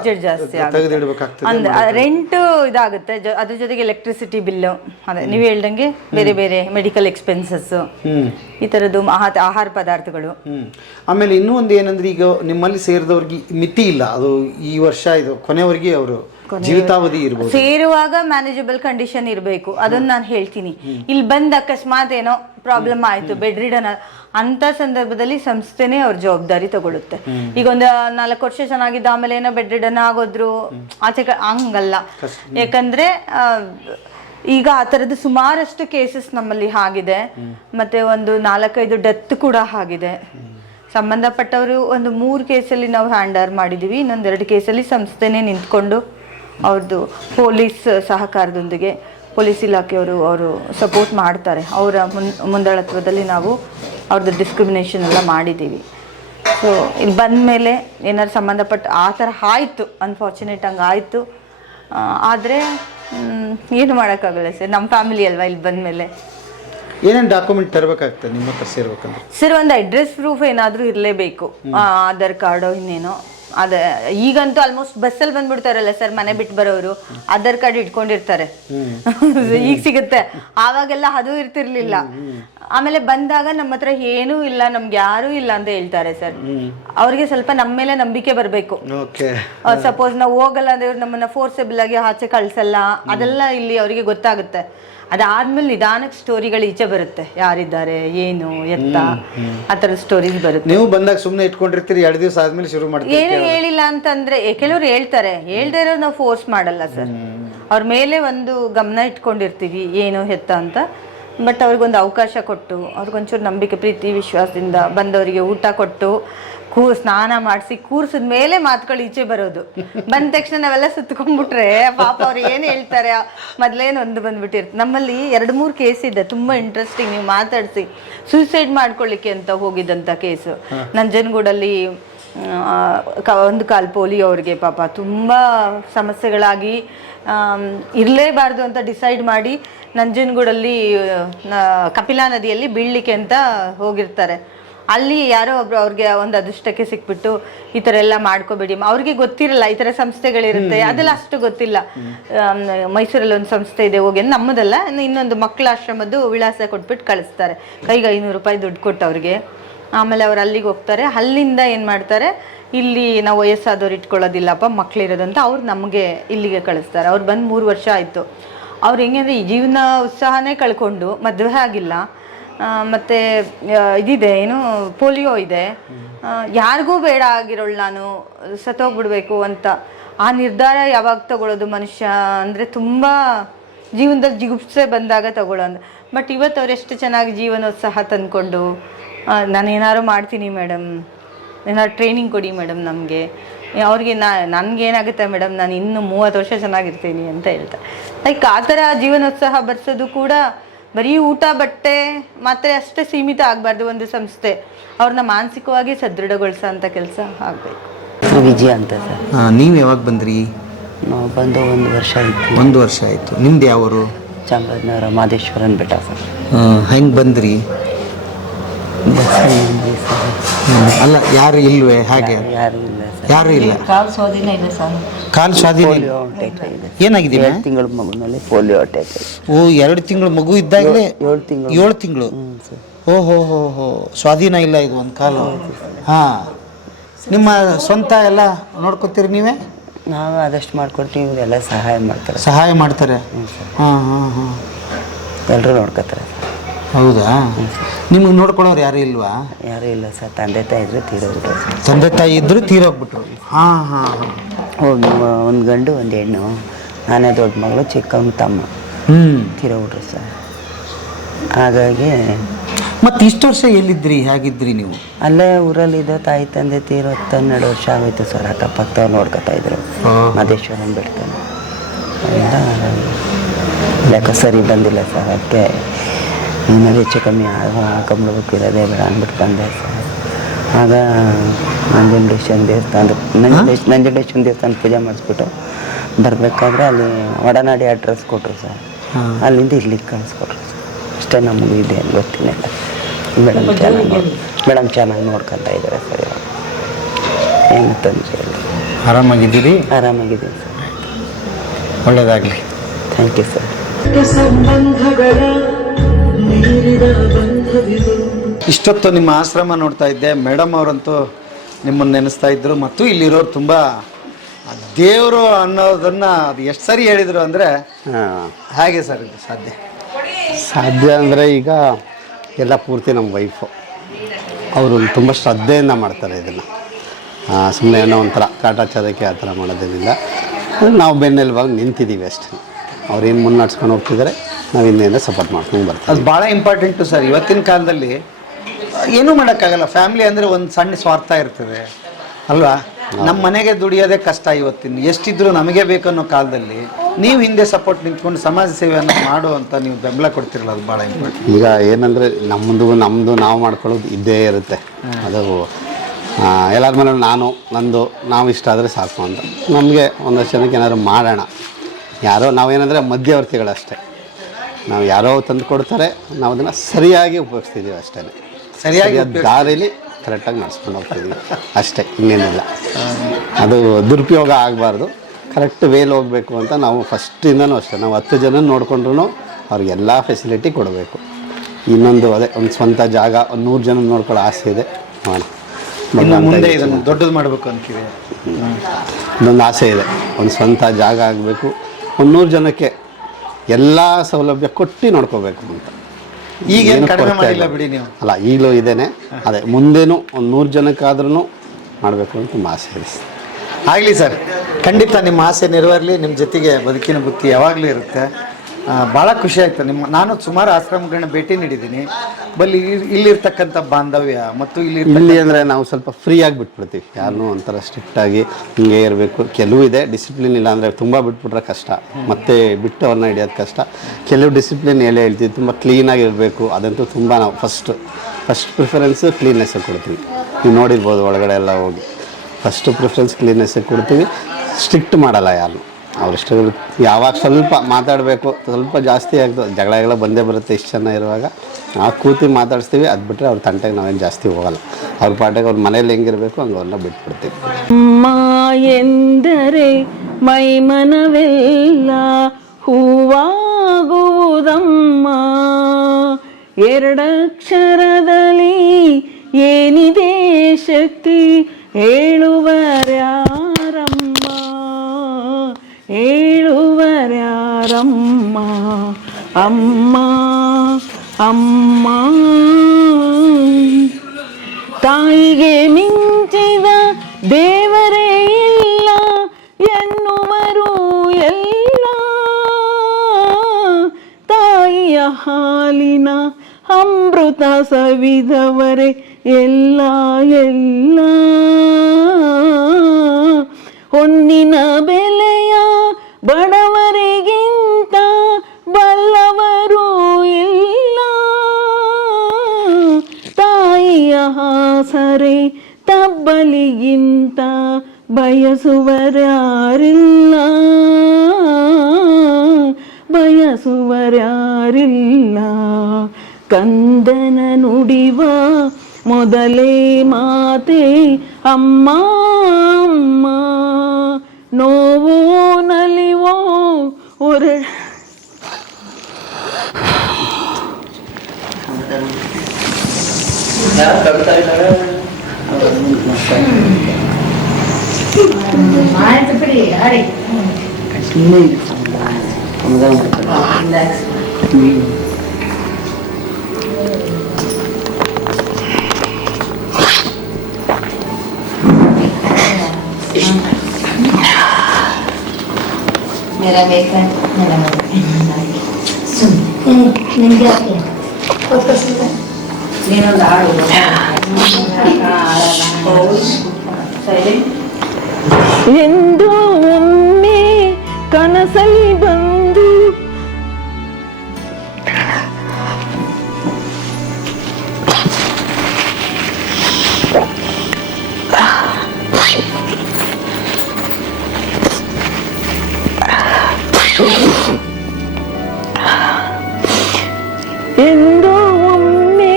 ತೆಗೆದಿಡಬೇಕಾಗ್ತದೆ. ರೆಂಟ್ ಇದಾಗುತ್ತೆ, ಅದ್ರ ಜೊತೆಗೆ ಎಲೆಕ್ಟ್ರಿಸಿಟಿ ಬಿಲ್ಲು, ಅದೇ ನೀವು ಹೇಳ್ದಂಗೆ ಬೇರೆ ಬೇರೆ ಮೆಡಿಕಲ್ ಎಕ್ಸ್ಪೆನ್ಸಸ್, ಈ ಥರದ್ದು ಆಹಾರ ಪದಾರ್ಥಗಳು. ಆಮೇಲೆ ಇನ್ನೂ ಒಂದು ಏನಂದ್ರೆ, ಈಗ ನಿಮ್ಮಲ್ಲಿ ಸೇರಿದವ್ರಿಗೆ ಮಿತಿ ಇಲ್ಲ. ಅದು ಈ ವರ್ಷ ಇದು ಕೊನೆವರೆಗೆ ಅವರು ಜೀವಿತಾವಧಿ ಇರಬಹುದು. ಸೇರುವಾಗ ಮ್ಯಾನೇಜಬಲ್ ಕಂಡೀಷನ್ ಇರಬೇಕು, ಅದನ್ನ ನಾನು ಹೇಳ್ತೀನಿ. ಇಲ್ಲಿ ಬಂದ ಅಕಸ್ಮಾತ್ ಏನೋ ಪ್ರಾಬ್ಲಮ್ ಆಯ್ತು, ಬೆಡ್ ರಿಡನ್, ಅಂತ ಸಂದರ್ಭದಲ್ಲಿ ಸಂಸ್ಥೆನೇ ಅವ್ರ ಜವಾಬ್ದಾರಿ ತಗೊಳುತ್ತೆ. ಈಗ ಒಂದು 4 ವರ್ಷ ಚೆನ್ನಾಗಿದ್ದ, ಆಮೇಲೆ ಏನೋ ಬೆಡ್ ರಿಡನ್ ಆಗೋದ್ರು ಆಚೆ ಹಂಗಲ್ಲ. ಯಾಕಂದ್ರೆ ಈಗ ಆ ಥರದ್ದು ಸುಮಾರಷ್ಟು ಕೇಸಸ್ ನಮ್ಮಲ್ಲಿ ಆಗಿದೆ. ಮತ್ತೆ ಒಂದು 4-5 ಡೆತ್ ಕೂಡ ಆಗಿದೆ. ಸಂಬಂಧಪಟ್ಟವರು ಒಂದು 3 ಕೇಸಲ್ಲಿ ನಾವು ಹ್ಯಾಂಡ್ ಓವರ್ ಮಾಡಿದ್ದೀವಿ. ಇನ್ನೊಂದು 2 ಕೇಸಲ್ಲಿ ಸಂಸ್ಥೆನೇ ನಿಂತ್ಕೊಂಡು ಅವ್ರದ್ದು ಪೊಲೀಸ್ ಸಹಕಾರದೊಂದಿಗೆ, ಪೊಲೀಸ್ ಇಲಾಖೆಯವರು ಅವರು ಸಪೋರ್ಟ್ ಮಾಡ್ತಾರೆ. ಅವರ ಮುಂದಾಳತ್ವದಲ್ಲಿ ನಾವು ಅವ್ರದ್ದು ಡಿಸ್ಕ್ರಿಮಿನೇಷನ್ ಎಲ್ಲ ಮಾಡಿದ್ದೀವಿ. ಸೊ ಇಲ್ಲಿ ಬಂದ ಮೇಲೆ ಏನಾದ್ರು ಸಂಬಂಧಪಟ್ಟ ಆ ಥರ ಆಯಿತು, ಅನ್ಫಾರ್ಚುನೇಟ್ ಹಂಗೆ ಆಯಿತು. ಆದರೆ ಏನು ಮಾಡೋಕ್ಕಾಗಲ್ಲ ಸರ್, ನಮ್ಮ ಫ್ಯಾಮಿಲಿ ಅಲ್ವಾ. ಇಲ್ಲಿ ಬಂದ ಮೇಲೆ ಏನೇನು ಡಾಕ್ಯುಮೆಂಟ್ ತರಬೇಕಾಗ್ತದೆ ನಿಮ್ಮ ಹತ್ರ ಸೇರ್ಬೇಕಂದ್ರೆ? ಸರ್ ಒಂದು ಅಡ್ರೆಸ್ ಪ್ರೂಫ್ ಏನಾದರೂ ಇರಲೇಬೇಕು, ಆಧಾರ್ ಕಾರ್ಡು ಇನ್ನೇನೋ. ಅದೇ ಈಗಂತೂ ಆಲ್ಮೋಸ್ಟ್ ಬಸ್ಸಲ್ಲಿ ಬಂದ್ಬಿಡ್ತಾರಲ್ಲ ಸರ್, ಮನೆ ಬಿಟ್ಟು ಬರೋರು ಆಧಾರ್ ಕಾರ್ಡ್ ಇಟ್ಕೊಂಡಿರ್ತಾರೆ. ಈಗ ಸಿಗುತ್ತೆ, ಆವಾಗೆಲ್ಲ ಅದು ಇರ್ತಿರ್ಲಿಲ್ಲ. ಆಮೇಲೆ ಬಂದಾಗ ನಮ್ಮ ಹತ್ರ ಏನೂ ಇಲ್ಲ, ನಮ್ಗೆ ಯಾರೂ ಇಲ್ಲ ಅಂತ ಹೇಳ್ತಾರೆ ಸರ್. ಅವ್ರಿಗೆ ಸ್ವಲ್ಪ ನಮ್ಮ ಮೇಲೆ ನಂಬಿಕೆ ಬರಬೇಕು. ಸಪೋಸ್ ನಾವು ಹೋಗಲ್ಲ ಅಂದ್ರೆ ಇವ್ರು ನಮ್ಮನ್ನ ಫೋರ್ಸೆಬಲ್ ಆಗಿ ಆಚೆ ಕಳ್ಸಲ್ಲ, ಅದೆಲ್ಲ ಇಲ್ಲಿ ಅವರಿಗೆ ಗೊತ್ತಾಗುತ್ತೆ. ಅದಾದ್ಮೇಲೆ ನಿಧಾನಕ್ಕೆ ಸ್ಟೋರಿಗಳು ಈಚೆ ಬರುತ್ತೆ, ಯಾರಿದ್ದಾರೆ ಏನು ಎತ್ತ, ಆ ಥರದ ಸ್ಟೋರೀಸ್ ಬರುತ್ತೆ. ನೀವು ಬಂದಾಗ ಸುಮ್ಮನೆ ಇಟ್ಕೊಂಡಿರ್ತೀರಿ, 2 ದಿವಸ ಆದ್ಮೇಲೆ ಶುರು ಮಾಡ್ತೀರಿ. ಏನು ಹೇಳಿಲ್ಲ ಅಂತಂದ್ರೆ ಕೆಲವರು ಹೇಳ್ತಾರೆ, ಹೇಳ್ದೇ ಇರೋದು ನಾವು ಫೋರ್ಸ್ ಮಾಡಲ್ಲ ಸರ್. ಅವ್ರ ಮೇಲೆ ಒಂದು ಗಮನ ಇಟ್ಕೊಂಡಿರ್ತೀವಿ ಏನು ಎತ್ತ ಅಂತ. ಬಟ್ ಅವ್ರಿಗೊಂದು ಅವಕಾಶ ಕೊಟ್ಟು, ಅವ್ರಿಗೊಂಚೂರು ನಂಬಿಕೆ, ಪ್ರೀತಿ, ವಿಶ್ವಾಸದಿಂದ ಬಂದವರಿಗೆ ಊಟ ಕೊಟ್ಟು, ಸ್ನಾನ ಮಾಡಿಸಿ ಕೂರ್ಸಿದ ಮೇಲೆ ಮಾತುಗಳು ಈಚೆ ಬರೋದು. ಬಂದ ತಕ್ಷಣ ನಾವೆಲ್ಲ ಸುತ್ಕೊಂಡ್ಬಿಟ್ರೆ ಪಾಪ ಅವ್ರು ಏನು ಹೇಳ್ತಾರೆ, ಮೊದಲೇನು ಒಂದು ಬಂದ್ಬಿಟ್ಟಿರ್ತಾರೆ. ನಮ್ಮಲ್ಲಿ 2-3 ಕೇಸ್ ಇದೆ, ತುಂಬ ಇಂಟ್ರೆಸ್ಟಿಂಗ್. ನೀವು ಮಾತಾಡಿಸಿ ಸೂಸೈಡ್ ಮಾಡ್ಕೊಳ್ಳಿಕ್ಕೆ ಅಂತ ಹೋಗಿದ್ದಂಥ ಕೇಸು ನಂಜನಗೂಡಲ್ಲಿ. ಒಂದು ಕಾಲು ಪೋಲಿಯೋ ಅವ್ರಿಗೆ ಪಾಪ ತುಂಬ ಸಮಸ್ಯೆಗಳಾಗಿ ಇರಲೇಬಾರ್ದು ಅಂತ ಡಿಸೈಡ್ ಮಾಡಿ ನಂಜನಗೂಡಲ್ಲಿ ಕಪಿಲಾ ನದಿಯಲ್ಲಿ ಬೀಳಲಿಕ್ಕೆ ಅಂತ ಹೋಗಿರ್ತಾರೆ. ಅಲ್ಲಿ ಯಾರೋ ಒಬ್ರು ಅವ್ರಿಗೆ ಒಂದು ಅದೃಷ್ಟಕ್ಕೆ ಸಿಕ್ಬಿಟ್ಟು ಈ ಥರ ಎಲ್ಲ ಮಾಡ್ಕೋಬೇಡಿ, ಅವ್ರಿಗೆ ಗೊತ್ತಿರಲ್ಲ ಈ ಥರ ಸಂಸ್ಥೆಗಳಿರುತ್ತೆ, ಅದೆಲ್ಲ ಅಷ್ಟು ಗೊತ್ತಿಲ್ಲ. ಮೈಸೂರಲ್ಲಿ ಒಂದು ಸಂಸ್ಥೆ ಇದೆ, ಹೋಗಿ ನಮ್ಮದಲ್ಲ, ಇನ್ನೊಂದು ಮಕ್ಕಳ ಆಶ್ರಮದ್ದು ವಿಳಾಸ ಕೊಟ್ಬಿಟ್ಟು ಕಳಿಸ್ತಾರೆ, ಕೈಗೆ 500 ರೂಪಾಯಿ ದುಡ್ಡು ಕೊಟ್ಟು ಅವ್ರಿಗೆ. ಆಮೇಲೆ ಅವ್ರು ಅಲ್ಲಿಗೆ ಹೋಗ್ತಾರೆ, ಅಲ್ಲಿಂದ ಏನು ಮಾಡ್ತಾರೆ, ಇಲ್ಲಿ ನಾವು ವಯಸ್ಸಾದವ್ರು ಇಟ್ಕೊಳ್ಳೋದಿಲ್ಲಪ್ಪ ಮಕ್ಳಿರೋದಂತ ಅವ್ರು ನಮಗೆ ಇಲ್ಲಿಗೆ ಕಳಿಸ್ತಾರೆ. ಅವ್ರು ಬಂದು 3 ವರ್ಷ ಆಯಿತು. ಅವ್ರು ಹೆಂಗೆ ಅಂದರೆ ಈ ಜೀವನ ಉತ್ಸಾಹನೇ ಕಳ್ಕೊಂಡು ಮದುವೆ ಆಗಿಲ್ಲ, ಮತ್ತು ಇದಿದೆ ಏನು ಪೋಲಿಯೋ ಇದೆ, ಯಾರಿಗೂ ಬೇಡ ಆಗಿರೋಳು ನಾನು ಸತ್ತೋಗ್ಬಿಡ್ಬೇಕು ಅಂತ ಆ ನಿರ್ಧಾರ ಯಾವಾಗ ತಗೊಳ್ಳೋದು ಮನುಷ್ಯ ಅಂದರೆ ತುಂಬ ಜೀವನದಲ್ಲಿ ಜಿಗುಪ್ಸೆ ಬಂದಾಗ ತಗೊಳ್ಳೋದು. ಬಟ್ ಇವತ್ತು ಅವ್ರು ಎಷ್ಟು ಚೆನ್ನಾಗಿ ಜೀವನೋತ್ಸಾಹ ತಂದ್ಕೊಂಡು ನಾನು ಏನಾದ್ರು ಮಾಡ್ತೀನಿ ಮೇಡಮ್, ಏನಾದ್ರು ಟ್ರೈನಿಂಗ್ ಕೊಡಿ ಮೇಡಮ್ ನಮಗೆ, ಅವ್ರಿಗೆ ನನಗೇನಾಗುತ್ತೆ ಮೇಡಮ್, ನಾನು ಇನ್ನೂ 30 ವರ್ಷ ಚೆನ್ನಾಗಿರ್ತೀನಿ ಅಂತ ಹೇಳ್ತಾರೆ. ಲೈಕ್ ಆ ಥರ ಜೀವನೋತ್ಸಾಹ ಬರ್ಸೋದು ಕೂಡ ಬರೀ ಊಟ ಬಟ್ಟೆ ಮಾತ್ರ ಅಷ್ಟೇ ಸೀಮಿತ ಆಗಬಾರ್ದು. ಒಂದು ಸಂಸ್ಥೆ ಅವ್ರನ್ನ ಮಾನಸಿಕವಾಗಿ ಸದೃಢಗೊಳಿಸೋ ಅಂಥ ಕೆಲಸ ಆಗಬೇಕು. ವಿಜಯ ಅಂತ ಸರ್. ನೀವು ಯಾವಾಗ ಬಂದ್ರಿ? ನಾವು ಬಂದು 1 ವರ್ಷ ಆಯಿತು. 1 ವರ್ಷ ಆಯಿತು. ನಿಮ್ದು ಯಾವರು? ಚಾಮರಾಜನಗರ ಮಾದೇಶ್ವರನ ಬೆಟ್ಟ ಸರ್. ಹೆಂಗೆ ಬಂದ್ರಿ? ಅಲ್ಲ ಯಾರು ಇಲ್ವೇ? ಹಾಗೆ ಯಾರು ಇಲ್ಲ ಸರ್. ಯಾರು ಇಲ್ಲ. ಕಾಲು ಸ್ವಾಧೀನ ಇದೆ ಸರ್. ಕಾಲು ಸ್ವಾಧೀನ ಪೋಲಿಯೋ ಅಟ್ಯಾಕ್ ಆಗಿದೆ. ಏನಾಗಿದೆ? 2 ತಿಂಗಳ ಮಗುನಲ್ಲಿ ಪೋಲಿಯೋ ಅಟ್ಯಾಕ್ ಆಗಿದೆ. ಓ 2 ತಿಂಗಳು ಮಗು ಇದ್ದಾಗಲೇ? 7 ತಿಂಗಳು. 7 ತಿಂಗಳು. ಓಹೋ ಸ್ವಾಧೀನ ಇಲ್ಲ ಇದು ಒಂದು ಕಾಲು. ಹಾಂ, ನಿಮ್ಮ ಸ್ವಂತ ಎಲ್ಲ ನೋಡ್ಕೊತೀರಿ ನೀವೇ? ನಾವು ಆದಷ್ಟು ಮಾಡ್ಕೊಡ್ತೀವಿ, ಇವರೆಲ್ಲ ಸಹಾಯ ಮಾಡ್ತಾರೆ. ಸಹಾಯ ಮಾಡ್ತಾರೆ? ಹಾಂ ಹಾಂ ಹಾಂ, ಎಲ್ಲರೂ ನೋಡ್ಕೊತಾರೆ. ಹೌದಾ? ನಿಮಗೆ ನೋಡ್ಕೊಳ್ಳೋರು ಯಾರು ಇಲ್ವಾ? ಯಾರೂ ಇಲ್ಲ ಸರ್. ತಂದೆ ತಾಯಿ ಇದ್ರು ತೀರೋಗ್ಬಿಟ್ರು ಸರ್. ತಂದೆ ತಾಯಿ ಇದ್ರು ತೀರೋಗ್ಬಿಟ್ರು. ಹಾಂ ಹಾಂ ಹಾಂ. ಒಂದು ಗಂಡು 1 ಹೆಣ್ಣು. ನಾನೇ ದೊಡ್ಡ ಮಗಳು, ಚಿಕ್ಕವನು ತಮ್ಮ ತೀರೋಗ್ಬಿಟ್ರು ಸರ್. ಹಾಗಾಗಿ ಮತ್ತೆ ಇಷ್ಟು ವರ್ಷ ಎಲ್ಲಿದ್ರಿ, ಹೇಗಿದ್ರಿ ನೀವು? ಅಲ್ಲೇ ಊರಲ್ಲಿದ್ದ ತಾಯಿ ತಂದೆ ತೀರೋ 12 ವರ್ಷ ಆಗೋಯ್ತು ಸರ್. ಅಕ್ಕಪಕ್ಕದವ್ರು ನೋಡ್ಕೊತಾ ಇದ್ರು ಮಾದೇಶ್ವರನ ಬೆಟ್ಟದಲ್ಲಿ. ಯಾಕೆ ಸರಿ ಬಂದಿಲ್ಲ ಸರ್, ಅದಕ್ಕೆ ಏನಾದ್ರು ಹೆಚ್ಚು ಕಮ್ಮಿ ಹಾಕೊಂಬಿಡ್ಬೇಕು, ಇರೋದೇ ಬೇಡ ಅಂದ್ಬಿಟ್ಟು ಬಂದೆ ಸರ್. ಆಗ ನಂಜುಂಡೇಶ್ವರ ದೇವಸ್ಥಾನ ಪೂಜೆ ಮಾಡಿಸ್ಬಿಟ್ಟು ಬರಬೇಕಾದ್ರೆ ಅಲ್ಲಿ ಒಡನಾಡಿ ಅಡ್ರೆಸ್ ಕೊಟ್ಟರು ಸರ್. ಅಲ್ಲಿಂದ ಇಲ್ಲಿಗೆ ಕಳಿಸ್ಕೊಟ್ರು ಸರ್. ಅಷ್ಟೇ ನಮಗೂ ಇದೆ ಗೊತ್ತಿಲ್ಲ. ಮೇಡಮ್ ಚೆನ್ನಾಗಿ ನೋಡ್ಕೊತಾ ಇದ್ದಾರೆ ಸರ್. ಇವಾಗ ಏನು ತೊಂದರೆ ಇಲ್ಲ. ಆರಾಮಾಗಿದ್ದೀರಿ? ಆರಾಮಾಗಿದ್ದೀನಿ ಸರ್. ಒಳ್ಳೆಯದಾಗಲಿ. Thank you sir. ಇಷ್ಟೊತ್ತು ನಿಮ್ಮ ಆಶ್ರಮ ನೋಡ್ತಾ ಇದ್ದೆ. ಮೇಡಮ್ ಅವರಂತೂ ನಿಮ್ಮನ್ನು ನೆನೆಸ್ತಾ ಇದ್ರು, ಮತ್ತು ಇಲ್ಲಿರೋರು ತುಂಬ ದೇವರು ಅನ್ನೋದನ್ನು ಅದು ಎಷ್ಟು ಸರಿ ಹೇಳಿದರು ಅಂದರೆ ಹೇಗೆ ಸರ್ ಇದು ಸಾಧ್ಯ ಅಂದರೆ ಈಗ ಎಲ್ಲ ಪೂರ್ತಿ ನಮ್ಮ ವೈಫು ಅವರು ತುಂಬ ಶ್ರದ್ಧೆಯಿಂದ ಮಾಡ್ತಾರೆ ಇದನ್ನು. ಸುಮ್ಮನೆ ಏನೋ ಒಂಥರ ಕಾಟಾಚಾರಕ್ಕೆ ಆ ಥರ ಮಾಡೋದೇನಿಲ್ಲ. ನಾವು ಬೆನ್ನೆಲುಬಾಗಿ ನಿಂತಿದ್ದೀವಿ ಅಷ್ಟೇ. ಅವ್ರೇನು ಮುನ್ನಡೆಸ್ಕೊಂಡು ಹೋಗ್ತಿದ್ದಾರೆ, ನಾವು ಇನ್ನೇನೋ ಸಪೋರ್ಟ್ ಮಾಡ್ಕೊಂಡು ಬರ್ತೀವಿ. ಅದು ಭಾಳ ಇಂಪಾರ್ಟೆಂಟು ಸರ್. ಇವತ್ತಿನ ಕಾಲದಲ್ಲಿ ಏನೂ ಮಾಡೋಕ್ಕಾಗಲ್ಲ. ಫ್ಯಾಮಿಲಿ ಅಂದರೆ ಒಂದು ಸಣ್ಣ ಸ್ವಾರ್ಥ ಇರ್ತದೆ ಅಲ್ವಾ? ನಮ್ಮ ಮನೆಗೆ ದುಡಿಯೋದೇ ಕಷ್ಟ ಇವತ್ತಿನ. ಎಷ್ಟಿದ್ರು ನಮಗೆ ಬೇಕು ಅನ್ನೋ ಕಾಲದಲ್ಲಿ ನೀವು ಹಿಂದೆ ಸಪೋರ್ಟ್ ನಿಂತ್ಕೊಂಡು ಸಮಾಜ ಸೇವೆಯನ್ನು ಮಾಡುವಂಥ ನೀವು ಬೆಂಬಲ ಕೊಡ್ತಿರಲ್ಲ, ಅದು ಭಾಳ ಇಂಪಾರ್ಟೆಂಟ್. ಈಗ ಏನಂದರೆ ನಮ್ಮದು ನಾವು ಮಾಡ್ಕೊಳ್ಳೋದು ಇದ್ದೇ ಇರುತ್ತೆ. ಅದು ಎಲ್ಲರ ಮನೆ ನಾವು ಇಷ್ಟ ಆದರೆ ಸಾಕು ಅಂತ. ನಮಗೆ ಒಂದಷ್ಟು ಜನಕ್ಕೆ ಏನಾದರೂ ಮಾಡೋಣ, ನಾವೇನಂದರೆ ಮಧ್ಯವರ್ತಿಗಳಷ್ಟೇ. ನಾವು ಯಾರೋ ತಂದು ಕೊಡ್ತಾರೆ, ನಾವು ಅದನ್ನು ಸರಿಯಾಗಿ ಉಪಯೋಗಿಸ್ತಿದ್ದೀವಿ ಅಷ್ಟೇ. ಸರಿಯಾಗಿ ದಾರಿಲಿ ಕರೆಕ್ಟಾಗಿ ನಡೆಸ್ಕೊಂಡು ಹೋಗ್ತಿದ್ದೀವಿ ಅಷ್ಟೇ, ಇನ್ನೇನಿಲ್ಲ. ಅದು ದುರುಪಯೋಗ ಆಗಬಾರ್ದು, ಕರೆಕ್ಟ್ ವೇಲ್ ಹೋಗಬೇಕು ಅಂತ ನಾವು ಫಸ್ಟಿಂದನೂ ಅಷ್ಟೇ. ನಾವು 10 ಜನ ನೋಡಿಕೊಂಡ್ರು ಅವ್ರಿಗೆಲ್ಲ ಫೆಸಿಲಿಟಿ ಕೊಡಬೇಕು. ಇನ್ನೊಂದು ಅದೇ ಒಂದು ಸ್ವಂತ ಜಾಗ, ಒಂದು 100 ಜನ ನೋಡ್ಕೊಳ್ಳೋ ಆಸೆ ಇದೆ. ಮುಂದೆ ಇದನ್ನು ದೊಡ್ಡದು ಮಾಡಬೇಕು ಅಂತೀವಿ. ಇದೊಂದು ಆಸೆ ಇದೆ, ಒಂದು ಸ್ವಂತ ಜಾಗ ಆಗಬೇಕು, ಒಂದು 100 ಜನಕ್ಕೆ ಎಲ್ಲ ಸೌಲಭ್ಯ ಕೊಟ್ಟು ನೋಡ್ಕೋಬೇಕು ಅಂತ. ಈಗೇನು ಕಡಿಮೆ ಮಾಡಿಲ್ಲ ಬಿಡಿ ನೀವು. ಅಲ್ಲ, ಈಗಲೂ ಇದೇನೆ. ಅದೇ ಮುಂದೇನು ಒಂದು 100 ಜನಕ್ಕಾದ್ರೂ ಮಾಡಬೇಕು ಅಂತ ತುಂಬ ಆಸೆ ಇದೆ. ಆಗಲಿ ಸರ್, ಖಂಡಿತ ನಿಮ್ಮ ಆಸೆ ನೆರವೇರಲಿ. ನಿಮ್ಮ ಜೊತೆಗೆ ಬದುಕಿನ ಬುತ್ತಿ ಯಾವಾಗಲೂ ಇರುತ್ತೆ. ಭಾಳ ಖುಷಿ ಆಯಿತು. ನಾನು ಸುಮಾರು ಆಶ್ರಮಗಳನ್ನ ಭೇಟಿ ನೀಡಿದ್ದೀನಿ. ಇಲ್ಲಿರ್ತಕ್ಕಂಥ ಬಾಂಧವ್ಯ ಮತ್ತು ಇಲ್ಲಿ ಅಂದರೆ ನಾವು ಸ್ವಲ್ಪ ಫ್ರೀಯಾಗಿ ಬಿಟ್ಬಿಡ್ತೀವಿ. ಯಾರನ್ನೂ ಒಂಥರ ಸ್ಟ್ರಿಕ್ಟಾಗಿ ಹಿಂಗೆ ಇರಬೇಕು. ಕೆಲವು ಇದೆ ಡಿಸಿಪ್ಲಿನ್, ಇಲ್ಲ ಅಂದರೆ ತುಂಬ ಬಿಟ್ಬಿಟ್ರೆ ಕಷ್ಟ, ಮತ್ತೆ ಬಿಟ್ಟು ಅವ್ರನ್ನ ಹಿಡಿಯೋದು ಕಷ್ಟ. ಕೆಲವು ಡಿಸಿಪ್ಲಿನ್ ಹೇಳ್ತೀವಿ, ತುಂಬ ಕ್ಲೀನಾಗಿ ಇರಬೇಕು. ಅದಂತೂ ತುಂಬ ನಾವು ಫಸ್ಟ್ ಪ್ರಿಫರೆನ್ಸು ಕ್ಲೀನ್ನೆಸ್ಸಿಗೆ ಕೊಡ್ತೀವಿ. ನೀವು ನೋಡಿರ್ಬೋದು ಒಳಗಡೆ ಎಲ್ಲ ಹೋಗಿ ಫಸ್ಟ್ ಪ್ರಿಫರೆನ್ಸ್ ಕ್ಲೀನ್ನೆಸ್ಸಿಗೆ ಕೊಡ್ತೀವಿ. ಸ್ಟ್ರಿಕ್ಟ್ ಮಾಡಲ್ಲ ಯಾರು. ಅವ್ರಿಷ್ಟಗಳು ಯಾವಾಗ ಸ್ವಲ್ಪ ಮಾತಾಡಬೇಕು, ಸ್ವಲ್ಪ ಜಾಸ್ತಿ ಆಗ್ತದೆ, ಜಗಳ ಬಂದೇ ಬರುತ್ತೆ ಇಷ್ಟು ಜನ ಇರುವಾಗ. ನಾವು ಕೂತಿ ಮಾತಾಡಿಸ್ತೀವಿ, ಅದು ಬಿಟ್ಟರೆ ಅವ್ರ ತಂಟೆಗೆ ನಾವೇನು ಜಾಸ್ತಿ ಹೋಗಲ್ಲ. ಅವ್ರ ಪಾಟಿಗೆ ಅವ್ರ ಮನೇಲಿ ಹೆಂಗಿರಬೇಕು ಹಂಗೆ ಅವ್ರನ್ನ ಬಿಟ್ಬಿಡ್ತೀವಿ. ಅಮ್ಮ ಎಂದರೆ ಮೈಮನವೆಲ್ಲ ಹೂವಾಗುವುದಮ್ಮ, ಎರಡಕ್ಷರದಲ್ಲಿ ಏನಿದೆ ಶಕ್ತಿ ಹೇಳುವರ್ಯಾರಮ್ಮ, ಹೇಳುವರ್ಯಾರಮ್ಮ. ಅಮ್ಮ ಅಮ್ಮ ತಾಯಿಗೆ ಮಿಂಚಿದ ದೇವರೇ ಇಲ್ಲ ಎನ್ನುವರು ಎಲ್ಲ, ತಾಯಿಯ ಹಾಲಿನ ಅಮೃತ ಸವಿದವರೇ ಎಲ್ಲ ಎಲ್ಲ. ಹೊನ್ನಿನ ಬೆಲೆಯ ಬಡವರಿಗಿಂತ ಬಲ್ಲವರು ಇಲ್ಲ, ತಾಯಿಯ ಆಸರೆ ತಬ್ಬಲಿಗಿಂತ ಬಯಸುವರ್ಯಾರಿಲ್ಲ, ಬಯಸುವರ್ಯಾರಿಲ್ಲ. ಕಂದನ ನುಡಿವ ಮೊದಲೇ ಮಾತೆ ಅಮ್ಮ ಅಮ್ಮ, ನೋವೋ ನಲಿವೋ ನಿಮ್ಗೆ ಯಾಕೆ ಎಂದು ಒಮ್ಮೆ ಕನಸಲಿ ಬಂದು ಎಂದು ಒಮ್ಮೆ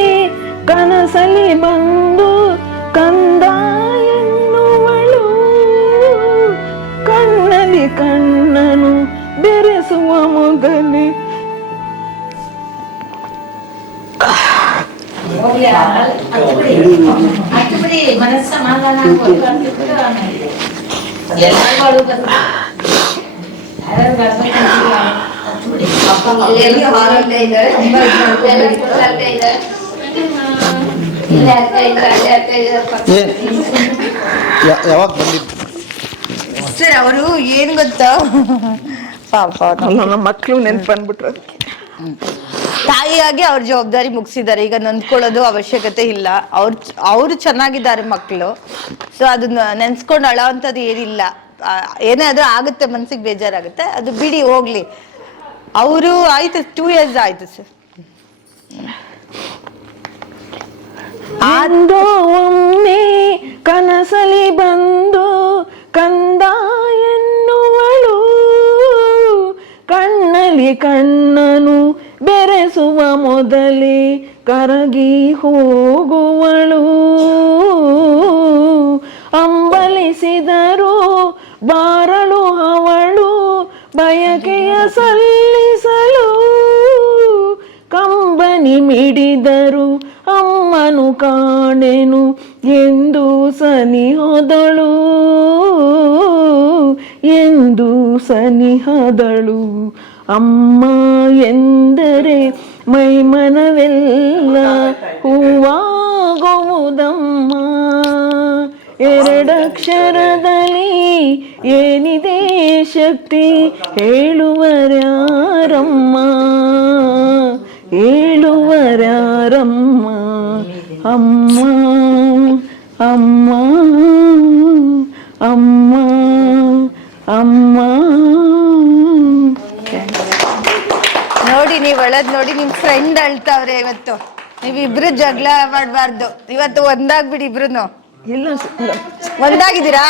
ಕನಸಲಿ ಬಂದು ಕಂದ ಎನ್ನುವಳು, ಕಣ್ಣಲ್ಲಿ ಕಣ್ಣನು ಬೆರೆಸುವ ಮೊದಲೇ ಯಾವಾಗ ಬಂದಿದ್ದು ಸರ್ ಅವರು ಏನ್ ಗೊತ್ತಾ, ಪಾಪ ನನ್ನ ಮಕ್ಕಳು ನೆನ್ಪು ಬಂದ್ಬಿಟ್ರು. ಅದಕ್ಕೆ ತಾಯಿಯಾಗಿ ಅವ್ರ ಜವಾಬ್ದಾರಿ ಮುಗಿಸಿದ್ದಾರೆ. ಈಗ ನೊಂದ್ಕೊಳ್ಳೋದು ಅವಶ್ಯಕತೆ ಇಲ್ಲ. ಅವ್ರು ಚೆನ್ನಾಗಿದ್ದಾರೆ ಮಕ್ಕಳು. ಸೊ ಅದನ್ನ ನೆನ್ಸ್ಕೊಂಡು ಅಳೋವಂಥದ್ದು ಏನಿಲ್ಲ. ಏನೇ ಅದು ಆಗುತ್ತೆ, ಮನ್ಸಿಗೆ ಬೇಜಾರಾಗುತ್ತೆ, ಅದು ಬಿಡಿ ಹೋಗ್ಲಿ. ಅವರು ಆಯ್ತು 2 years ಆಯ್ತು ಸರ್. ಅಂದು ಒಮ್ಮೆ ಕನಸಲಿ ಬಂದು ಕಂದ ಎನ್ನುವಳು, ಕಣ್ಣಲ್ಲಿ ಕಣ್ಣನು ಬೆರೆಸುವ ಮೊದಲೇ ಕರಗಿ ಹೋಗುವಳು, ಅಂಬಲಿಸಿದರು ಬಾರಳು ಅವಳು ಬಯಕೆಯ ಸಲ್ಲಿಸಲು, ಕಂಬನಿ ಮಿಡಿದರು ಅಮ್ಮನು ಕಾಣೆನು ಎಂದು ಸನಿಹದಳು, ಎಂದು ಸನಿಹದಳು. ಅಮ್ಮ ಎಂದರೆ ಮೈಮನವೆಲ್ಲ ಹೂವಾಗುವುದಮ್ಮ, ಎರಡಕ್ಷರದಲ್ಲಿ ಏನಿದೆ ಶಕ್ತಿ ಹೇಳುವರ್ಯಾರಮ್ಮ, ಹೇಳುವರ್ಯಾರಮ್ಮ. ಅಮ್ಮ ಅಮ್ಮ ಅಮ್ಮ ಅಮ್ಮ. ನೋಡಿ, ನೀವ್ ಅಳದ್ ನೋಡಿ ನಿಮ್ ಫ್ರೆಂಡ್ ಅಳ್ತಾವ್ರೆ. ಇವತ್ತು ನೀವಿಬ್ರು ಜಗಳ ಮಾಡ್ಬಾರ್ದು. ಇವತ್ತು ಒಂದಾಗ್ಬಿಡಿ ಇಬ್ರು. ಇಲ್ಲ ಒಂದಾಗಿದ್ದೀರಾ?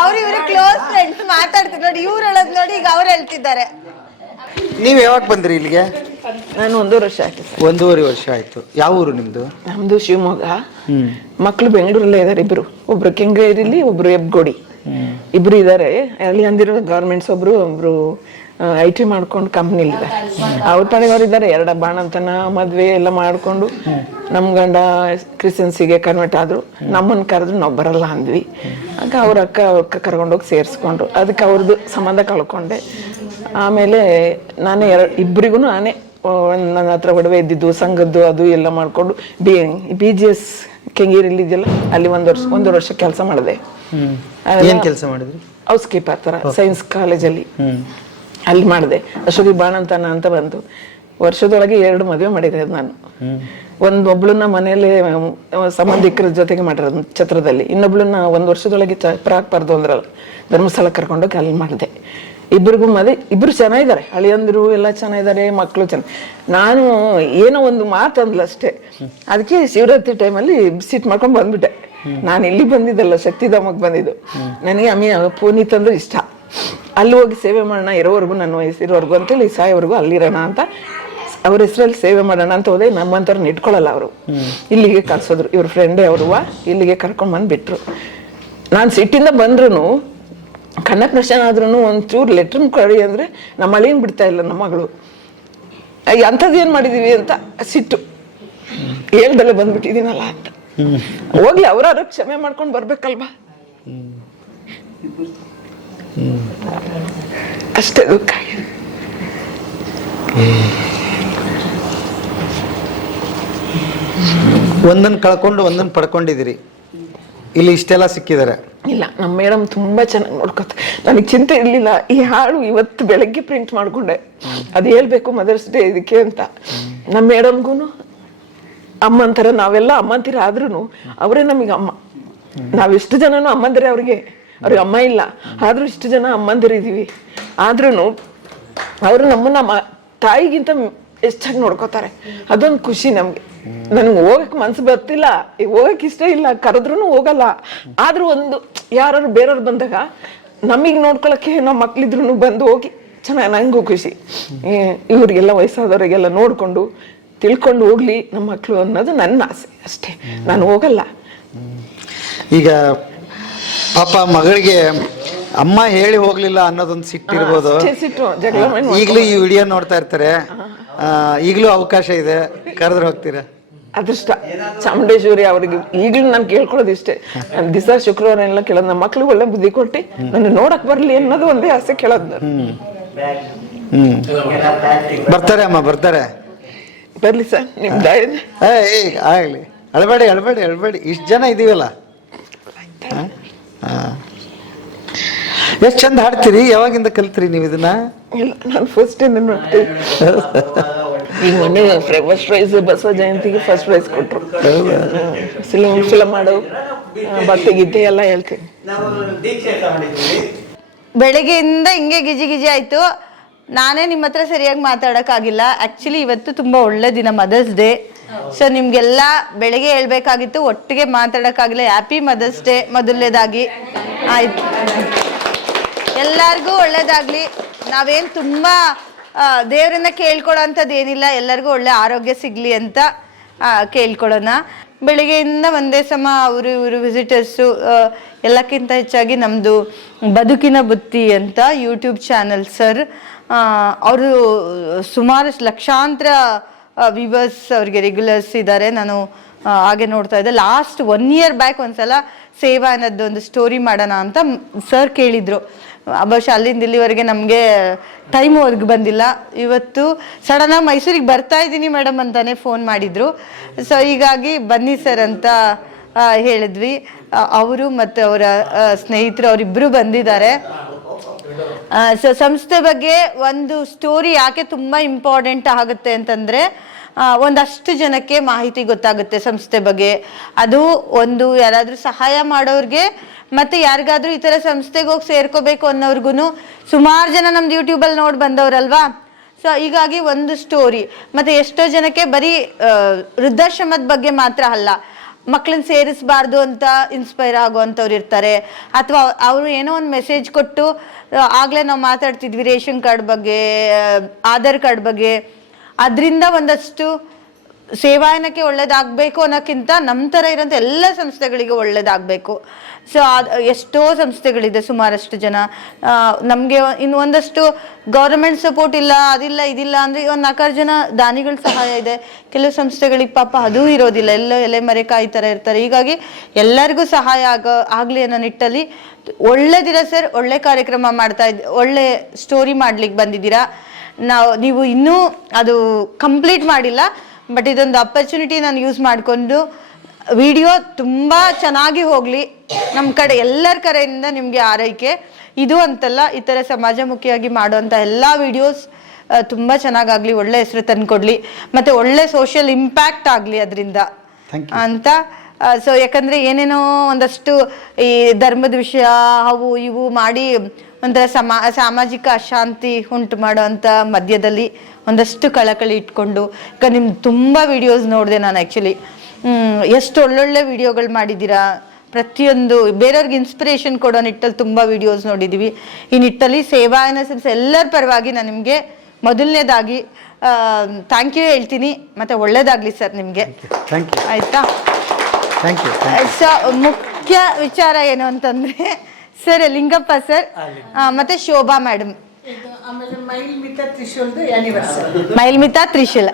ಅವ್ರು ಇವ್ರು ಕ್ಲೋಸ್ ಫ್ರೆಂಡ್ಸ್ ಮಾತಾಡ್ತಿದ್ರು ನೋಡಿ, ಇವ್ರು ಹೇಳೋದು ನೋಡಿ ಈಗ ಅವ್ರು ಹೇಳ್ತಿದ್ದಾರೆ. ನೀವು ಯಾವಾಗ ಬಂದ್ರಿ ಇಲ್ಲಿಗೆ? ನಾನು 1 ವರ್ಷ ಆಯ್ತು ಸರ್. 1.5 ವರ್ಷ ಆಯ್ತು. ಯಾವ ಊರು ನಿಮ್ದು? ನಮ್ದು ಶಿವಮೊಗ್ಗ. ಮಕ್ಕಳು ಬೆಂಗಳೂರಲ್ಲೇ ಇದಾರೆ ಇಬ್ರು. ಒಬ್ರು ಕೆಂಗೇರಿಲಿ, ಒಬ್ರು ಹೆಬ್ಗೋಡಿ. ಇಬ್ರು ಇದಾರೆ. ಅಲ್ಲಿ ಅಂದಿರೋ ಗವರ್ಮೆಂಟ್ಸ್. ಒಬ್ರು IT ಮಾಡ್ಕೊಂಡು ಕಂಪ್ನಿಲಿದ್ದಾರೆ. ಅವ್ರ ಪಾಡಿಗೆ ಅವ್ರು ಇದ್ದಾರೆ. 2 ಬಾಣಂತನ ಮದ್ವೆ ಎಲ್ಲ ಮಾಡ್ಕೊಂಡು ನಮ್ ಗಂಡ ಕ್ರಿಶ್ಚಿಯನ್ಸಿಗೆ ಕನ್ವರ್ಟ್ ಆದ್ರು. ನಮ್ಮನ್ನ ಕರೆದ್ರು, ನಾವು ಬರಲ್ಲ ಅಂದ್ವಿ. ಆಗ ಅವ್ರ ಅಕ್ಕ ಕರ್ಕೊಂಡೋಗಿ ಸೇರಿಸ್ಕೊಂಡ್ರು. ಅದಕ್ಕೆ ಅವ್ರದ್ದು ಸಂಬಂಧ ಕಳ್ಕೊಂಡೆ. ಆಮೇಲೆ ನಾನೇ ಇಬ್ಬರಿಗೂ ನಾನೇ ನನ್ನ ಹತ್ರ ಒಡವೆ ಇದ್ದಿದ್ದು, ಸಂಘದ್ದು ಅದು ಎಲ್ಲ ಮಾಡ್ಕೊಂಡು BGS ಕೆಂಗೇರಿಲಿ ಇದೆಯಲ್ಲ, ಅಲ್ಲಿ 1 ವರ್ಷ ಕೆಲಸ ಮಾಡಿದೆ. ಏನ್ ಕೆಲಸ ಮಾಡಿದ್ರಿ? ಹೌಸ್ ಕೀಪರ್ ತರ ಸೈನ್ಸ್ ಕಾಲೇಜಲ್ಲಿ ಅಲ್ಲಿ ಮಾಡಿದೆ. ಅಷ್ಟೊತ್ತಿಗೆ ಬಾಣಂತನ ಅಂತ ಬಂತು. ವರ್ಷದೊಳಗೆ 2 ಮದುವೆ ಮಾಡಿದೆ ನಾನು. ಒಬ್ಳನ್ನ ಮನೆಯಲ್ಲಿ ಸಂಬಂಧಿಕರ ಜೊತೆಗೆ ಮಾಡಿರೋದು ಛತ್ರದಲ್ಲಿ, ಇನ್ನೊಬ್ಳನ್ನ 1 ವರ್ಷದೊಳಗೆ ಪ್ರಾಕ್ ಪರ್ದು ಅಂದ್ರಲ್ಲ, ಧರ್ಮಸ್ಥಳ ಕರ್ಕೊಂಡೋಗಿ ಅಲ್ಲಿ ಮಾಡಿದೆ. ಇಬ್ಬರಿಗೂ ಮದುವೆ. ಇಬ್ರು ಚೆನ್ನಾಗಿದ್ದಾರೆ, ಅಳಿಯಂದ್ರು ಎಲ್ಲ ಚೆನ್ನಾಗಿದ್ದಾರೆ, ಮಕ್ಕಳು ಚೆನ್ನಾಗಿ. ನಾನು ಏನೋ ಒಂದು ಮಾತು ಅಂದ್ಲ ಅಷ್ಟೇ, ಅದಕ್ಕೆ ಶಿವರಾತ್ರಿ ಟೈಮಲ್ಲಿ ಸಿಟ್ ಮಾಡ್ಕೊಂಡು ಬಂದ್ಬಿಟ್ಟೆ. ನಾನು ಇಲ್ಲಿ ಬಂದಿದ್ದಲ್ಲ, ಶಕ್ತಿಧಾಮಕ್ಕೆ ಬಂದಿದ್ದು. ನನಗೆ ಪುನೀತ್ ಅಂದ್ರೆ ಇಷ್ಟ. ಅಲ್ಲಿ ಹೋಗಿ ಸೇವೆ ಮಾಡೋಣ ಇರೋವರೆಗೂ, ನನ್ನ ವಯಸ್ಸಿರೋವರೆಗೂ ಅಂತೇಳಿ ಸಾಯೋವರೆಗೂ ಅಲ್ಲಿರೋಣ ಅಂತ ಅವ್ರ ಹೆಸರಲ್ಲಿ ಸೇವೆ ಮಾಡೋಣ ಅಂತ ಹೋದೆ. ನಮ್ಮಂಥವ್ರನ್ನ ಇಟ್ಕೊಳ್ಳಲ್ಲ ಅವರು. ಇಲ್ಲಿಗೆ ಕಳ್ಸೋದ್ರು, ಇವ್ರ ಫ್ರೆಂಡೇ ಅವ್ರುವ ಇಲ್ಲಿಗೆ ಕರ್ಕೊಂಡ್ ಬಂದ್ಬಿಟ್ರು. ನಾನು ಸಿಟ್ಟಿಂದ ಬಂದ್ರು ಕನ್ನಪ್ರಶ್ನ ಆದ್ರೂ ಒಂಚೂರು ಲೆಟ್ರ್ ಕೊಡಿ ಅಂದ್ರೆ ನಮ್ಮ ಅಳಿಯನ್ ಬಿಡ್ತಾ ಇಲ್ಲ ನಮ್ಮ ಮಗಳು. ಅಂಥದ್ದು ಏನ್ ಮಾಡಿದೀವಿ ಅಂತ ಸಿಟ್ಟು, ಹೇಳ್ದಲ್ಲೇ ಬಂದ್ಬಿಟ್ಟಿದೀನಲ್ಲ ಅಂತ. ಹೋಗ್ಲಿ, ಅವ್ರಾರು ಕ್ಷಮೆ ಮಾಡ್ಕೊಂಡು ಬರ್ಬೇಕಲ್ವಾ, ಅಷ್ಟೇ ದುಃಖ. ಒಂದನ್ನು ಕಳ್ಕೊಂಡು ಒಂದನ್ನು ಪಡ್ಕೊಂಡಿದ್ದೀರಿ. ಇಲ್ಲಿ ಇಷ್ಟೆಲ್ಲ ಸಿಕ್ಕಿದ್ದಾರೆ. ಇಲ್ಲ, ನಮ್ಮ ಮೇಡಮ್ ತುಂಬಾ ಚೆನ್ನಾಗಿ ನೋಡ್ಕೊತಾರೆ. ನನಗೆ ಚಿಂತೆ ಇರ್ಲಿಲ್ಲ. ಈ ಹಾಡು ಇವತ್ತು ಬೆಳಗ್ಗೆ ಪ್ರಿಂಟ್ ಮಾಡ್ಕೊಂಡೆ, ಅದು ಹೇಳ್ಬೇಕು ಮದರ್ಸ್ ಡೇ ಇದಕ್ಕೆ ಅಂತ. ನಮ್ಮ ಮೇಡಮ್ಗೂ ಅಮ್ಮಂತರ, ನಾವೆಲ್ಲ ಅಮ್ಮಂತಿರ ಆದ್ರೂ ಅವರೇ ನಮಗೆ ಅಮ್ಮ. ನಾವೆಷ್ಟು ಜನನು ಅಮ್ಮಂದಿರೇ ಅವ್ರಿಗೆ ಅಮ್ಮ ಇಲ್ಲ, ಆದ್ರೂ ಇಷ್ಟು ಜನ ಅಮ್ಮಂದಿರಿದೀವಿ. ಆದ್ರೂ ಅವರು ನಮ್ಮನ್ನ ತಾಯಿಗಿಂತ ಹೆಚ್ಚಾಗಿ ನೋಡ್ಕೋತಾರೆ. ಅದೊಂದು ಖುಷಿ ನಮ್ಗೆ. ನನ್ಗೆ ಹೋಗಕ್ ಮನ್ಸು ಬರ್ತಿಲ್ಲ, ಹೋಗಕ್ ಇಷ್ಟ ಇಲ್ಲ, ಕರೆದ್ರೂ ಹೋಗಲ್ಲ. ಆದ್ರೂ ಒಂದು ಯಾರು ಬೇರೆಯವ್ರು ಬಂದಾಗ ನಮಗ್ ನೋಡ್ಕೊಳಕ್ಕೆ ನಮ್ಮ ಮಕ್ಳಿದ್ರು ಬಂದು ಹೋಗಿ ಚೆನ್ನಾಗಿ, ನಂಗೂ ಖುಷಿ. ಇವ್ರಿಗೆಲ್ಲ ವಯಸ್ಸಾದವ್ರಿಗೆಲ್ಲ ನೋಡ್ಕೊಂಡು ತಿಳ್ಕೊಂಡು ಹೋಗ್ಲಿ ನಮ್ಮ ಮಕ್ಳು ಅನ್ನೋದು ನನ್ನ ಆಸೆ ಅಷ್ಟೇ. ನಾನು ಹೋಗಲ್ಲ. ಈಗ ಪಾಪ ಮಗಳಿಗೆ ಅಮ್ಮ ಹೇಳಿ ಹೋಗ್ಲಿಲ್ಲ ಅನ್ನೋದೊಂದು ಸಿಟ್ಟಿರ್ಬೋದು. ಈಗಲೂ ಈ ವಿಡಿಯೋ ನೋಡ್ತಾ ಇರ್ತಾರೆ, ಈಗಲೂ ಅವಕಾಶ ಇದೆ, ಕರೆದ್ರೆ ಹೋಗ್ತೀರಾ? ಅದೃಷ್ಟ ಚಾಮುಂಡೇಶ್ವರಿ ಅವ್ರಿಗೆ ಈಗಲೂ ನಾನು ಕೇಳ್ಕೊಳ್ಳೋದು ಇಷ್ಟೇ. ದಿವಸ ಶುಕ್ರವಾರ ಎಲ್ಲ ಕೇಳೋದು, ನಮ್ಮ ಮಕ್ಳಿಗೆ ಒಳ್ಳೆ ಬುದ್ಧಿ ಕೊಟ್ಟು ನನ್ನ ನೋಡಕ್ ಬರ್ಲಿ ಅನ್ನೋದು ಒಂದೇ ಆಸೆ ಕೇಳೋದು. ಬರ್ತಾರೆ ಅಮ್ಮ, ಬರ್ತಾರೆ. ಬರ್ಲಿ ಸರ್, ನಿಮ್ ದಯೆ ಆಗ್ಲಿ. ಅಳಬೇಡಿ, ಇಷ್ಟು ಜನ ಇದೀವಲ್ಲ. ಎಷ್ಟು ಚಂದ ಹಾಡ್ತೀರಿ. ಯಾವಾಗಿಂದ ಕಲ್ತ್ರಿ ನೀವು ಇದನ್ನ? ಇಲ್ಲ, ನಾನು ಫಸ್ಟ್ ಇಂದ ನೋಡ್ತೀವಿ. ಈಗ ಮೊನ್ನೆ ಫಸ್ಟ್ ಪ್ರೈಸ್ ಬಸವ ಜಯಂತಿಗೆ ಫಸ್ಟ್ ಪ್ರೈಸ್ ಕೊಟ್ರು. ಫಿಲಮ್ ಮಾಡು, ಭಕ್ತಿ ಗೀತೆ ಎಲ್ಲ ಹೇಳ್ತೀನಿ. ಬೆಳಗ್ಗೆಯಿಂದ ಹಿಂಗೆ ಗಿಜಿ ಆಯ್ತು. ನಾನೇ ನಿಮ್ಮ ಹತ್ರ ಸರಿಯಾಗಿ ಮಾತಾಡೋಕ್ಕಾಗಿಲ್ಲ. ಆ್ಯಕ್ಚುಲಿ ಇವತ್ತು ತುಂಬ ಒಳ್ಳೆ ದಿನ, ಮದರ್ಸ್ ಡೇ. ಸೊ ನಿಮಗೆಲ್ಲ ಬೆಳಗ್ಗೆ ಹೇಳ್ಬೇಕಾಗಿತ್ತು, ಒಟ್ಟಿಗೆ ಮಾತಾಡೋಕ್ಕಾಗಿಲ್ಲ. ಹ್ಯಾಪಿ ಮದರ್ಸ್ ಡೇ ಮೊದಲನೇದಾಗಿ. ಆಯ್ತು, ಎಲ್ಲರಿಗೂ ಒಳ್ಳೇದಾಗಲಿ. ನಾವೇನು ತುಂಬ ದೇವರಿಂದ ಕೇಳ್ಕೊಳ್ಳೋ ಅಂಥದ್ದು ಏನಿಲ್ಲ, ಎಲ್ಲರಿಗೂ ಒಳ್ಳೆ ಆರೋಗ್ಯ ಸಿಗಲಿ ಅಂತ ಕೇಳ್ಕೊಳ್ಳೋಣ. ಬೆಳಗ್ಗೆಯಿಂದ ಒಂದೇ ಸಮ ಇವರು ವಿಸಿಟರ್ಸು, ಎಲ್ಲಕ್ಕಿಂತ ಹೆಚ್ಚಾಗಿ ನಮ್ಮದು ಬದುಕಿನ ಬುತ್ತಿ ಅಂತ ಯೂಟ್ಯೂಬ್ ಚಾನಲ್ ಸರ್, ಅವರು ಸುಮಾರು ಲಕ್ಷಾಂತರ ವ್ಯೂವರ್ಸ್ ಅವ್ರಿಗೆ ರೆಗ್ಯುಲರ್ಸ್ ಇದ್ದಾರೆ. ನಾನು ಹಾಗೆ ನೋಡ್ತಾ ಇದ್ದೆ. ಲಾಸ್ಟ್ 1 year ಬ್ಯಾಕ್ ಒಂದ್ಸಲ ಸೇವಾ ಅನ್ನೋದು ಒಂದು ಸ್ಟೋರಿ ಮಾಡೋಣ ಅಂತ ಸರ್ ಕೇಳಿದ್ರು. ಬಹುಶಃ ಅಲ್ಲಿಂದ ಇಲ್ಲಿವರೆಗೆ ನಮಗೆ ಟೈಮ್ ಅವ್ರಿಗೆ ಬಂದಿಲ್ಲ. ಇವತ್ತು ಸಡನ್ನಾಗಿ ಮೈಸೂರಿಗೆ ಬರ್ತಾ ಇದ್ದೀನಿ ಮೇಡಮ್ ಅಂತಾನೆ ಫೋನ್ ಮಾಡಿದ್ರು. ಸೊ ಹೀಗಾಗಿ ಬನ್ನಿ ಸರ್ ಅಂತ ಹೇಳಿದ್ವಿ. ಅವರು ಮತ್ತು ಅವರ ಸ್ನೇಹಿತರು ಅವರಿಬ್ಬರು ಬಂದಿದ್ದಾರೆ. ಸೊ ಸಂಸ್ಥೆ ಬಗ್ಗೆ ಒಂದು ಸ್ಟೋರಿ ಯಾಕೆ ತುಂಬ ಇಂಪಾರ್ಟೆಂಟ್ ಆಗುತ್ತೆ ಅಂತಂದರೆ, ಒಂದಷ್ಟು ಜನಕ್ಕೆ ಮಾಹಿತಿ ಗೊತ್ತಾಗುತ್ತೆ ಸಂಸ್ಥೆ ಬಗ್ಗೆ. ಅದು ಒಂದು ಯಾರಾದರೂ ಸಹಾಯ ಮಾಡೋರಿಗೆ ಮತ್ತು ಯಾರಿಗಾದ್ರೂ ಈ ಥರ ಸಂಸ್ಥೆಗೆ ಹೋಗಿ ಸೇರ್ಕೋಬೇಕು ಅನ್ನೋರ್ಗು ಸುಮಾರು ಜನ ನಮ್ದು ಯೂಟ್ಯೂಬಲ್ಲಿ ನೋಡಿ ಬಂದವರಲ್ವಾ. ಸೊ ಹೀಗಾಗಿ ಒಂದು ಸ್ಟೋರಿ. ಮತ್ತು ಎಷ್ಟೋ ಜನಕ್ಕೆ ಬರೀ ವೃದ್ಧಾಶ್ರಮದ ಬಗ್ಗೆ ಮಾತ್ರ ಅಲ್ಲ, ಮಕ್ಕಳನ್ನ ಸೇರಿಸಬಾರ್ದು ಅಂತ ಇನ್ಸ್ಪೈರ್ ಆಗುವಂಥವ್ರು ಇರ್ತಾರೆ, ಅಥವಾ ಅವರು ಏನೋ ಒಂದು ಮೆಸೇಜ್ ಕೊಟ್ಟು ಆಗಲೇ ನಾವು ಮಾತಾಡ್ತಿದ್ವಿ ರೇಷನ್ ಕಾರ್ಡ್ ಬಗ್ಗೆ, ಆಧಾರ್ ಕಾರ್ಡ್ ಬಗ್ಗೆ, ಅದರಿಂದ ಒಂದಷ್ಟು ಸೇವಾಯನಕ್ಕೆ ಒಳ್ಳೇದಾಗಬೇಕು ಅನ್ನೋಕ್ಕಿಂತ ನಮ್ಮ ಥರ ಇರೋಂಥ ಎಲ್ಲ ಸಂಸ್ಥೆಗಳಿಗೆ ಒಳ್ಳೇದಾಗಬೇಕು. ಸೊ ಎಷ್ಟೋ ಸಂಸ್ಥೆಗಳಿದೆ, ಸುಮಾರಷ್ಟು ಜನ. ನಮಗೆ ಇನ್ನು ಒಂದಷ್ಟು ಗೌರ್ಮೆಂಟ್ ಸಪೋರ್ಟ್ ಇಲ್ಲ, ಅದಿಲ್ಲ ಇದಿಲ್ಲ ಅಂದರೆ ಒಂದು 4 ಜನ ದಾನಿಗಳ ಸಹಾಯ ಇದೆ. ಕೆಲವು ಸಂಸ್ಥೆಗಳಿಗೆ ಪಾಪ ಅದೂ ಇರೋದಿಲ್ಲ, ಎಲ್ಲೋ ಎಲೆಮರೆಕಾಯಿ ಥರ ಇರ್ತಾರೆ. ಹೀಗಾಗಿ ಎಲ್ಲರಿಗೂ ಸಹಾಯ ಆಗಲಿ ಅನ್ನೋ ನಿಟ್ಟಲ್ಲಿ ಒಳ್ಳೆ ದಿನ ಸರ್, ಒಳ್ಳೆ ಕಾರ್ಯಕ್ರಮ ಮಾಡ್ತಾ ಒಳ್ಳೆ ಸ್ಟೋರಿ ಮಾಡ್ಲಿಕ್ಕೆ ಬಂದಿದ್ದೀರಾ. ನೀವು ಇನ್ನೂ ಅದು ಕಂಪ್ಲೀಟ್ ಮಾಡಿಲ್ಲ, ಬಟ್ ಇದೊಂದು ಅಪರ್ಚುನಿಟಿ ನಾನು ಯೂಸ್ ಮಾಡಿಕೊಂಡು ವಿಡಿಯೋ ತುಂಬ ಚೆನ್ನಾಗಿ ಹೋಗಲಿ, ನಮ್ಮ ಕಡೆ ಎಲ್ಲರ ಕಡೆಯಿಂದ ನಿಮಗೆ ಆರೈಕೆ. ಇದು ಅಂತಲ್ಲ, ಈ ಥರ ಸಮಾಜಮುಖಿಯಾಗಿ ಮಾಡುವಂಥ ಎಲ್ಲ ವಿಡಿಯೋಸ್ ತುಂಬ ಚೆನ್ನಾಗಾಗಲಿ, ಒಳ್ಳೆ ಹೆಸರು ತಂದುಕೊಡ್ಲಿ, ಮತ್ತು ಒಳ್ಳೆ ಸೋಷಿಯಲ್ ಇಂಪ್ಯಾಕ್ಟ್ ಆಗಲಿ ಅದರಿಂದ ಅಂತ. ಸೊ ಯಾಕಂದರೆ ಏನೇನೋ ಒಂದಷ್ಟು ಈ ಧರ್ಮದ ವಿಷಯ ಅವು ಇವು ಮಾಡಿ ಒಂಥರ ಸಾಮಾಜಿಕ ಅಶಾಂತಿ ಉಂಟು ಮಾಡೋವಂಥ ಮಧ್ಯದಲ್ಲಿ ಒಂದಷ್ಟು ಕಳಕಳಿ ಇಟ್ಕೊಂಡು, ಈಗ ನಿಮ್ಮ ತುಂಬ ವಿಡಿಯೋಸ್ ನೋಡಿದೆ ನಾನು ಆ್ಯಕ್ಚುಲಿ. ಎಷ್ಟು ಒಳ್ಳೊಳ್ಳೆ ವಿಡಿಯೋಗಳು ಮಾಡಿದ್ದೀರಾ, ಪ್ರತಿಯೊಂದು ಬೇರೆಯವ್ರಿಗೆ ಇನ್ಸ್ಪಿರೇಷನ್ ಕೊಡೋ ನಿಟ್ಟಲ್ಲಿ ತುಂಬ ವಿಡಿಯೋಸ್ ನೋಡಿದ್ದೀವಿ. ಈ ನಿಟ್ಟಲ್ಲಿ ಸೇವಾಯನ ಸಂಸ್ಥೆ ಎಲ್ಲರ ಪರವಾಗಿ ನಾನು ನಿಮಗೆ ಮೊದಲನೇದಾಗಿ ಥ್ಯಾಂಕ್ ಯು ಹೇಳ್ತೀನಿ, ಮತ್ತು ಒಳ್ಳೇದಾಗಲಿ ಸರ್ ನಿಮಗೆ. ಆಯಿತಾ? ಸೊ ಮುಖ್ಯ ವಿಚಾರ ಏನು ಅಂತಂದರೆ ಸರ್, ಲಿಂಗಪ್ಪ ಸರ್ ಮತ್ತು ಶೋಭಾ ಮೇಡಮ್, ಮೈಲ್ಮಿತಾ ತ್ರಿಶೂಲ್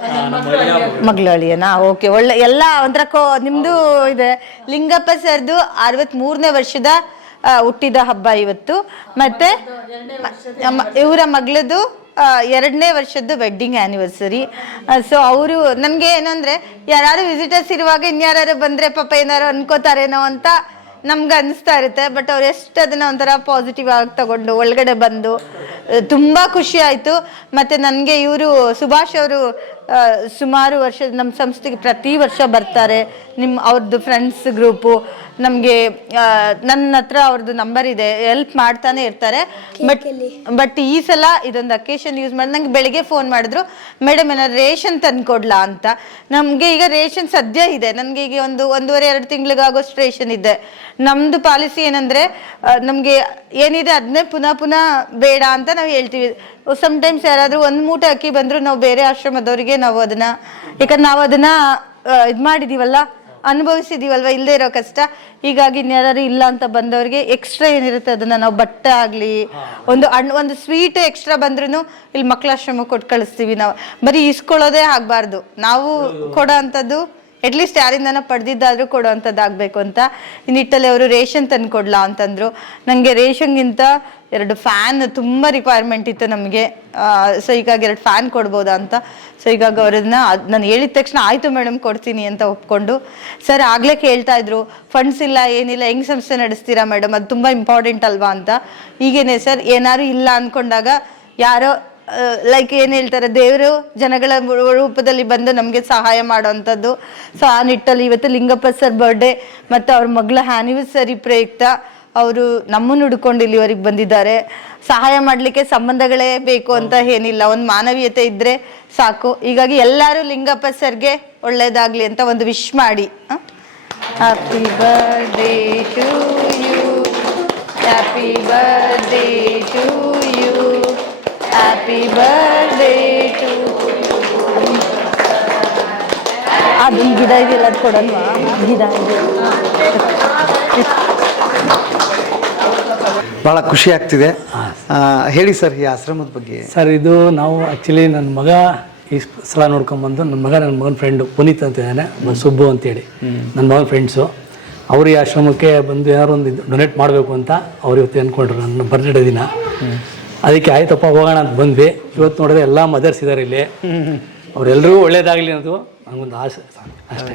ಮಗಳಳಿಯನಾ? ಓಕೆ, ಒಳ್ಳೆ ಎಲ್ಲ ಒಂಥರ ನಿಮ್ಮದು ಇದೆ. ಲಿಂಗಪ್ಪ ಸರ್ದು 63ನೇ ವರ್ಷದ ಹುಟ್ಟಿದ ಹಬ್ಬ ಇವತ್ತು, ಮತ್ತು ಇವರ ಮಗಳದು 2ನೇ ವರ್ಷದ್ದು ವೆಡ್ಡಿಂಗ್ ಆ್ಯನಿವರ್ಸರಿ. ಸೊ ಅವರು ನನಗೆ ಏನಂದರೆ, ಯಾರು ವಿಸಿಟರ್ಸ್ ಇರುವಾಗ ಇನ್ಯಾರು ಬಂದರೆ ಪಾಪ ಏನಾರು ಅನ್ಕೋತಾರೇನೋ ಅಂತ ನಮ್ಗೆ ಅನಿಸ್ತಾ ಇರುತ್ತೆ. ಬಟ್ ಅವ್ರು ಎಷ್ಟು ಅದನ್ನು ಒಂಥರ ಪಾಸಿಟಿವ್ ಆಗಿ ತಗೊಂಡು ಒಳಗಡೆ ಬಂದು ತುಂಬ ಖುಷಿ ಆಯಿತು. ಮತ್ತು ನನಗೆ ಇವರು ಸುಭಾಷ್ ಅವರು ಸುಮಾರು ವರ್ಷ ನಮ್ಮ ಸಂಸ್ಥೆಗೆ ಪ್ರತಿ ವರ್ಷ ಬರ್ತಾರೆ. ಅವ್ರದ್ದು ಫ್ರೆಂಡ್ಸ್ ಗ್ರೂಪು ನಮಗೆ, ನನ್ನ ಹತ್ರ ಅವ್ರದ್ದು ನಂಬರ್ ಇದೆ, ಹೆಲ್ಪ್ ಮಾಡ್ತಾನೆ ಇರ್ತಾರೆ. ಬಟ್ ಈ ಸಲ ಇದೊಂದು ಅಕೇಶನ್ ಯೂಸ್ ಮಾಡಿ ನಂಗೆ ಬೆಳಿಗ್ಗೆ ಫೋನ್ ಮಾಡಿದ್ರು, ಮೇಡಮ್ ಏನಾದ್ರು ರೇಷನ್ ತಂದುಕೊಡ್ಲಾ ಅಂತ. ನಮಗೆ ಈಗ ರೇಷನ್ ಸದ್ಯ ಇದೆ, ನನಗೆ ಈಗ 1.5-2 ತಿಂಗಳಿಗಾಗೋಷ್ಟು ರೇಷನ್ ಇದೆ. ನಮ್ಮದು ಪಾಲಿಸಿ ಏನಂದರೆ, ನಮಗೆ ಏನಿದೆ ಅದನ್ನೇ ಪುನಃ ಬೇಡ ಅಂತ ನಾವು ಹೇಳ್ತೀವಿ. ಸಮ್ಟೈಮ್ಸ್ ಯಾರಾದರೂ 1 ಮೂಟೆ ಅಕ್ಕಿ ಬಂದರೂ ನಾವು ಬೇರೆ ಆಶ್ರಮದವರಿಗೆ ನಾವು ಅದನ್ನು, ಯಾಕಂದ್ರೆ ನಾವು ಅದನ್ನು ಇದು ಮಾಡಿದ್ದೀವಲ್ಲ, ಅನುಭವಿಸಿದೀವಲ್ವ ಇಲ್ಲದೆ ಇರೋ ಕಷ್ಟ. ಹೀಗಾಗಿ ಇನ್ಯಾರು ಇಲ್ಲ ಅಂತ ಬಂದವ್ರಿಗೆ ಎಕ್ಸ್ಟ್ರಾ ಏನಿರುತ್ತೆ ಅದನ್ನು ನಾವು ಬಟ್ಟೆ ಆಗಲಿ, ಒಂದು ಸ್ವೀಟ್ ಎಕ್ಸ್ಟ್ರಾ ಬಂದ್ರೂ ಇಲ್ಲಿ ಮಕ್ಕಳಾಶ್ರಮಕ್ಕೆ ಕೊಟ್ಟು ಕಳಿಸ್ತೀವಿ. ನಾವು ಬರೀ ಇಸ್ಕೊಳ್ಳೋದೇ ಆಗಬಾರ್ದು, ನಾವು ಕೊಡೋ ಅಂಥದ್ದು ಅಟ್ಲೀಸ್ಟ್ ಯಾರಿಂದನ ಪಡೆದಿದ್ದಾದರೂ ಕೊಡೋ ಅಂಥದ್ದು ಆಗಬೇಕು ಅಂತ ಈ ನಿಟ್ಟಲ್ಲಿ ಅವರು ರೇಷನ್ ತಂದು ಕೊಡ್ಲಾ ಅಂತಂದರು. ನನಗೆ ರೇಷನ್ಗಿಂತ 2 ಫ್ಯಾನ್ ತುಂಬ ರಿಕ್ವೈರ್ಮೆಂಟ್ ಇತ್ತು ನಮಗೆ. ಸೊ ಹೀಗಾಗಿ 2 ಫ್ಯಾನ್ ಕೊಡ್ಬೋದಾ ಅಂತ. ಸೊ ಹೀಗಾಗಿ ಅವ್ರನ್ನ ನಾನು ಹೇಳಿದ ತಕ್ಷಣ ಆಯಿತು ಮೇಡಮ್ ಕೊಡ್ತೀನಿ ಅಂತ ಒಪ್ಕೊಂಡು, ಸರ್ ಆಗಲೇ ಕೇಳ್ತಾ ಇದ್ರು ಫಂಡ್ಸ್ ಇಲ್ಲ ಏನಿಲ್ಲ, ಹೆಂಗೆ ಸಂಸ್ಥೆ ನಡೆಸ್ತೀರಾ ಮೇಡಮ್, ಅದು ತುಂಬ ಇಂಪಾರ್ಟೆಂಟ್ ಅಲ್ವಾ ಅಂತ. ಈಗೇನೆ ಸರ್, ಏನಾದ್ರು ಇಲ್ಲ ಅಂದ್ಕೊಂಡಾಗ ಯಾರೋ ಲೈಕ್ ಏನು ಹೇಳ್ತಾರೆ, ದೇವರು ಜನಗಳ ರೂಪದಲ್ಲಿ ಬಂದು ನಮಗೆ ಸಹಾಯ ಮಾಡೋವಂಥದ್ದು. ಸೊ ಆ ನಿಟ್ಟಲ್ಲಿ ಇವತ್ತು ಲಿಂಗಪ್ಪ ಸರ್ ಬರ್ಡೇ ಮತ್ತು ಅವ್ರ ಮಗಳ ಆ್ಯನಿವರ್ಸರಿ ಪ್ರಯುಕ್ತ ಅವರು ನಮ್ಮನ್ನು ಹುಡ್ಕೊಂಡು ಇಲ್ಲಿವರೆಗೆ ಬಂದಿದ್ದಾರೆ. ಸಹಾಯ ಮಾಡಲಿಕ್ಕೆ ಸಂಬಂಧಗಳೇ ಬೇಕು ಅಂತ ಏನಿಲ್ಲ, ಒಂದು ಮಾನವೀಯತೆ ಇದ್ದರೆ ಸಾಕು. ಹೀಗಾಗಿ ಎಲ್ಲರೂ ಲಿಂಗಪ್ಪ ಸರ್ಗೆ ಒಳ್ಳೇದಾಗಲಿ ಅಂತ ಒಂದು ವಿಶ್ ಮಾಡಿ. Happy birthday to you, happy birthday to you, happy birthday to you. ಅದೊಂದು ಗಿಡ ಇದೆಯಲ್ಲ, ಅದು ಕೊಡಲ್ವಾ? ಗಿಡ ಇದೆ. ಭಾಳ ಖುಷಿ ಆಗ್ತಿದೆ. ಹೇಳಿ ಸರ್ ಈ ಆಶ್ರಮದ ಬಗ್ಗೆ. ಸರ್, ಇದು ನಾವು ಆ್ಯಕ್ಚುಲಿ ನನ್ನ ಮಗ ಈ ಸಲ ನೋಡ್ಕೊಂಬಂದು, ನನ್ನ ಮಗನ ಫ್ರೆಂಡು ಪುನೀತ್ ಅಂತ ಇದ್ದಾನೆ, ಸುಬ್ಬು ಅಂತೇಳಿ ನನ್ನ ಮಗನ ಫ್ರೆಂಡ್ಸು. ಅವರು ಈ ಆಶ್ರಮಕ್ಕೆ ಬಂದು ಏನಾದ್ರು ಒಂದು ಡೊನೇಟ್ ಮಾಡಬೇಕು ಅಂತ ಅವ್ರು ಇವತ್ತು ಅಂದ್ಕೊಂಡ್ರು ನನ್ನ ಬರ್ತ್ಡೇ ದಿನ. ಅದಕ್ಕೆ ಆಯ್ತಪ್ಪ ಹೋಗೋಣ ಅಂತ ಬಂದ್ವಿ. ಇವತ್ತು ನೋಡಿದ್ರೆ ಎಲ್ಲ ಮದರ್ಸ್ ಇದ್ದಾರೆ ಇಲ್ಲಿ, ಅವರೆಲ್ಲರಿಗೂ ಒಳ್ಳೇದಾಗಲಿ ಅನ್ನೋದು ನನಗೊಂದು ಆಸೆ ಅಷ್ಟೇ.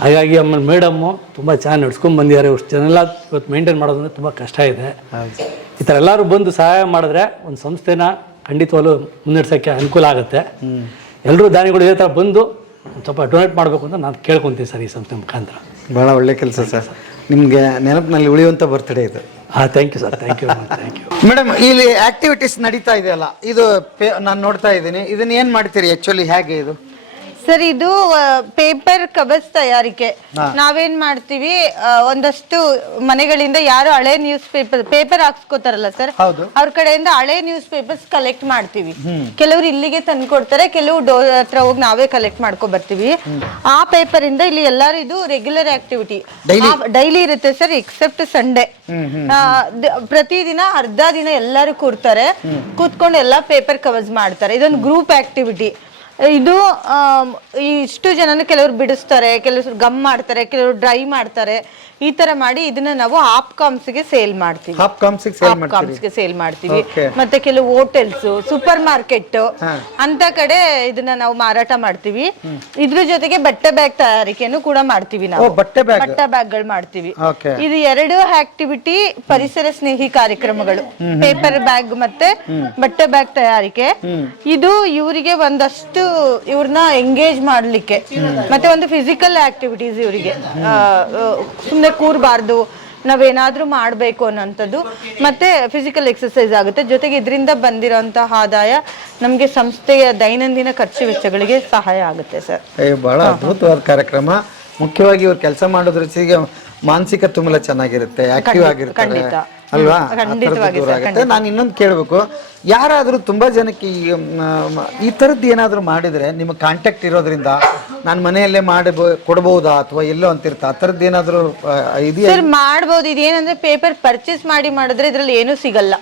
ಹಾಗಾಗಿ ಆಮೇಲೆ ಮೇಡಮ್ಮು ತುಂಬ ಚೆನ್ನಾಗಿ ನಡ್ಸ್ಕೊಂಡು ಬಂದಿದ್ದಾರೆ. ಅಷ್ಟು ಜನ ಎಲ್ಲ ಇವತ್ತು ಮೇಂಟೈನ್ ಮಾಡೋದಂದ್ರೆ ತುಂಬ ಕಷ್ಟ ಇದೆ. ಈ ಥರ ಎಲ್ಲರೂ ಬಂದು ಸಹಾಯ ಮಾಡಿದ್ರೆ ಒಂದು ಸಂಸ್ಥೆನ ಖಂಡಿತವಾಗ್ಲೂ ಮುನ್ನಡೆಸೋಕ್ಕೆ ಅನುಕೂಲ ಆಗುತ್ತೆ. ಎಲ್ಲರೂ ದಾನಿಗಳು ಇದೇ ಥರ ಬಂದು ಒಂದು ಸ್ವಲ್ಪ ಡೊನೇಟ್ ಮಾಡಬೇಕು ಅಂತ ನಾನು ಕೇಳ್ಕೊತೀನಿ ಸರ್ ಈ ಸಂಸ್ಥೆ ಮುಖಾಂತರ. ಭಾಳ ಒಳ್ಳೆ ಕೆಲಸ ಸರ್, ನಿಮಗೆ ನೆನಪಿನಲ್ಲಿ ಉಳಿಯುವಂಥ ಬರ್ತ್ಡೇ ಇದು. Thank you sir, thank you. Madam, ಇಲ್ಲಿ ಆಕ್ಟಿವಿಟೀಸ್ ನಡೀತಾ ಇದೆಯಲ್ಲ, ಇದು ನಾನು ನೋಡ್ತಾ ಇದ್ದೀನಿ, ಇದನ್ನ ಏನು ಮಾಡ್ತೀರಿ ಆ್ಯಕ್ಚುಲಿ, ಹೇಗೆ ಇದು? ಸರ್ ಇದು ಪೇಪರ್ ಕವರ್ಸ್ ತಯಾರಿಕೆ. ನಾವೇನ್ ಮಾಡ್ತೀವಿ, ಒಂದಷ್ಟು ಮನೆಗಳಿಂದ ಯಾರು ಹಳೆ ನ್ಯೂಸ್ ಪೇಪರ್ ಹಾಕ್ಸ್ಕೊತಾರಲ್ಲ ಸರ್, ಅವ್ರ ಕಡೆಯಿಂದ ಹಳೆ ನ್ಯೂಸ್ ಪೇಪರ್ಸ್ ಕಲೆಕ್ಟ್ ಮಾಡ್ತೀವಿ. ಕೆಲವರು ಇಲ್ಲಿಗೆ ತಂದು ಕೊಡ್ತಾರೆ, ಕೆಲವು ಡೋರ್ ಹತ್ರ ಹೋಗಿ ನಾವೇ ಕಲೆಕ್ಟ್ ಮಾಡ್ಕೊ ಬರ್ತೀವಿ. ಆ ಪೇಪರ್ ಇಂದ ಇಲ್ಲಿ ಎಲ್ಲಾರು ಇದು ರೆಗ್ಯುಲರ್ ಆಕ್ಟಿವಿಟಿ ಡೈಲಿ ಇರುತ್ತೆ ಸರ್, ಎಕ್ಸೆಪ್ಟ್ ಸಂಡೇ. ಪ್ರತಿದಿನ ಅರ್ಧ ದಿನ ಎಲ್ಲರೂ ಕೂರ್ತಾರೆ, ಕೂತ್ಕೊಂಡು ಎಲ್ಲಾ ಪೇಪರ್ ಕವರ್ಸ್ ಮಾಡ್ತಾರೆ. ಇದೊಂದು ಗ್ರೂಪ್ ಆಕ್ಟಿವಿಟಿ. ಇದು ಇಷ್ಟು ಜನನ ಕೆಲವರು ಬಿಡಿಸ್ತಾರೆ, ಕೆಲವರು ಗಮ್ ಮಾಡ್ತಾರೆ, ಕೆಲವರು ಡ್ರೈ ಮಾಡ್ತಾರೆ. ಈ ತರ ಮಾಡಿ ಇದನ್ನ ನಾವು ಆಪ್ಕಾಮ್ಸ್ಗೆ ಸೇಲ್ ಮಾಡ್ತೀವಿ. ಸೇಲ್ ಮಾಡ್ತೀವಿ. ಮತ್ತೆ ಕೆಲವು ಹೋಟೆಲ್ಸ್, ಸೂಪರ್ ಮಾರ್ಕೆಟ್ ಅಂತ ಕಡೆ ಇದನ್ನ ನಾವು ಮಾರಾಟ ಮಾಡ್ತೀವಿ. ಇದ್ರ ಜೊತೆಗೆ ಬಟ್ಟೆ ಬ್ಯಾಗ್ ತಯಾರಿಕೆಯನ್ನು ಕೂಡ ಮಾಡ್ತೀವಿ ನಾವು. ಬಟ್ಟೆ ಬ್ಯಾಗ್ಗಳು ಮಾಡ್ತೀವಿ. ಇದು 2 ಆಕ್ಟಿವಿಟಿ ಪರಿಸರ ಸ್ನೇಹಿ ಕಾರ್ಯಕ್ರಮಗಳು, ಪೇಪರ್ ಬ್ಯಾಗ್ ಮತ್ತೆ ಬಟ್ಟೆ ಬ್ಯಾಗ್ ತಯಾರಿಕೆ. ಇದು ಇವರಿಗೆ ಒಂದಷ್ಟು ಇವ್ರನ್ನ ಎಂಗೇಜ್ ಮಾಡ್ಲಿಕ್ಕೆ, ಮತ್ತೆ ಒಂದು ಫಿಸಿಕಲ್ ಆಕ್ಟಿವಿಟೀಸ್ ಇವರಿಗೆ. ಸುಮ್ನೆ ಕೂರ್ಬಾರ್ದು, ನಾವೇನಾದ್ರೂ ಮಾಡ್ಬೇಕು ಅನ್ನೋಂಥದ್ದು, ಮತ್ತೆ ಫಿಸಿಕಲ್ ಎಕ್ಸರ್ಸೈಸ್ ಆಗುತ್ತೆ. ಜೊತೆಗೆ ಇದರಿಂದ ಬಂದಿರೋಂತಹ ಆದಾಯ ನಮ್ಗೆ ಸಂಸ್ಥೆಯ ದೈನಂದಿನ ಖರ್ಚು ವೆಚ್ಚಗಳಿಗೆ ಸಹಾಯ ಆಗುತ್ತೆ ಸರ್. ಬಹಳ ಅದ್ಭುತವಾದ ಕಾರ್ಯಕ್ರಮ. ಮುಖ್ಯವಾಗಿ ಇವ್ರು ಕೆಲಸ ಮಾಡೋದ್ರ ಜೊತೆಗೆ ಮಾನಸಿಕ ತುಂಬಾ ಚೆನ್ನಾಗಿರುತ್ತೆ, ಆಕ್ಟಿವ್ ಆಗಿರ್ತಾರೆ ಅಲ್ವಾ? ನಾನು ಇನ್ನೊಂದು ಕೇಳ್ಬೇಕು, ಯಾರಾದ್ರೂ ತುಂಬಾ ಜನಕ್ಕೆ ಈ ತರದ್ದು ಏನಾದ್ರು ಮಾಡಿದ್ರೆ ನಿಮ್ಮ ಕಾಂಟ್ಯಾಕ್ಟ್ ಇರೋದ್ರಿಂದ ನಾನು ಮನೆಯಲ್ಲೇ ಮಾಡಿ ಕೊಡ್ಬಹುದಾ ಅಥವಾ ಎಲ್ಲೋ ಅಂತಿರ್ತಾ ಆ ತರದ್ದು ಏನಾದ್ರು ಇದೆಯಾ? ಸರ್ ಮಾಡ್ಬೋದು. ಇದೇನಂದ್ರೆ ಪೇಪರ್ ಪರ್ಚೇಸ್ ಮಾಡಿದ್ರೆ ಇದ್ರಲ್ಲಿ ಏನೂ ಸಿಗಲ್ಲ.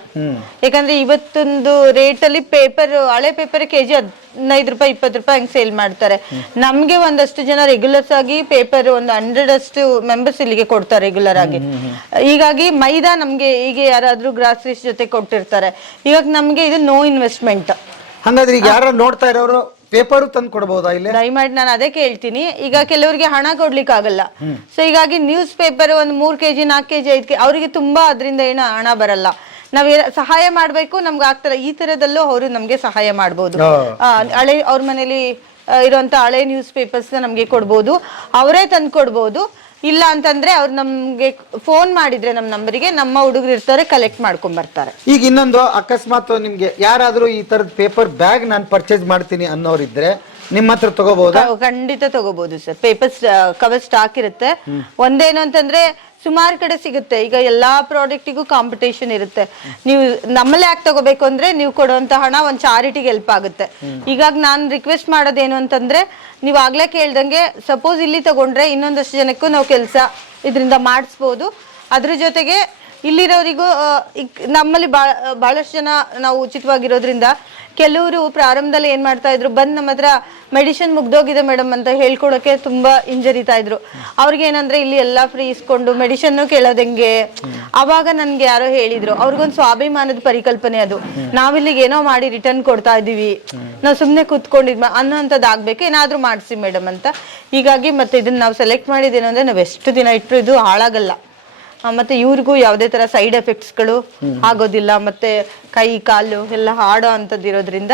ಯಾಕಂದ್ರೆ ಇವತ್ತೊಂದು ರೇಟ್ ಅಲ್ಲಿ ಪೇಪರ್, ಹಳೆ ಪೇಪರ್ ಕೆಜಿ 15 ರೂಪಾಯಿ 20 ರೂಪಾಯಿ ಹಂಗೆ ಸೇಲ್ ಮಾಡ್ತಾರೆ. ನಮ್ಗೆ ಒಂದಷ್ಟು ಜನ ರೆಗ್ಯುಲರ್ಸ್ ಆಗಿ ಪೇಪರ್ ಒಂದು 100 ಅಷ್ಟು ಮೆಂಬರ್ಸ್ ಇಲ್ಲಿಗೆ ಕೊಡ್ತಾರೆ ರೆಗ್ಯುಲರ್ ಆಗಿ. ಹೀಗಾಗಿ ಮೈದಾ ನಮ್ಗೆ ಈಗ ಯಾರಾದ್ರೂ ಗ್ರಾಸರೀಸ್ ಜೊತೆ ಕೊಟ್ಟಿರ್ತಾರೆ. ಇವಾಗ ನಮ್ಗೆ ಇದು ನೋ ಇನ್ವೆಸ್ಟ್ಮೆಂಟ್. ಹಾಗಾದ್ರೆ ಈಗ ಯಾರು ನೋಡ್ತಾ ಇರೋರು ಪೇಪರ್ ತಂದು ಕೊಡಬಹುದಾ? ಇಲ್ಲ ದಯಮಾಡಿ ನಾನು ಅದೇ ಕೇಳ್ತೀನಿ. ಈಗ ಕೆಲವರಿಗೆ ಹಣ ಕೊಡ್ಲಿಕ್ಕೆ ಆಗಲ್ಲ, ಸೊ ಹೀಗಾಗಿ ನ್ಯೂಸ್ ಪೇಪರ್ ಒಂದು 3 kg 4 kg 5 kg ಅವರಿಗೆ ತುಂಬಾ ಅದರಿಂದ ಏನು ಹಣ ಬರಲ್ಲ. ನಾವ್ ಸಹಾಯ ಮಾಡ್ಬೇಕು, ನಮ್ಗೆ ಆಗ್ತಾರೆ. ಈ ತರದಲ್ಲೂ ಅವರು ನಮ್ಗೆ ಸಹಾಯ ಮಾಡ್ಬೋದು. ಹಳೆ ಅವ್ರ ಮನೇಲಿ ಇರುವಂತ ಹಳೆ ನ್ಯೂಸ್ ಪೇಪರ್ಸ್ ನಮ್ಗೆ ಕೊಡ್ಬೋದು, ಅವರೇ ತಂದು ಕೊಡ್ಬೋದು. ಇಲ್ಲ ಅಂತಂದ್ರೆ ಅವ್ರು ನಮ್ಗೆ ಫೋನ್ ಮಾಡಿದ್ರೆ ನಮ್ಮ ನಂಬರಿಗೆ ನಮ್ಮ ಹುಡುಗರು ಇರ್ತಾರೆ, ಕಲೆಕ್ಟ್ ಮಾಡ್ಕೊಂಡ್ ಬರ್ತಾರೆ. ಈಗ ಇನ್ನೊಂದು, ಅಕಸ್ಮಾತ್ ನಿಮ್ಗೆ ಯಾರಾದ್ರೂ ಈ ತರದ ಪೇಪರ್ ಬ್ಯಾಗ್ ನಾನು ಪರ್ಚೇಸ್ ಮಾಡ್ತೀನಿ ಅನ್ನೋರಿದ್ರೆ ನಿಮ್ಮ ಹತ್ರ ತಗೋಬಹುದಾ? ಖಂಡಿತ ತಗೋಬಹುದು ಸರ್. ಪೇಪರ್ ಕವರ್ ಸ್ಟಾಕ್ ಇರುತ್ತೆ. ಒಂದೇನು ಅಂತಂದ್ರೆ ಸುಮಾರು ಕಡೆ ಸಿಗುತ್ತೆ. ಈಗ ಎಲ್ಲಾ ಪ್ರಾಡಕ್ಟಿಗೂ ಕಾಂಪಿಟೇಷನ್ ಇರುತ್ತೆ. ನೀವು ನಮ್ಮಲ್ಲಿ ಯಾಕೆ ತಗೋಬೇಕು ಅಂದ್ರೆ ನೀವು ಕೊಡುವಂತ ಹಣ ಒಂದು ಚಾರಿಟಿಗೆ ಹೆಲ್ಪ್ ಆಗುತ್ತೆ. ಹೀಗಾಗಿ ನಾನು ರಿಕ್ವೆಸ್ಟ್ ಮಾಡೋದೇನು ಅಂತಂದ್ರೆ, ನೀವು ಆಗ್ಲೇ ಕೇಳ್ದಂಗೆ ಸಪೋಸ್ ಇಲ್ಲಿ ತಗೊಂಡ್ರೆ ಇನ್ನೊಂದಷ್ಟು ಜನಕ್ಕೂ ನಾವು ಕೆಲಸ ಇದರಿಂದ ಮಾಡಿಸ್ಬೋದು. ಅದ್ರ ಜೊತೆಗೆ ಇಲ್ಲಿರೋರಿಗೂ ನಮ್ಮಲ್ಲಿ ಬಹಳಷ್ಟು ಜನ ನಾವು ಉಚಿತವಾಗಿರೋದ್ರಿಂದ ಕೆಲವರು ಪ್ರಾರಂಭದಲ್ಲಿ ಏನ್ ಮಾಡ್ತಾ ಇದ್ರು, ಬಂದ್ ನಮ್ಮ ಹತ್ರ ಮೆಡಿಸಿನ್ ಮುಗ್ದೋಗಿದೆ ಮೇಡಮ್ ಅಂತ ಹೇಳ್ಕೊಳಕ್ಕೆ ತುಂಬಾ ಹಿಂಜರಿತಾ ಇದ್ರು. ಅವ್ರಿಗೆ ಏನಂದ್ರೆ ಇಲ್ಲಿ ಎಲ್ಲಾ ಫ್ರೀ ಇಸ್ಕೊಂಡು ಮೆಡಿಸಿನ್ ಕೇಳೋದಂಗೆ. ಅವಾಗ ನನ್ಗೆ ಯಾರೋ ಹೇಳಿದ್ರು, ಅವ್ರಿಗೊಂದು ಸ್ವಾಭಿಮಾನದ ಪರಿಕಲ್ಪನೆ ಅದು. ನಾವಿಲ್ಲಿಗೆ ಏನೋ ಮಾಡಿ ರಿಟರ್ನ್ ಕೊಡ್ತಾ ಇದೀವಿ, ನಾವು ಸುಮ್ನೆ ಕೂತ್ಕೊಂಡಿದ್ವಿ ಅನ್ನೋಂಥದ್ದು ಆಗ್ಬೇಕು, ಏನಾದ್ರೂ ಮಾಡಿಸಿ ಮೇಡಮ್ ಅಂತ. ಹೀಗಾಗಿ ಮತ್ತೆ ಇದನ್ನ ನಾವು ಸೆಲೆಕ್ಟ್ ಮಾಡಿದ್ದೇನು ಅಂದ್ರೆ, ನಾವ್ ಎಷ್ಟು ದಿನ ಇಟ್ಟರು ಇದು ಹಾಳಾಗಲ್ಲ. ಮತ್ತೆ ಇವ್ರಿಗೂ ಯಾವುದೇ ತರ ಸೈಡ್ ಎಫೆಕ್ಟ್ಸ್ಗಳು ಆಗೋದಿಲ್ಲ. ಮತ್ತೆ ಕೈ ಕಾಲು ಎಲ್ಲ ಹಾಡೋ ಅಂತದ್ದು ಇರೋದ್ರಿಂದ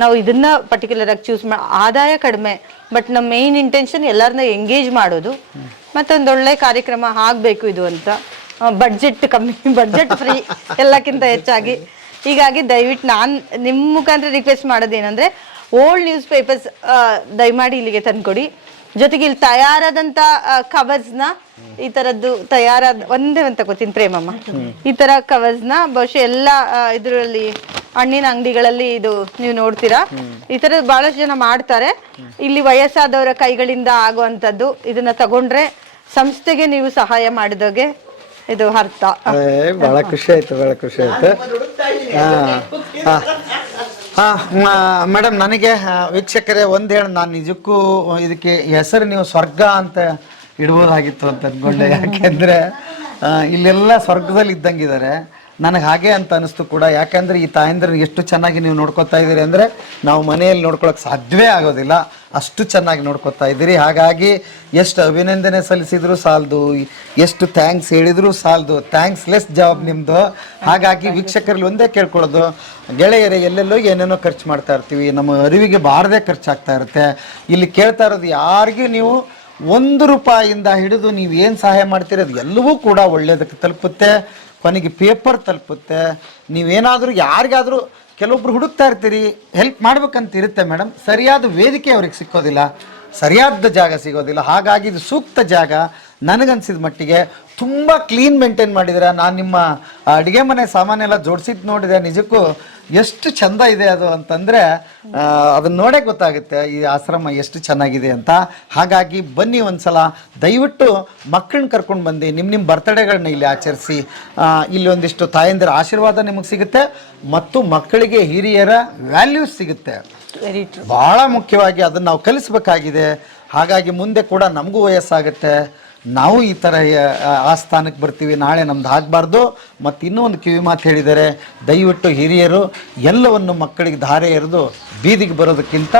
ನಾವು ಇದನ್ನ ಪರ್ಟಿಕ್ಯುಲರ್ ಆಗಿ ಚೂಸ್ ಆದಾಯ ಕಡಿಮೆ, ಬಟ್ ನಮ್ಮ ಮೇನ್ ಇಂಟೆನ್ಷನ್ ಎಲ್ಲರನ್ನ ಎಂಗೇಜ್ ಮಾಡೋದು, ಮತ್ತೊಂದೊಳ್ಳೆ ಕಾರ್ಯಕ್ರಮ ಆಗ್ಬೇಕು ಇದು ಅಂತ. ಬಡ್ಜೆಟ್ ಕಮ್ಮಿ, ಬಡ್ಜೆಟ್ ಫ್ರೀ ಎಲ್ಲಕ್ಕಿಂತ ಹೆಚ್ಚಾಗಿ. ಹೀಗಾಗಿ ದಯವಿಟ್ಟು ನಾನು ನಿಮ್ಮ ಮುಖಾಂತರ ರಿಕ್ವೆಸ್ಟ್ ಮಾಡೋದೇನಂದ್ರೆ, ಓಲ್ಡ್ ನ್ಯೂಸ್ ಪೇಪರ್ಸ್ ದಯಮಾಡಿ ಇಲ್ಲಿಗೆ ತಂದ್ಕೊಡಿ. ಜೊತೆಗೆ ಇಲ್ಲಿ ತಯಾರಾದಂತ ಕವರ್ಸ್ನ, ಈ ತರದ್ದು ತಯಾರಾದ ಒಂದೇ ಅಂತ ಗೊತ್ತೀನಿ ಪ್ರೇಮಮ್ಮ, ಈ ತರ ಕವರ್ಸ್ನ ಬಹುಶಃ ಎಲ್ಲ ಇದರಲ್ಲಿ ಹಣ್ಣಿನ ಅಂಗಡಿಗಳಲ್ಲಿ ಇದು ನೀವು ನೋಡ್ತೀರಾ. ಈ ತರ ಬಹಳಷ್ಟು ಜನ ಮಾಡ್ತಾರೆ. ಇಲ್ಲಿ ವಯಸ್ಸಾದವರ ಕೈಗಳಿಂದ ಆಗುವಂತದ್ದು. ಇದನ್ನ ತಗೊಂಡ್ರೆ ಸಂಸ್ಥೆಗೆ ನೀವು ಸಹಾಯ ಮಾಡಿದಾಗೆ ಇದು ಅರ್ಥ. ಬಹಳ ಖುಷಿ ಆಯ್ತು, ಬಹಳ ಖುಷಿ ಆಯ್ತು. ಮೇಡಮ್, ನನಗೆ ವೀಕ್ಷಕರೇ ಒಂದು ಹೇಳಿ, ನಾನು ನಿಜಕ್ಕೂ ಇದಕ್ಕೆ ಹೆಸರು ನೀವು ಸ್ವರ್ಗ ಅಂತ ಇಡ್ಬೋದಾಗಿತ್ತು ಅಂತ ಅಂದ್ಕೊಂಡೆ. ಯಾಕೆಂದರೆ ಇಲ್ಲೆಲ್ಲ ಸ್ವರ್ಗದಲ್ಲಿ ಇದ್ದಂಗಿದ್ದಾರೆ. ನನಗೆ ಹಾಗೆ ಅಂತ ಅನಿಸ್ತು ಕೂಡ. ಯಾಕಂದರೆ ಈ ತಾಯಂದ್ರನ್ನ ಎಷ್ಟು ಚೆನ್ನಾಗಿ ನೀವು ನೋಡ್ಕೊತಾ ಇದ್ದೀರಿ ಅಂದರೆ ನಾವು ಮನೆಯಲ್ಲಿ ನೋಡ್ಕೊಳಕ್ಕೆ ಸಾಧ್ಯವೇ ಆಗೋದಿಲ್ಲ, ಅಷ್ಟು ಚೆನ್ನಾಗಿ ನೋಡ್ಕೊತಾ ಇದ್ದೀರಿ. ಹಾಗಾಗಿ ಎಷ್ಟು ಅಭಿನಂದನೆ ಸಲ್ಲಿಸಿದ್ರು ಸಾಲದು, ಎಷ್ಟು ಥ್ಯಾಂಕ್ಸ್ ಹೇಳಿದ್ರು ಸಾಲದು. ಥ್ಯಾಂಕ್ಸ್ ಲೆಸ್ ಜಾಬ್ ನಿಮ್ಮದು. ಹಾಗಾಗಿ ವೀಕ್ಷಕರಲ್ಲಿ ಒಂದೇ ಕೇಳ್ಕೊಳ್ಳೋದು, ಗೆಳೆಯರೇ, ಎಲ್ಲೆಲ್ಲೋ ಏನೇನೋ ಖರ್ಚು ಮಾಡ್ತಾ ಇರ್ತೀವಿ, ನಮ್ಮ ಅರಿವಿಗೆ ಬಾರದೆ ಖರ್ಚಾಗ್ತಾ ಇರುತ್ತೆ. ಇಲ್ಲಿ ಕೇಳ್ತಾ ಇರೋದು, ಯಾರಿಗೂ ನೀವು 1 ರೂಪಾಯಿಂದ ಹಿಡಿದು ನೀವು ಏನು ಸಹಾಯ ಮಾಡ್ತೀರಿ ಅದು ಎಲ್ಲವೂ ಕೂಡ ಒಳ್ಳೆಯದಕ್ಕೆ ತಲುಪುತ್ತೆ. ಕೊನೆಗೆ ಪೇಪರ್ ತಲುಪುತ್ತೆ. ನೀವೇನಾದರೂ ಯಾರಿಗಾದರೂ ಕೆಲವೊಬ್ರು ಹುಡುಕ್ತಾ ಇರ್ತೀರಿ, ಹೆಲ್ಪ್ ಮಾಡ್ಬೇಕಂತ ಇರುತ್ತೆ ಮೇಡಮ್, ಸರಿಯಾದ ವೇದಿಕೆ ಅವ್ರಿಗೆ ಸಿಕ್ಕೋದಿಲ್ಲ, ಸರಿಯಾದ ಜಾಗ ಸಿಗೋದಿಲ್ಲ. ಹಾಗಾಗಿ ಇದು ಸೂಕ್ತ ಜಾಗ. ನನಗನ್ಸಿದ ಮಟ್ಟಿಗೆ ತುಂಬ ಕ್ಲೀನ್ ಮೇಂಟೈನ್ ಮಾಡಿದ್ದೀರಾ. ನಾನು ನಿಮ್ಮ ಅಡುಗೆ ಮನೆ ಸಾಮಾನೆಲ್ಲ ಜೋಡಿಸಿದ್ದು ನೋಡಿದೆ, ನಿಜಕ್ಕೂ ಎಷ್ಟು ಚಂದ ಇದೆ ಅದು ಅಂತಂದರೆ ಅದನ್ನ ನೋಡೇ ಗೊತ್ತಾಗುತ್ತೆ ಈ ಆಶ್ರಮ ಎಷ್ಟು ಚೆನ್ನಾಗಿದೆ ಅಂತ. ಹಾಗಾಗಿ ಬನ್ನಿ ಒಂದ್ಸಲ, ದಯವಿಟ್ಟು ಮಕ್ಕಳನ್ನ ಕರ್ಕೊಂಡು ಬಂದು ನಿಮ್ಮ ಬರ್ತಡೇಗಳನ್ನ ಇಲ್ಲಿ ಆಚರಿಸಿ. ಇಲ್ಲಿ ಒಂದಿಷ್ಟು ತಾಯಂದಿರ ಆಶೀರ್ವಾದ ನಿಮಗೆ ಸಿಗುತ್ತೆ ಮತ್ತು ಮಕ್ಕಳಿಗೆ ಹಿರಿಯರ ವ್ಯಾಲ್ಯೂಸ್ ಸಿಗುತ್ತೆ. ಭಾಳ ಮುಖ್ಯವಾಗಿ ಅದನ್ನು ನಾವು ಕಲಿಸ್ಬೇಕಾಗಿದೆ. ಹಾಗಾಗಿ ಮುಂದೆ ಕೂಡ ನಮಗೂ ವಯಸ್ಸಾಗುತ್ತೆ, ನಾವು ಈ ಥರ ಆ ಸ್ಥಾನಕ್ಕೆ ಬರ್ತೀವಿ, ನಾಳೆ ನಮ್ದು ಆಗಬಾರ್ದು. ಮತ್ತು ಇನ್ನೂ ಒಂದು ಕಿವಿ ಮಾತು ಹೇಳಿದ್ದಾರೆ, ದಯವಿಟ್ಟು ಹಿರಿಯರು ಎಲ್ಲವನ್ನು ಮಕ್ಕಳಿಗೆ ಧಾರೆ ಎರೆದು ಬೀದಿಗೆ ಬರೋದಕ್ಕಿಂತ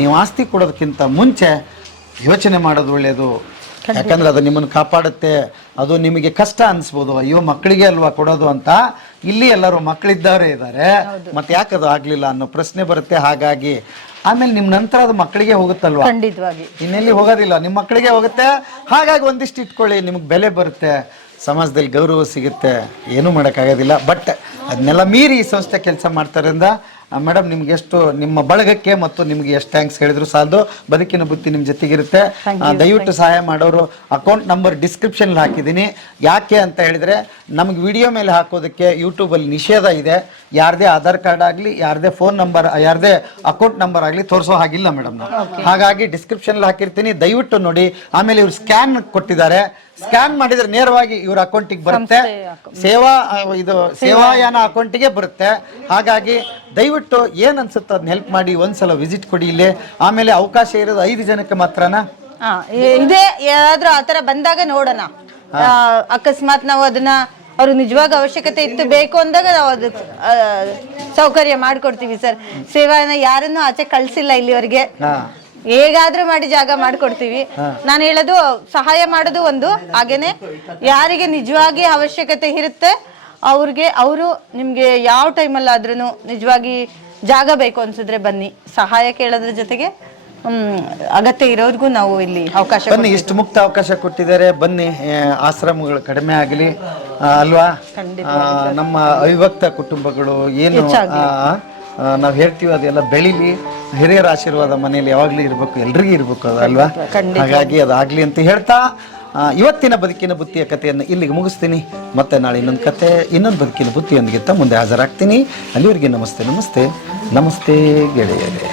ನೀವು ಆಸ್ತಿ ಕೊಡೋದಕ್ಕಿಂತ ಮುಂಚೆ ಯೋಚನೆ ಮಾಡೋದು ಒಳ್ಳೆಯದು. ಯಾಕಂದ್ರೆ ಅದು ನಿಮ್ಮನ್ನು ಕಾಪಾಡುತ್ತೆ. ಅದು ನಿಮಗೆ ಕಷ್ಟ ಅನಿಸ್ಬೋದು, ಅಯ್ಯೋ ಮಕ್ಕಳಿಗೆ ಅಲ್ವಾ ಕೊಡೋದು ಅಂತ. ಇಲ್ಲಿ ಎಲ್ಲರೂ ಮಕ್ಕಳಿದ್ದವರೇ ಇದ್ದಾರೆ, ಮತ್ತೆ ಯಾಕೆ ಅದು ಆಗಲಿಲ್ಲ ಅನ್ನೋ ಪ್ರಶ್ನೆ ಬರುತ್ತೆ. ಹಾಗಾಗಿ ಆಮೇಲೆ ನಿಮ್ಮ ನಂತರ ಅದು ಮಕ್ಕಳಿಗೆ ಹೋಗುತ್ತಲ್ವಾ, ಖಂಡಿತವಾಗಿ ಇನ್ನೆಲ್ಲಿ ಹೋಗೋದಿಲ್ಲ, ನಿಮ್ಮ ಮಕ್ಕಳಿಗೆ ಹೋಗುತ್ತೆ. ಹಾಗಾಗಿ ಒಂದಿಷ್ಟು ಇಟ್ಕೊಳ್ಳಿ, ನಿಮಗೆ ಬೆಲೆ ಬರುತ್ತೆ, ಸಮಾಜದಲ್ಲಿ ಗೌರವ ಸಿಗುತ್ತೆ, ಏನೂ ಮಾಡೋಕ್ಕಾಗೋದಿಲ್ಲ. ಬಟ್ ಅದನ್ನೆಲ್ಲ ಮೀರಿ ಈ ಸಂಸ್ಥೆ ಕೆಲಸ ಮಾಡ್ತಾರಿಂದ ಮೇಡಮ್ ನಿಮ್ಗೆ ಎಷ್ಟು, ನಿಮ್ಮ ಬಳಗಕ್ಕೆ ಮತ್ತು ನಿಮ್ಗೆ ಎಷ್ಟು ಥ್ಯಾಂಕ್ಸ್ ಹೇಳಿದ್ರು ಸಾಲದು. ಬದುಕಿನ ಬುತ್ತಿ ನಿಮ್ಮ ಜೊತೆಗಿರುತ್ತೆ. ದಯವಿಟ್ಟು ಸಹಾಯ ಮಾಡೋರು ಅಕೌಂಟ್ ನಂಬರ್ ಡಿಸ್ಕ್ರಿಪ್ಷನ್ ಹಾಕಿದ್ದೀನಿ. ಯಾಕೆ ಅಂತ ಹೇಳಿದ್ರೆ ನಮ್ಗೆ ವಿಡಿಯೋ ಮೇಲೆ ಹಾಕೋದಕ್ಕೆ ಯೂಟ್ಯೂಬಲ್ಲಿ ನಿಷೇಧ ಇದೆ. ಯಾರದೇ ಆಧಾರ್ ಕಾರ್ಡ್ ಆಗಲಿ, ಯಾರದೇ ಫೋನ್ ನಂಬರ್, ಯಾರದೇ ಅಕೌಂಟ್ ನಂಬರ್ ಆಗಲಿ ತೋರಿಸೋ ಹಾಗಿಲ್ಲ ಮೇಡಮ್ ನಾವು. ಹಾಗಾಗಿ ಡಿಸ್ಕ್ರಿಪ್ಷನ್ ಹಾಕಿರ್ತೀನಿ, ದಯವಿಟ್ಟು ನೋಡಿ. ಆಮೇಲೆ ಇವ್ರು ಸ್ಕ್ಯಾನ್ ಕೊಟ್ಟಿದ್ದಾರೆ, ಸ್ಕ್ಯಾನ್ ಮಾಡಿದ್ರೆ ನೇರವಾಗಿ ಇವ್ರ ಅಕೌಂಟಿಗೆ ಬರುತ್ತೆ, ಸೇವಾಯಾನ ಅಕೌಂಟಿಗೆ ಬರುತ್ತೆ. ಹಾಗಾಗಿ ದಯವಿಟ್ಟು ಏನು ಅನ್ಸುತ್ತೋ ಅದನ್ನ ಹೆಲ್ಪ್ ಮಾಡಿ, ಒಂದ್ಸಲ ವಿಸಿಟ್ ಕೊಡಿ ಇಲ್ಲಿ. ಆಮೇಲೆ ಅವಕಾಶ ಇರೋದು 5 ಜನಕ್ಕೆ ಮಾತ್ರನಾ? ಇದೇ ಯಾರಾದ್ರೂ ಆತರ ಬಂದಾಗ ನೋಡೋಣ. ಅಕಸ್ಮಾತ್ ನಾವು ಅದನ್ನ ಅವ್ರಿಗೆ ನಿಜವಾಗ ಅವಶ್ಯಕತೆ ಇತ್ತು ಬೇಕು ಅಂದಾಗ ನಾವು ಅದಕ್ಕೆ ಸೌಕರ್ಯ ಮಾಡ್ಕೊಡ್ತೀವಿ ಸರ್. ಸೇವಾನ ಯಾರನ್ನು ಆಚೆ ಕಳ್ಸಿಲ್ಲ ಇಲ್ಲಿವರೆಗೆ, ಹೇಗಾದ್ರೂ ಮಾಡಿ ಜಾಗ ಮಾಡ್ಕೊಡ್ತೀವಿ. ನಾನು ಹೇಳೋದು ಸಹಾಯ ಮಾಡೋದು ಒಂದು, ಹಾಗೇನೆ ಯಾರಿಗೆ ನಿಜವಾಗಿ ಅವಶ್ಯಕತೆ ಇರುತ್ತೆ ಅವ್ರಿಗೆ, ಅವರು ನಿಮ್ಗೆ ಯಾವ ಟೈಮಲ್ಲಾದ್ರೂ ನಿಜವಾಗಿ ಜಾಗ ಬೇಕು ಅನ್ಸಿದ್ರೆ ಬನ್ನಿ, ಸಹಾಯ ಕೇಳೋದ್ರ ಜೊತೆಗೆ ಅಗತ್ಯ ಇರೋರ್ಗೂ ನಾವು ಇಲ್ಲಿ ಅವಕಾಶ ಬನ್ನಿ. ಇಷ್ಟು ಮುಕ್ತ ಅವಕಾಶ ಕೊಟ್ಟಿದ್ದಾರೆ, ಬನ್ನಿ. ಆಶ್ರಮಗಳು ಕಡಿಮೆ ಆಗಲಿ ಅಲ್ವಾ? ನಮ್ಮ ಅವಿಭಕ್ತ ಕುಟುಂಬಗಳು ಏನು ನಾವು ಹೇಳ್ತೀವಿ ಅದೆಲ್ಲ ಬೆಳಿಲಿ. ಹಿರಿಯರ ಆಶೀರ್ವಾದ ಮನೆಯಲ್ಲಿ ಯಾವಾಗ್ಲೂ ಇರಬೇಕು, ಎಲ್ರಿಗೂ ಇರಬೇಕು, ಅದು ಅಲ್ವಾ? ಹಾಗಾಗಿ ಅದಾಗ್ಲಿ ಅಂತ ಹೇಳ್ತಾ ಇವತ್ತಿನ ಬದುಕಿನ ಬುತ್ತಿಯ ಕಥೆಯನ್ನು ಇಲ್ಲಿಗೆ ಮುಗಿಸ್ತೀನಿ. ಮತ್ತೆ ನಾಳೆ ಇನ್ನೊಂದು ಕತೆ, ಇನ್ನೊಂದು ಬದುಕಿನ ಬುತ್ತಿಯೊಂದಿಗೆ ಮುಂದೆ ಹಾಜರಾಗ್ತೀನಿ. ಅಲ್ಲಿವರೆಗೆ ನಮಸ್ತೆ ನಮಸ್ತೆ ನಮಸ್ತೆ ಗೆಳೆಯರೇ.